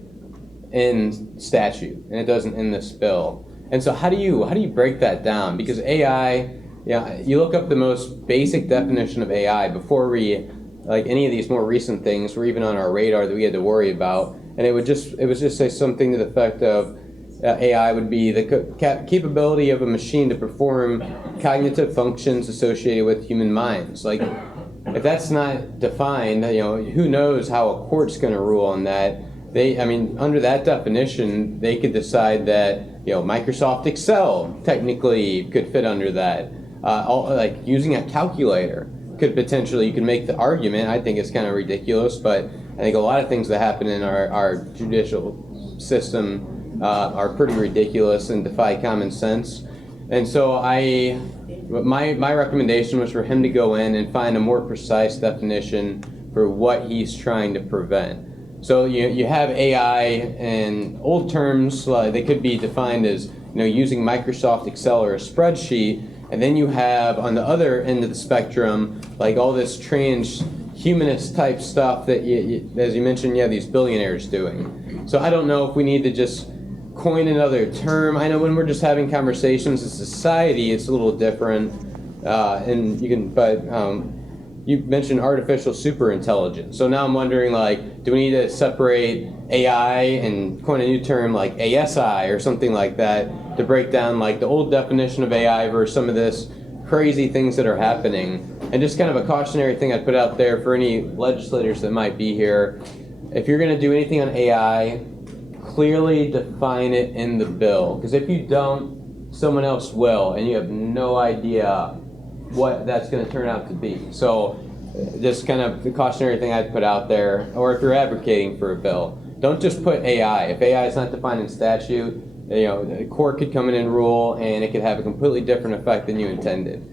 in statute, and it doesn't in this bill. And so how do you break that down? Because AI, you look up the most basic definition of AI before we, like any of these more recent things were even on our radar that we had to worry about, and it was just say something to the effect of AI would be the capability of a machine to perform cognitive functions associated with human minds. Like, if that's not defined, who knows how a court's going to rule on that? Under that definition, they could decide that, Microsoft Excel technically could fit under that. Like using a calculator could potentially, you could make the argument. I think it's kind of ridiculous, but I think a lot of things that happen in our judicial system are pretty ridiculous and defy common sense. And so my recommendation was for him to go in and find a more precise definition for what he's trying to prevent. So you have AI in old terms, they could be defined as using Microsoft Excel or a spreadsheet, and then you have on the other end of the spectrum like all this transhumanist type stuff that, as you mentioned, these billionaires doing. So I don't know if we need to just coin another term. I know when we're just having conversations as society, it's a little different, and you mentioned artificial superintelligence. So now I'm wondering, do we need to separate AI and coin a new term like ASI or something like that to break down the old definition of AI versus some of this crazy things that are happening? And just kind of a cautionary thing I'd put out there for any legislators that might be here. If you're going to do anything on AI, clearly define it in the bill. Because if you don't, someone else will, and you have no idea what that's going to turn out to be. So just kind of the cautionary thing I'd put out there, or if you're advocating for a bill, don't just put AI. If AI is not defined in statute, the court could come in and rule, and it could have a completely different effect than you intended.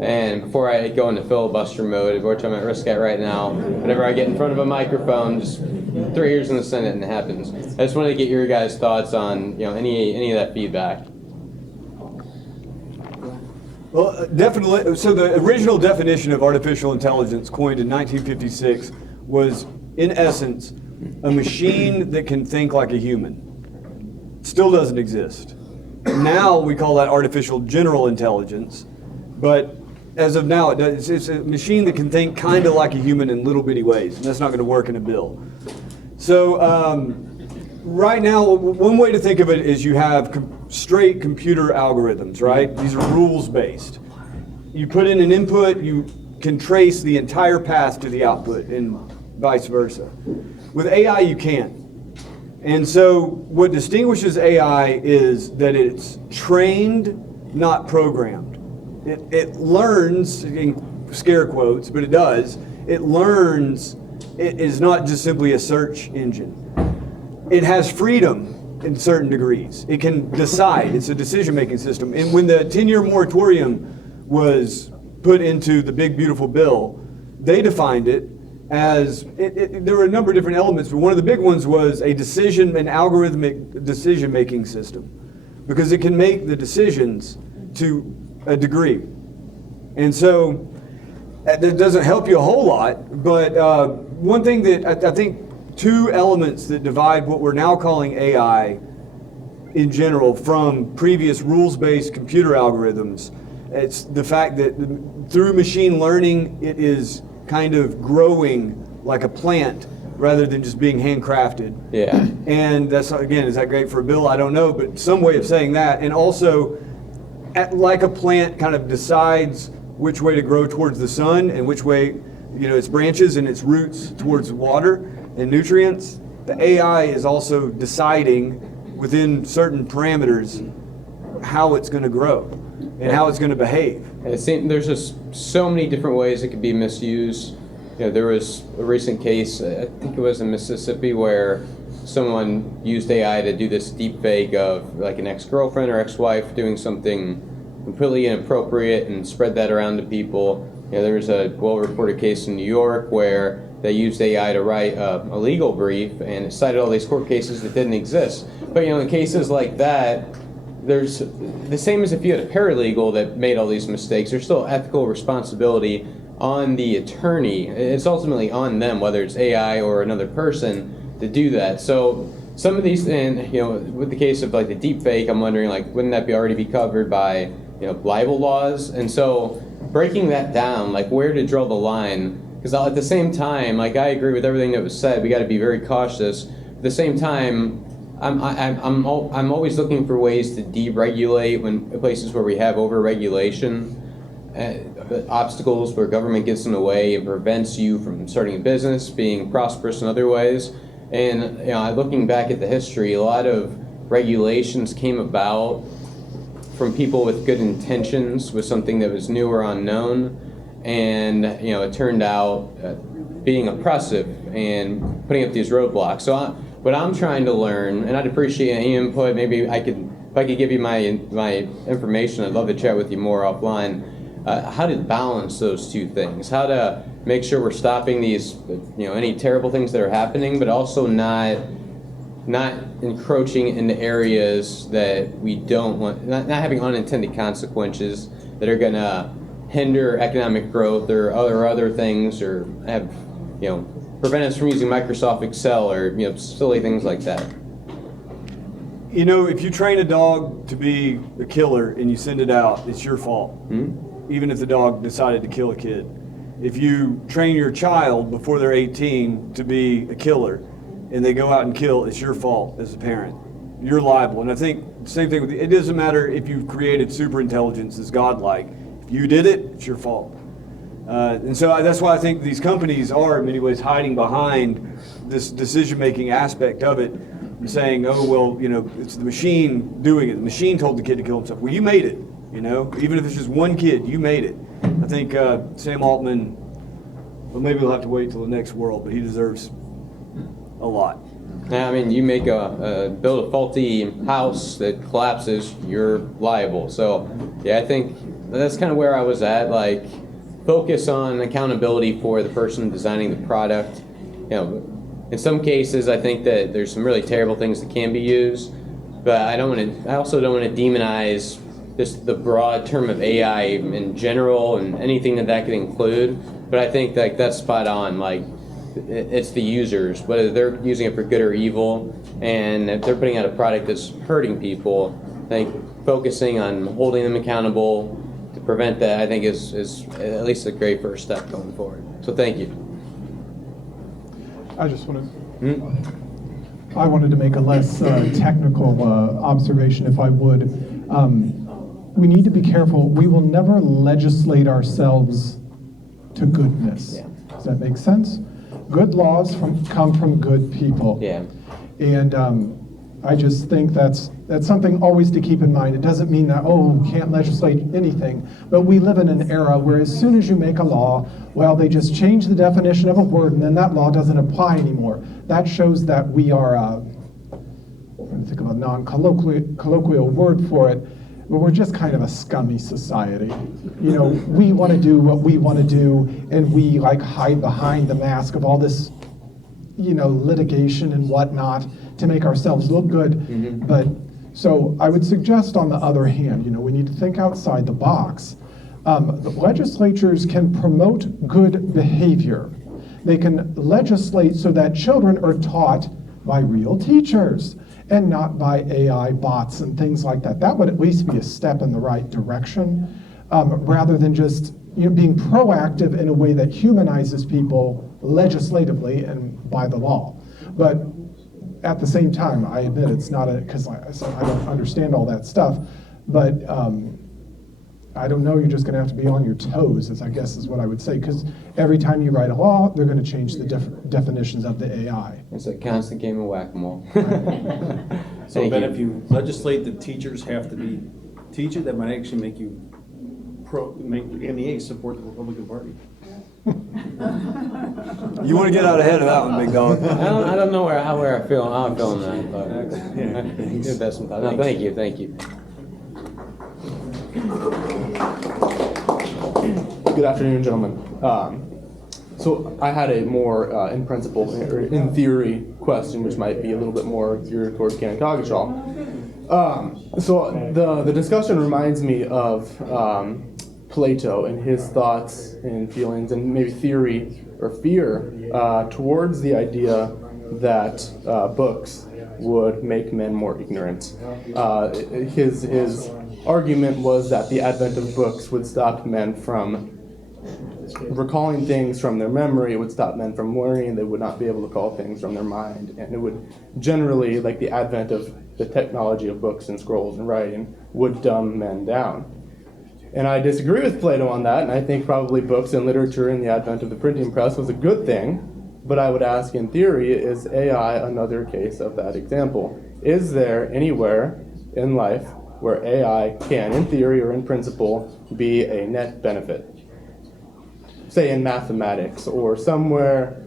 And before I go into filibuster mode, which I'm at risk at right now, whenever I get in front of a microphone, just 3 years in the Senate and it happens. I just wanted to get your guys' thoughts on any of that feedback. Well, definitely. So the original definition of artificial intelligence, coined in 1956, was, in essence, a machine that can think like a human. Still doesn't exist. Now we call that artificial general intelligence, but as of now, it's a machine that can think kind of like a human in little bitty ways, and that's not going to work in a bill. So right now, one way to think of it is you have straight computer algorithms, right? These are rules-based. You put in an input, you can trace the entire path to the output, and vice versa. With AI, you can't. And so what distinguishes AI is that it's trained, not programmed. It learns, in scare quotes, but it does. It learns. It is not just simply a search engine. It has freedom, in certain degrees. It can decide. It's a decision-making system. And when the 10-year moratorium was put into the big, beautiful bill, they defined it as, there were a number of different elements, but one of the big ones was an algorithmic decision-making system, because it can make the decisions to a degree. And so that doesn't help you a whole lot, but one thing that I think, two elements that divide what we're now calling AI in general from previous rules-based computer algorithms, it's the fact that through machine learning, it is kind of growing like a plant rather than just being handcrafted. Yeah. And that's, again, is that great for a bill? I don't know, but some way of saying that. And also, like a plant kind of decides which way to grow towards the sun and which way, its branches and its roots towards water and nutrients, the AI is also deciding within certain parameters how it's going to grow and how it's going to behave. There's just so many different ways it could be misused. There was a recent case, I think it was in Mississippi, where someone used AI to do this deep fake of like an ex-girlfriend or ex-wife doing something completely inappropriate and spread that around to people. There was a well-reported case in New York where they used AI to write a legal brief, and it cited all these court cases that didn't exist. But in cases like that, there's the same as if you had a paralegal that made all these mistakes. There's still ethical responsibility on the attorney. It's ultimately on them, whether it's AI or another person, to do that. So some of these, and with the case of like the deep fake, I'm wondering wouldn't that already be covered by libel laws? And so breaking that down, where to draw the line. Because at the same time, I agree with everything that was said. We got to be very cautious. At the same time, I'm always looking for ways to deregulate when places where we have overregulation, obstacles where government gets in the way and prevents you from starting a business, being prosperous in other ways. And looking back at the history, a lot of regulations came about from people with good intentions, with something that was new or unknown. And it turned out being oppressive and putting up these roadblocks. So what I'm trying to learn, and I'd appreciate any input. Maybe if I could give you my information, I'd love to chat with you more offline. How to balance those two things? How to make sure we're stopping these, any terrible things that are happening, but also not encroaching into areas that we don't want, not having unintended consequences that are going to hinder economic growth or other things, or have prevent us from using Microsoft Excel or silly things like that. If you train a dog to be a killer and you send it out, it's your fault. Even if the dog decided to kill a kid. If you train your child before they're 18 to be a killer and they go out and kill, it's your fault as a parent. You're liable. And I think the same thing it doesn't matter if you've created superintelligence that's godlike. You did it, it's your fault. And so that's why I think these companies are in many ways hiding behind this decision-making aspect of it, and saying, oh, well, it's the machine doing it. The machine told the kid to kill himself. Well, you made it, even if it's just one kid, you made it. I think Sam Altman, well, maybe we'll have to wait till the next world, but he deserves a lot. Yeah, you make build a faulty house that collapses, you're liable. So, yeah, I think that's kind of where I was at. Focus on accountability for the person designing the product. In some cases, I think that there's some really terrible things that can be used, but I also don't want to demonize just the broad term of AI in general and anything that could include. But I think that's spot on. It's the users, whether they're using it for good or evil, and if they're putting out a product that's hurting people, I think focusing on holding them accountable to prevent that, I think is at least a great first step going forward. So thank you. I just wanted, I wanted to make a less technical observation, if I would. We need to be careful. We will never legislate ourselves to goodness. Yeah. Does that make sense? Good laws come from good people. Yeah. And I just think that's something always to keep in mind. It doesn't mean that, we can't legislate anything. But we live in an era where as soon as you make a law, they just change the definition of a word and then that law doesn't apply anymore. That shows that we are trying to think of a non-colloquial word for it, but we're just kind of a scummy society. You know, we want to do what we want to do, and we like hide behind the mask of all this, you know, litigation and whatnot to make ourselves look good. But so I would suggest, on the other hand, you know, we need to think outside the box. The legislatures can promote good behavior. They can legislate so that children are taught by real teachers and not by AI bots and things like that. That would at least be a step in the right direction, rather than just, you know, being proactive in a way that humanizes people legislatively and by the law. But at the same time, I admit it's not because I don't understand all that stuff, but I don't know, you're just going to have to be on your toes, I guess is what I would say, because every time you write a law, they're going to change the definitions of the AI. It's a constant game of whack-a-mole. So then if you legislate that teachers have to be teachers, that might actually make you make NEA support the Republican Party. You want to get out ahead of that one, big dog. I don't know how I feel on that, but give that some thought. No, thank you. Good afternoon, gentlemen. So I had a more in principle or in theory question, which might be a little bit more geared towards Canon Coggeshall. So the discussion reminds me of Plato and his thoughts and feelings and maybe theory or fear towards the idea that books would make men more ignorant. His argument was that the advent of books would stop men from recalling things from their memory, it would stop men from learning, they would not be able to recall things from their mind, and it would generally, like the advent of the technology of books and scrolls and writing, would dumb men down. And I disagree with Plato on that, and I think probably books and literature and the advent of the printing press was a good thing, but I would ask, in theory, is AI another case of that example? Is there anywhere in life where AI can, in theory or in principle, be a net benefit? Say in mathematics or somewhere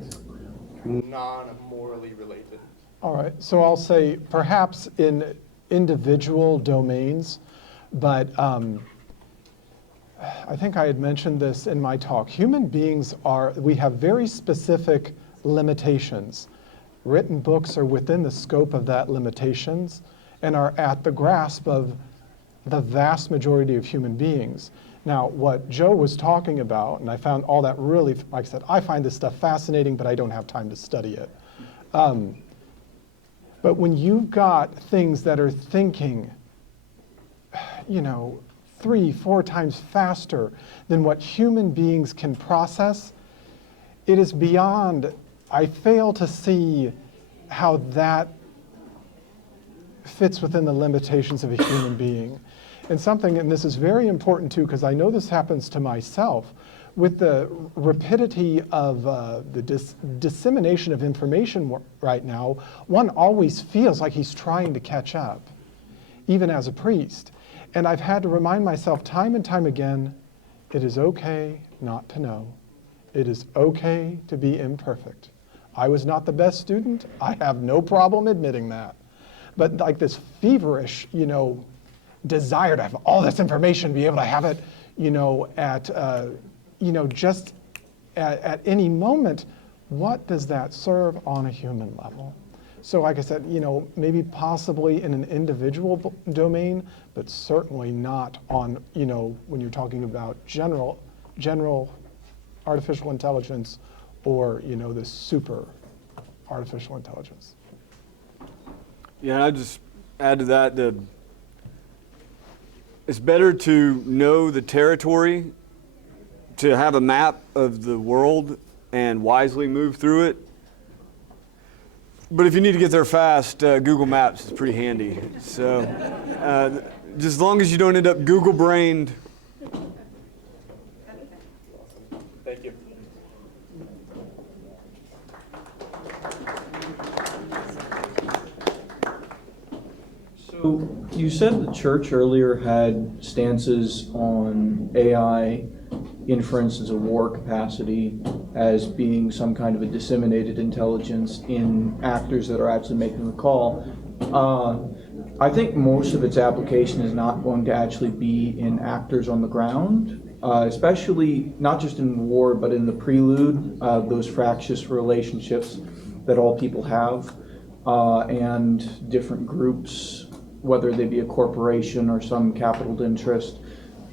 non-morally related. All right, so I'll say perhaps in individual domains, but I think I had mentioned this in my talk. Human beings we have very specific limitations. Written books are within the scope of that limitations and are at the grasp of the vast majority of human beings. Now, what Joe was talking about, and I found all that really, like I said, I find this stuff fascinating, but I don't have time to study it. But when you've got things that are thinking, you know, 3-4 times faster than what human beings can process, it is beyond, I fail to see how that fits within the limitations of a human being. And this is very important too, because I know this happens to myself, with the rapidity of the dissemination of information right now, one always feels like he's trying to catch up, even as a priest. And I've had to remind myself time and time again, it is okay not to know. It is okay to be imperfect. I was not the best student. I have no problem admitting that. But like this feverish, you know, desire to have all this information, be able to have it, you know, just at any moment, what does that serve on a human level? So like I said, you know, maybe possibly in an individual domain, but certainly not on, you know, when you're talking about general artificial intelligence or, you know, the super artificial intelligence. Yeah, I'd just add to that, it's better to know the territory, to have a map of the world and wisely move through it. But if you need to get there fast, Google Maps is pretty handy. So just as long as you don't end up Google-brained. Thank you. So you said the church earlier had stances on AI inference as a war capacity as being some kind of a disseminated intelligence in actors that are actually making the call. I think most of its application is not going to actually be in actors on the ground, especially not just in war, but in the prelude, those fractious relationships that all people have, and different groups, whether they be a corporation or some capitaled interest.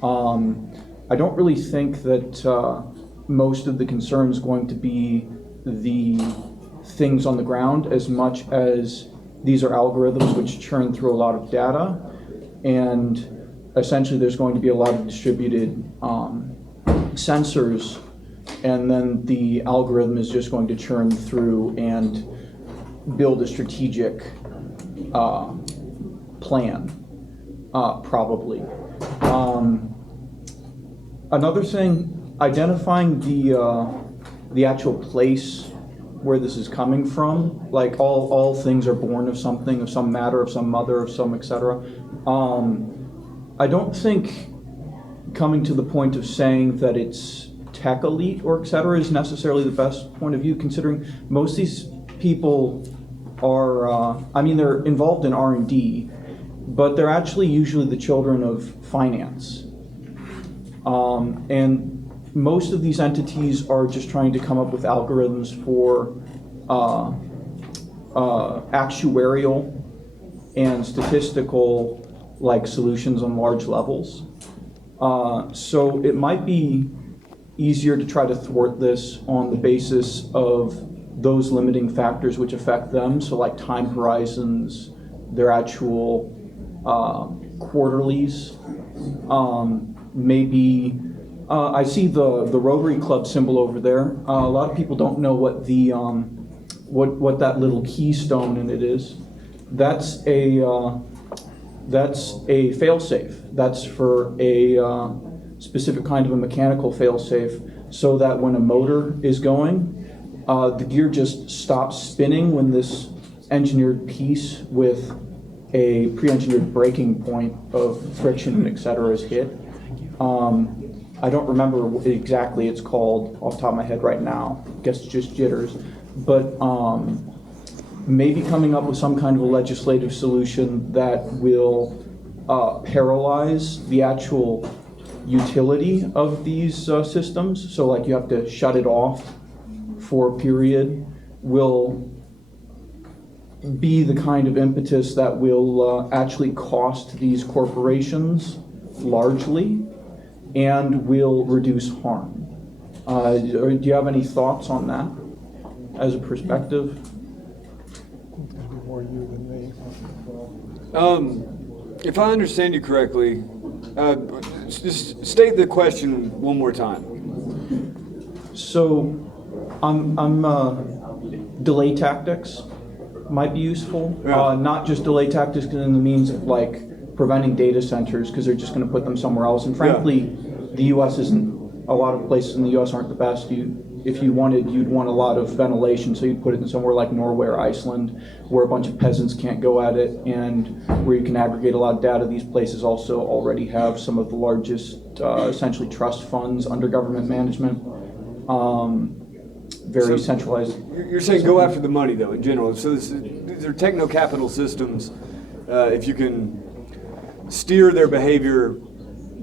I don't really think that most of the concern is going to be the things on the ground as much as these are algorithms which churn through a lot of data, and essentially there's going to be a lot of distributed sensors, and then the algorithm is just going to churn through and build a strategic plan, probably. Another thing, identifying the actual place where this is coming from, like all things are born of something, of some matter, of some mother, of some etc. I don't think coming to the point of saying that it's tech elite or etc. is necessarily the best point of view, considering most of these people are, they're involved in R&D, but they're actually usually the children of finance. And most of these entities are just trying to come up with algorithms for actuarial and statistical solutions on large levels. So it might be easier to try to thwart this on the basis of those limiting factors which affect them, so like time horizons, their actual quarterlies, maybe. I see the Rotary Club symbol over there. A lot of people don't know what the what that little keystone in it is. That's a failsafe. That's for a specific kind of a mechanical failsafe, so that when a motor is going, the gear just stops spinning when this engineered piece with a pre-engineered breaking point of friction, etc., is hit. I don't remember what exactly it's called off the top of my head right now. I guess it's just jitters. But maybe coming up with some kind of a legislative solution that will paralyze the actual utility of these systems. So like you have to shut it off for a period, will be the kind of impetus that will actually cost these corporations largely and will reduce harm. Do you have any thoughts on that as a perspective? It's going to be more you than me. If I understand you correctly, just state the question one more time. So, delay tactics might be useful. Yeah. Not just delay tactics in the means of preventing data centers because they're just going to put them somewhere else. And frankly, the U.S. isn't. A lot of places in the U.S. aren't the best. If you wanted, you'd want a lot of ventilation, so you'd put it in somewhere like Norway or Iceland, where a bunch of peasants can't go at it, and where you can aggregate a lot of data. These places also already have some of the largest, essentially, trust funds under government management. Very centralized. You're saying go after the money, though, in general. So these are techno-capital systems. If you can steer their behavior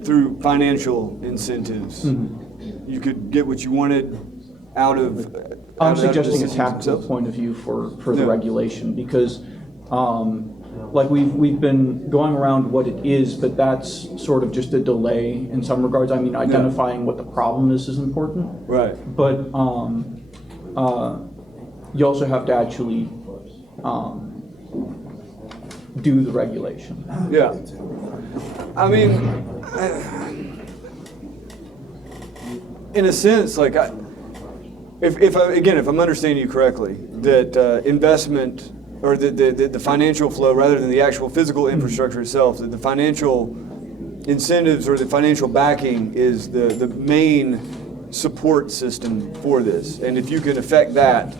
through financial incentives, you could get what you wanted out of. I'm suggesting a tactical point of view for the regulation, because we've been going around what it is, but that's sort of just a delay in some regards. I mean, identifying what the problem is important. Right. But you also have to actually do the regulation. Yeah. I mean, in a sense, if I'm understanding you correctly, that investment or the financial flow, rather than the actual physical infrastructure itself, that the financial incentives or the financial backing is the main support system for this. And if you can affect that,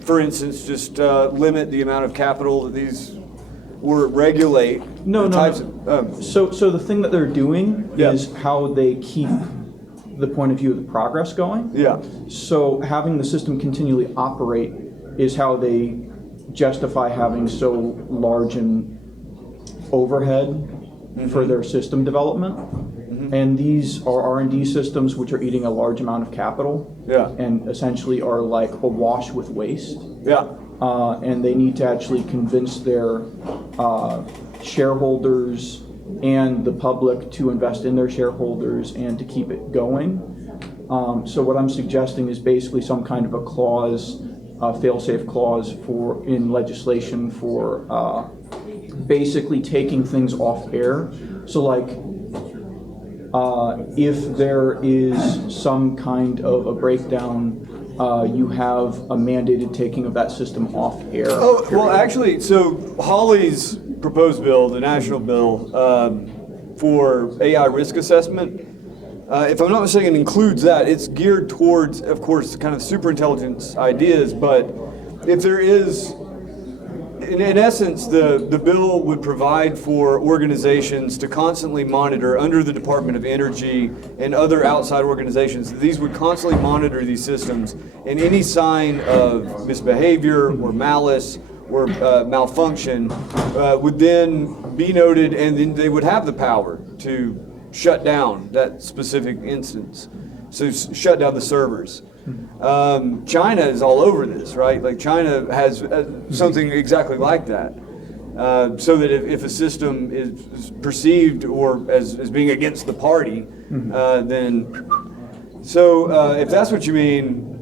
for instance, just limit the amount of capital that these or regulate types of. So the thing that they're doing is how they keep the point of view of the progress going. Yeah. So having the system continually operate is how they justify having so large an overhead for their system development. And these are R&D systems which are eating a large amount of capital. Yeah. And essentially are like awash with waste. Yeah. And they need to actually convince their shareholders and the public to invest in their shareholders and to keep it going. So what I'm suggesting is basically some kind of a clause, fail-safe clause in legislation for basically taking things off air. So like, if there is some kind of a breakdown, you have a mandated taking of that system off air. Oh, well, actually, so Hawley's proposed bill, the national bill for AI risk assessment, if I'm not mistaken, includes that. It's geared towards, of course, kind of superintelligence ideas, but if there is, in essence, the bill would provide for organizations to constantly monitor under the Department of Energy and other outside organizations. These would constantly monitor these systems, and any sign of misbehavior or malice or malfunction would then be noted, and then they would have the power to shut down that specific instance. So shut down the servers. China is all over this, right? Like China has something exactly like that. So that if a system is perceived or as being against the party, then, so if that's what you mean,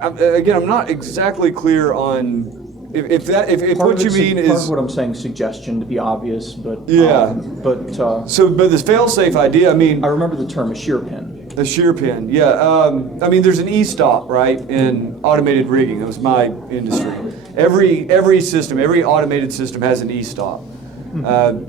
again, I'm not exactly clear on if what you mean is. Part of what I'm saying, suggestion to be obvious, but. Yeah. But this fail-safe idea, I mean. I remember the term a shear pin. The shear pin, yeah. I mean, there's an e-stop, right, in automated rigging. That was my industry. Every system, every automated system has an e-stop.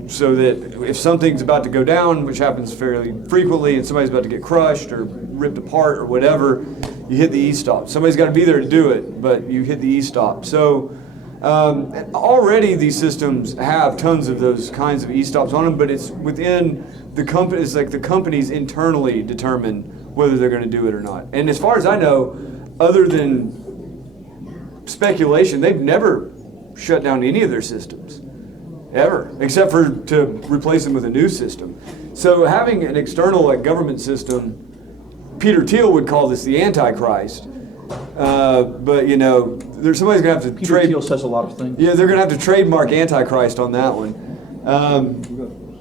So that if something's about to go down, which happens fairly frequently, and somebody's about to get crushed or ripped apart or whatever, you hit the e-stop. Somebody's got to be there to do it, but you hit the e-stop. So already these systems have tons of those kinds of e-stops on them, but it's within the company. It's like the companies internally determine whether they're going to do it or not. And as far as I know, other than speculation, they've never shut down any of their systems, ever, except for to replace them with a new system. So having an external like government system, Peter Thiel would call this the Antichrist. But you know, there's somebody's gonna have to Peter Thiel says a lot of things. Yeah, they're gonna have to trademark Antichrist on that one.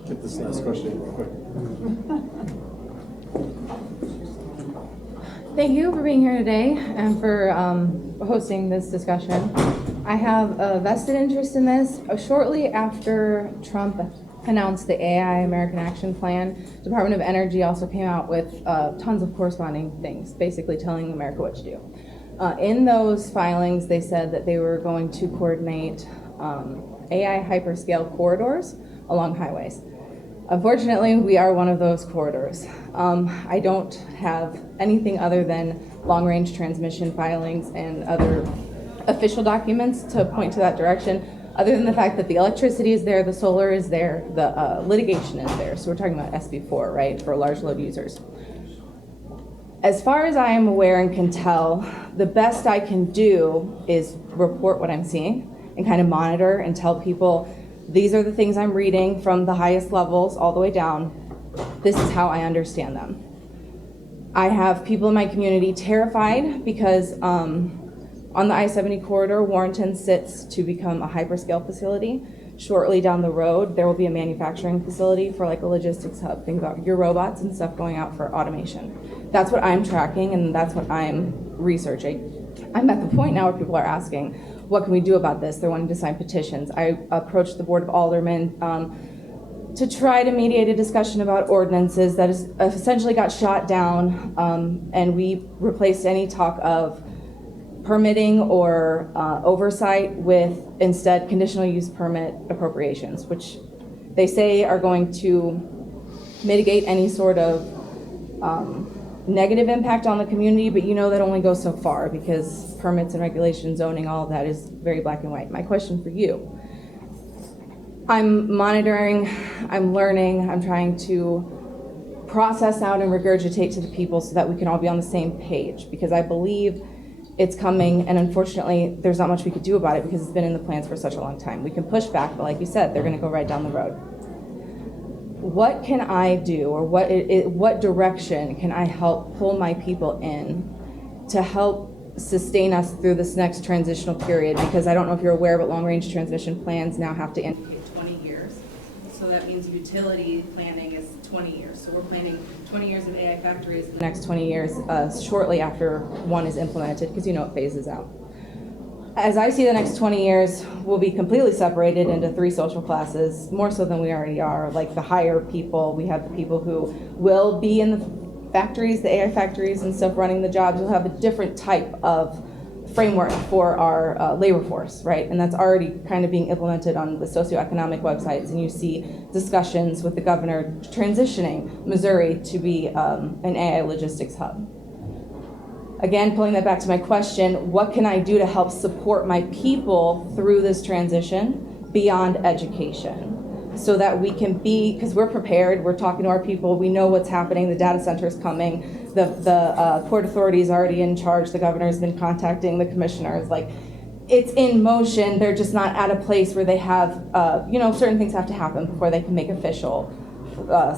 Get this last question real quick. Thank you for being here today and for hosting this discussion. I have a vested interest in this. Shortly after Trump announced the AI American Action Plan, Department of Energy also came out with tons of corresponding things, basically telling America what to do. In those filings, they said that they were going to coordinate AI hyperscale corridors along highways. Unfortunately, we are one of those corridors. I don't have anything other than long-range transmission filings and other official documents to point to that direction, other than the fact that the electricity is there, the solar is there, the litigation is there. So we're talking about SB4, right, for large load users. As far as I am aware and can tell, the best I can do is report what I'm seeing and kind of monitor and tell people, these are the things I'm reading from the highest levels all the way down. This is how I understand them. I have people in my community terrified because on the I-70 corridor, Warrenton sits to become a hyperscale facility. Shortly down the road, there will be a manufacturing facility for like a logistics hub. Think about your robots and stuff going out for automation. That's what I'm tracking and that's what I'm researching. I'm at the point now where people are asking, what can we do about this? They're wanting to sign petitions. I approached the Board of Aldermen to try to mediate a discussion about ordinances that is essentially got shot down, and we replaced any talk of permitting or oversight with instead conditional use permit appropriations, which they say are going to mitigate any sort of negative impact on the community, but you know that only goes so far because permits and regulations, zoning, all of that is very black and white. My question for you, I'm monitoring, I'm learning, I'm trying to process out and regurgitate to the people so that we can all be on the same page, because I believe it's coming, and unfortunately, there's not much we could do about it because it's been in the plans for such a long time. We can push back, but like you said, they're gonna go right down the road. What can I do, or what direction can I help pull my people in to help sustain us through this next transitional period? Because I don't know if you're aware, but long-range transmission plans now have to indicate 20 years. So that means utility planning is 20 years. So we're planning 20 years of AI factories, the next 20 years shortly after one is implemented, because it phases out. As I see the next 20 years, we'll be completely separated into 3 social classes, more so than we already are. Like the higher people, we have the people who will be in the factories, the AI factories and stuff, running the jobs. We'll have a different type of framework for our labor force, right? And that's already kind of being implemented on the socioeconomic websites. And you see discussions with the governor transitioning Missouri to be an AI logistics hub. Again, pulling that back to my question, what can I do to help support my people through this transition beyond education? So that we can be, because we're prepared, we're talking to our people, we know what's happening, the data center is coming, the Port Authority is already in charge, the governor's been contacting the commissioners, like, it's in motion, they're just not at a place where they have, certain things have to happen before they can make official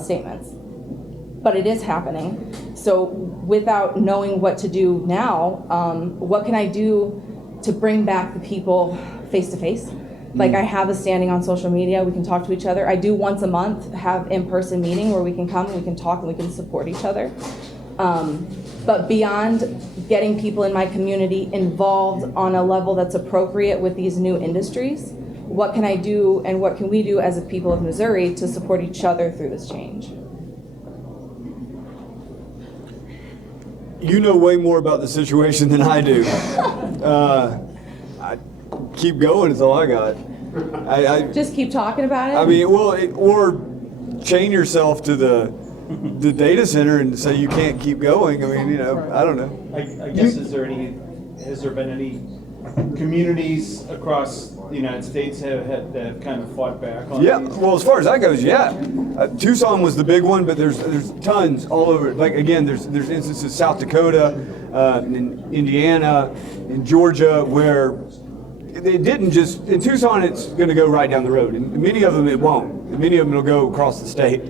statements. But it is happening. So without knowing what to do now, what can I do to bring back the people face to face? Like I have a standing on social media, we can talk to each other. I do once a month have in-person meeting where we can come and we can talk and we can support each other. But beyond getting people in my community involved on a level that's appropriate with these new industries, what can I do and what can we do as a people of Missouri to support each other through this change? You know way more about the situation than I do. I keep going is all I got. Just keep talking about it? I mean, or chain yourself to the data center and say you can't keep going. I mean, I don't know. I guess, has there been any communities across the United States that have kind of fought back on these? Well, as far as that goes, yeah. Tucson was the big one, but there's tons all over. Like again, there's instances South Dakota, in Indiana, in Georgia, where it didn't just in Tucson. It's going to go right down the road, and many of them it won't. Many of them will go across the state,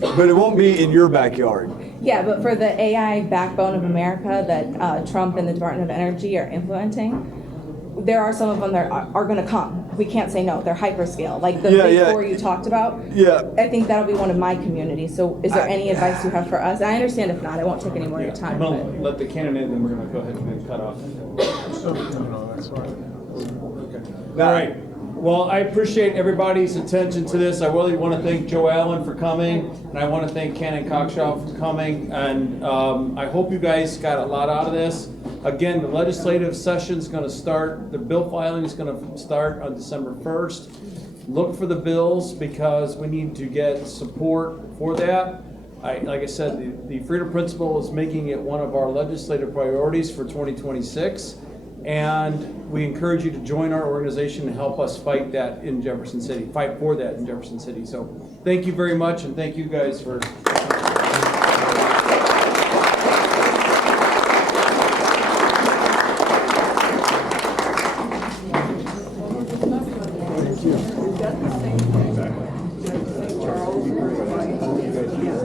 but it won't be in your backyard. Yeah, but for the AI backbone of America that Trump and the Department of Energy are implementing, there are some of them that are going to come. We can't say no. They're hyperscale, like the big 4 you talked about. Yeah. I think that'll be one of my communities. So is there any advice you have for us? And I understand if not, I won't take any more of your time. I'm going to let the candidate, and then we're going to go ahead and cut off. No, that's fine. All right. Well, I appreciate everybody's attention to this. I really want to thank Joe Allen for coming, and I want to thank Canon Coggeshall for coming. And I hope you guys got a lot out of this. Again, the legislative session is going to start. The bill filing is going to start on December 1st. Look for the bills because we need to get support for that. Like I said, the Freedom Principle is making it one of our legislative priorities for 2026. And we encourage you to join our organization and help us fight that in Jefferson City, fight for that in Jefferson City. So thank you very much, and thank you guys for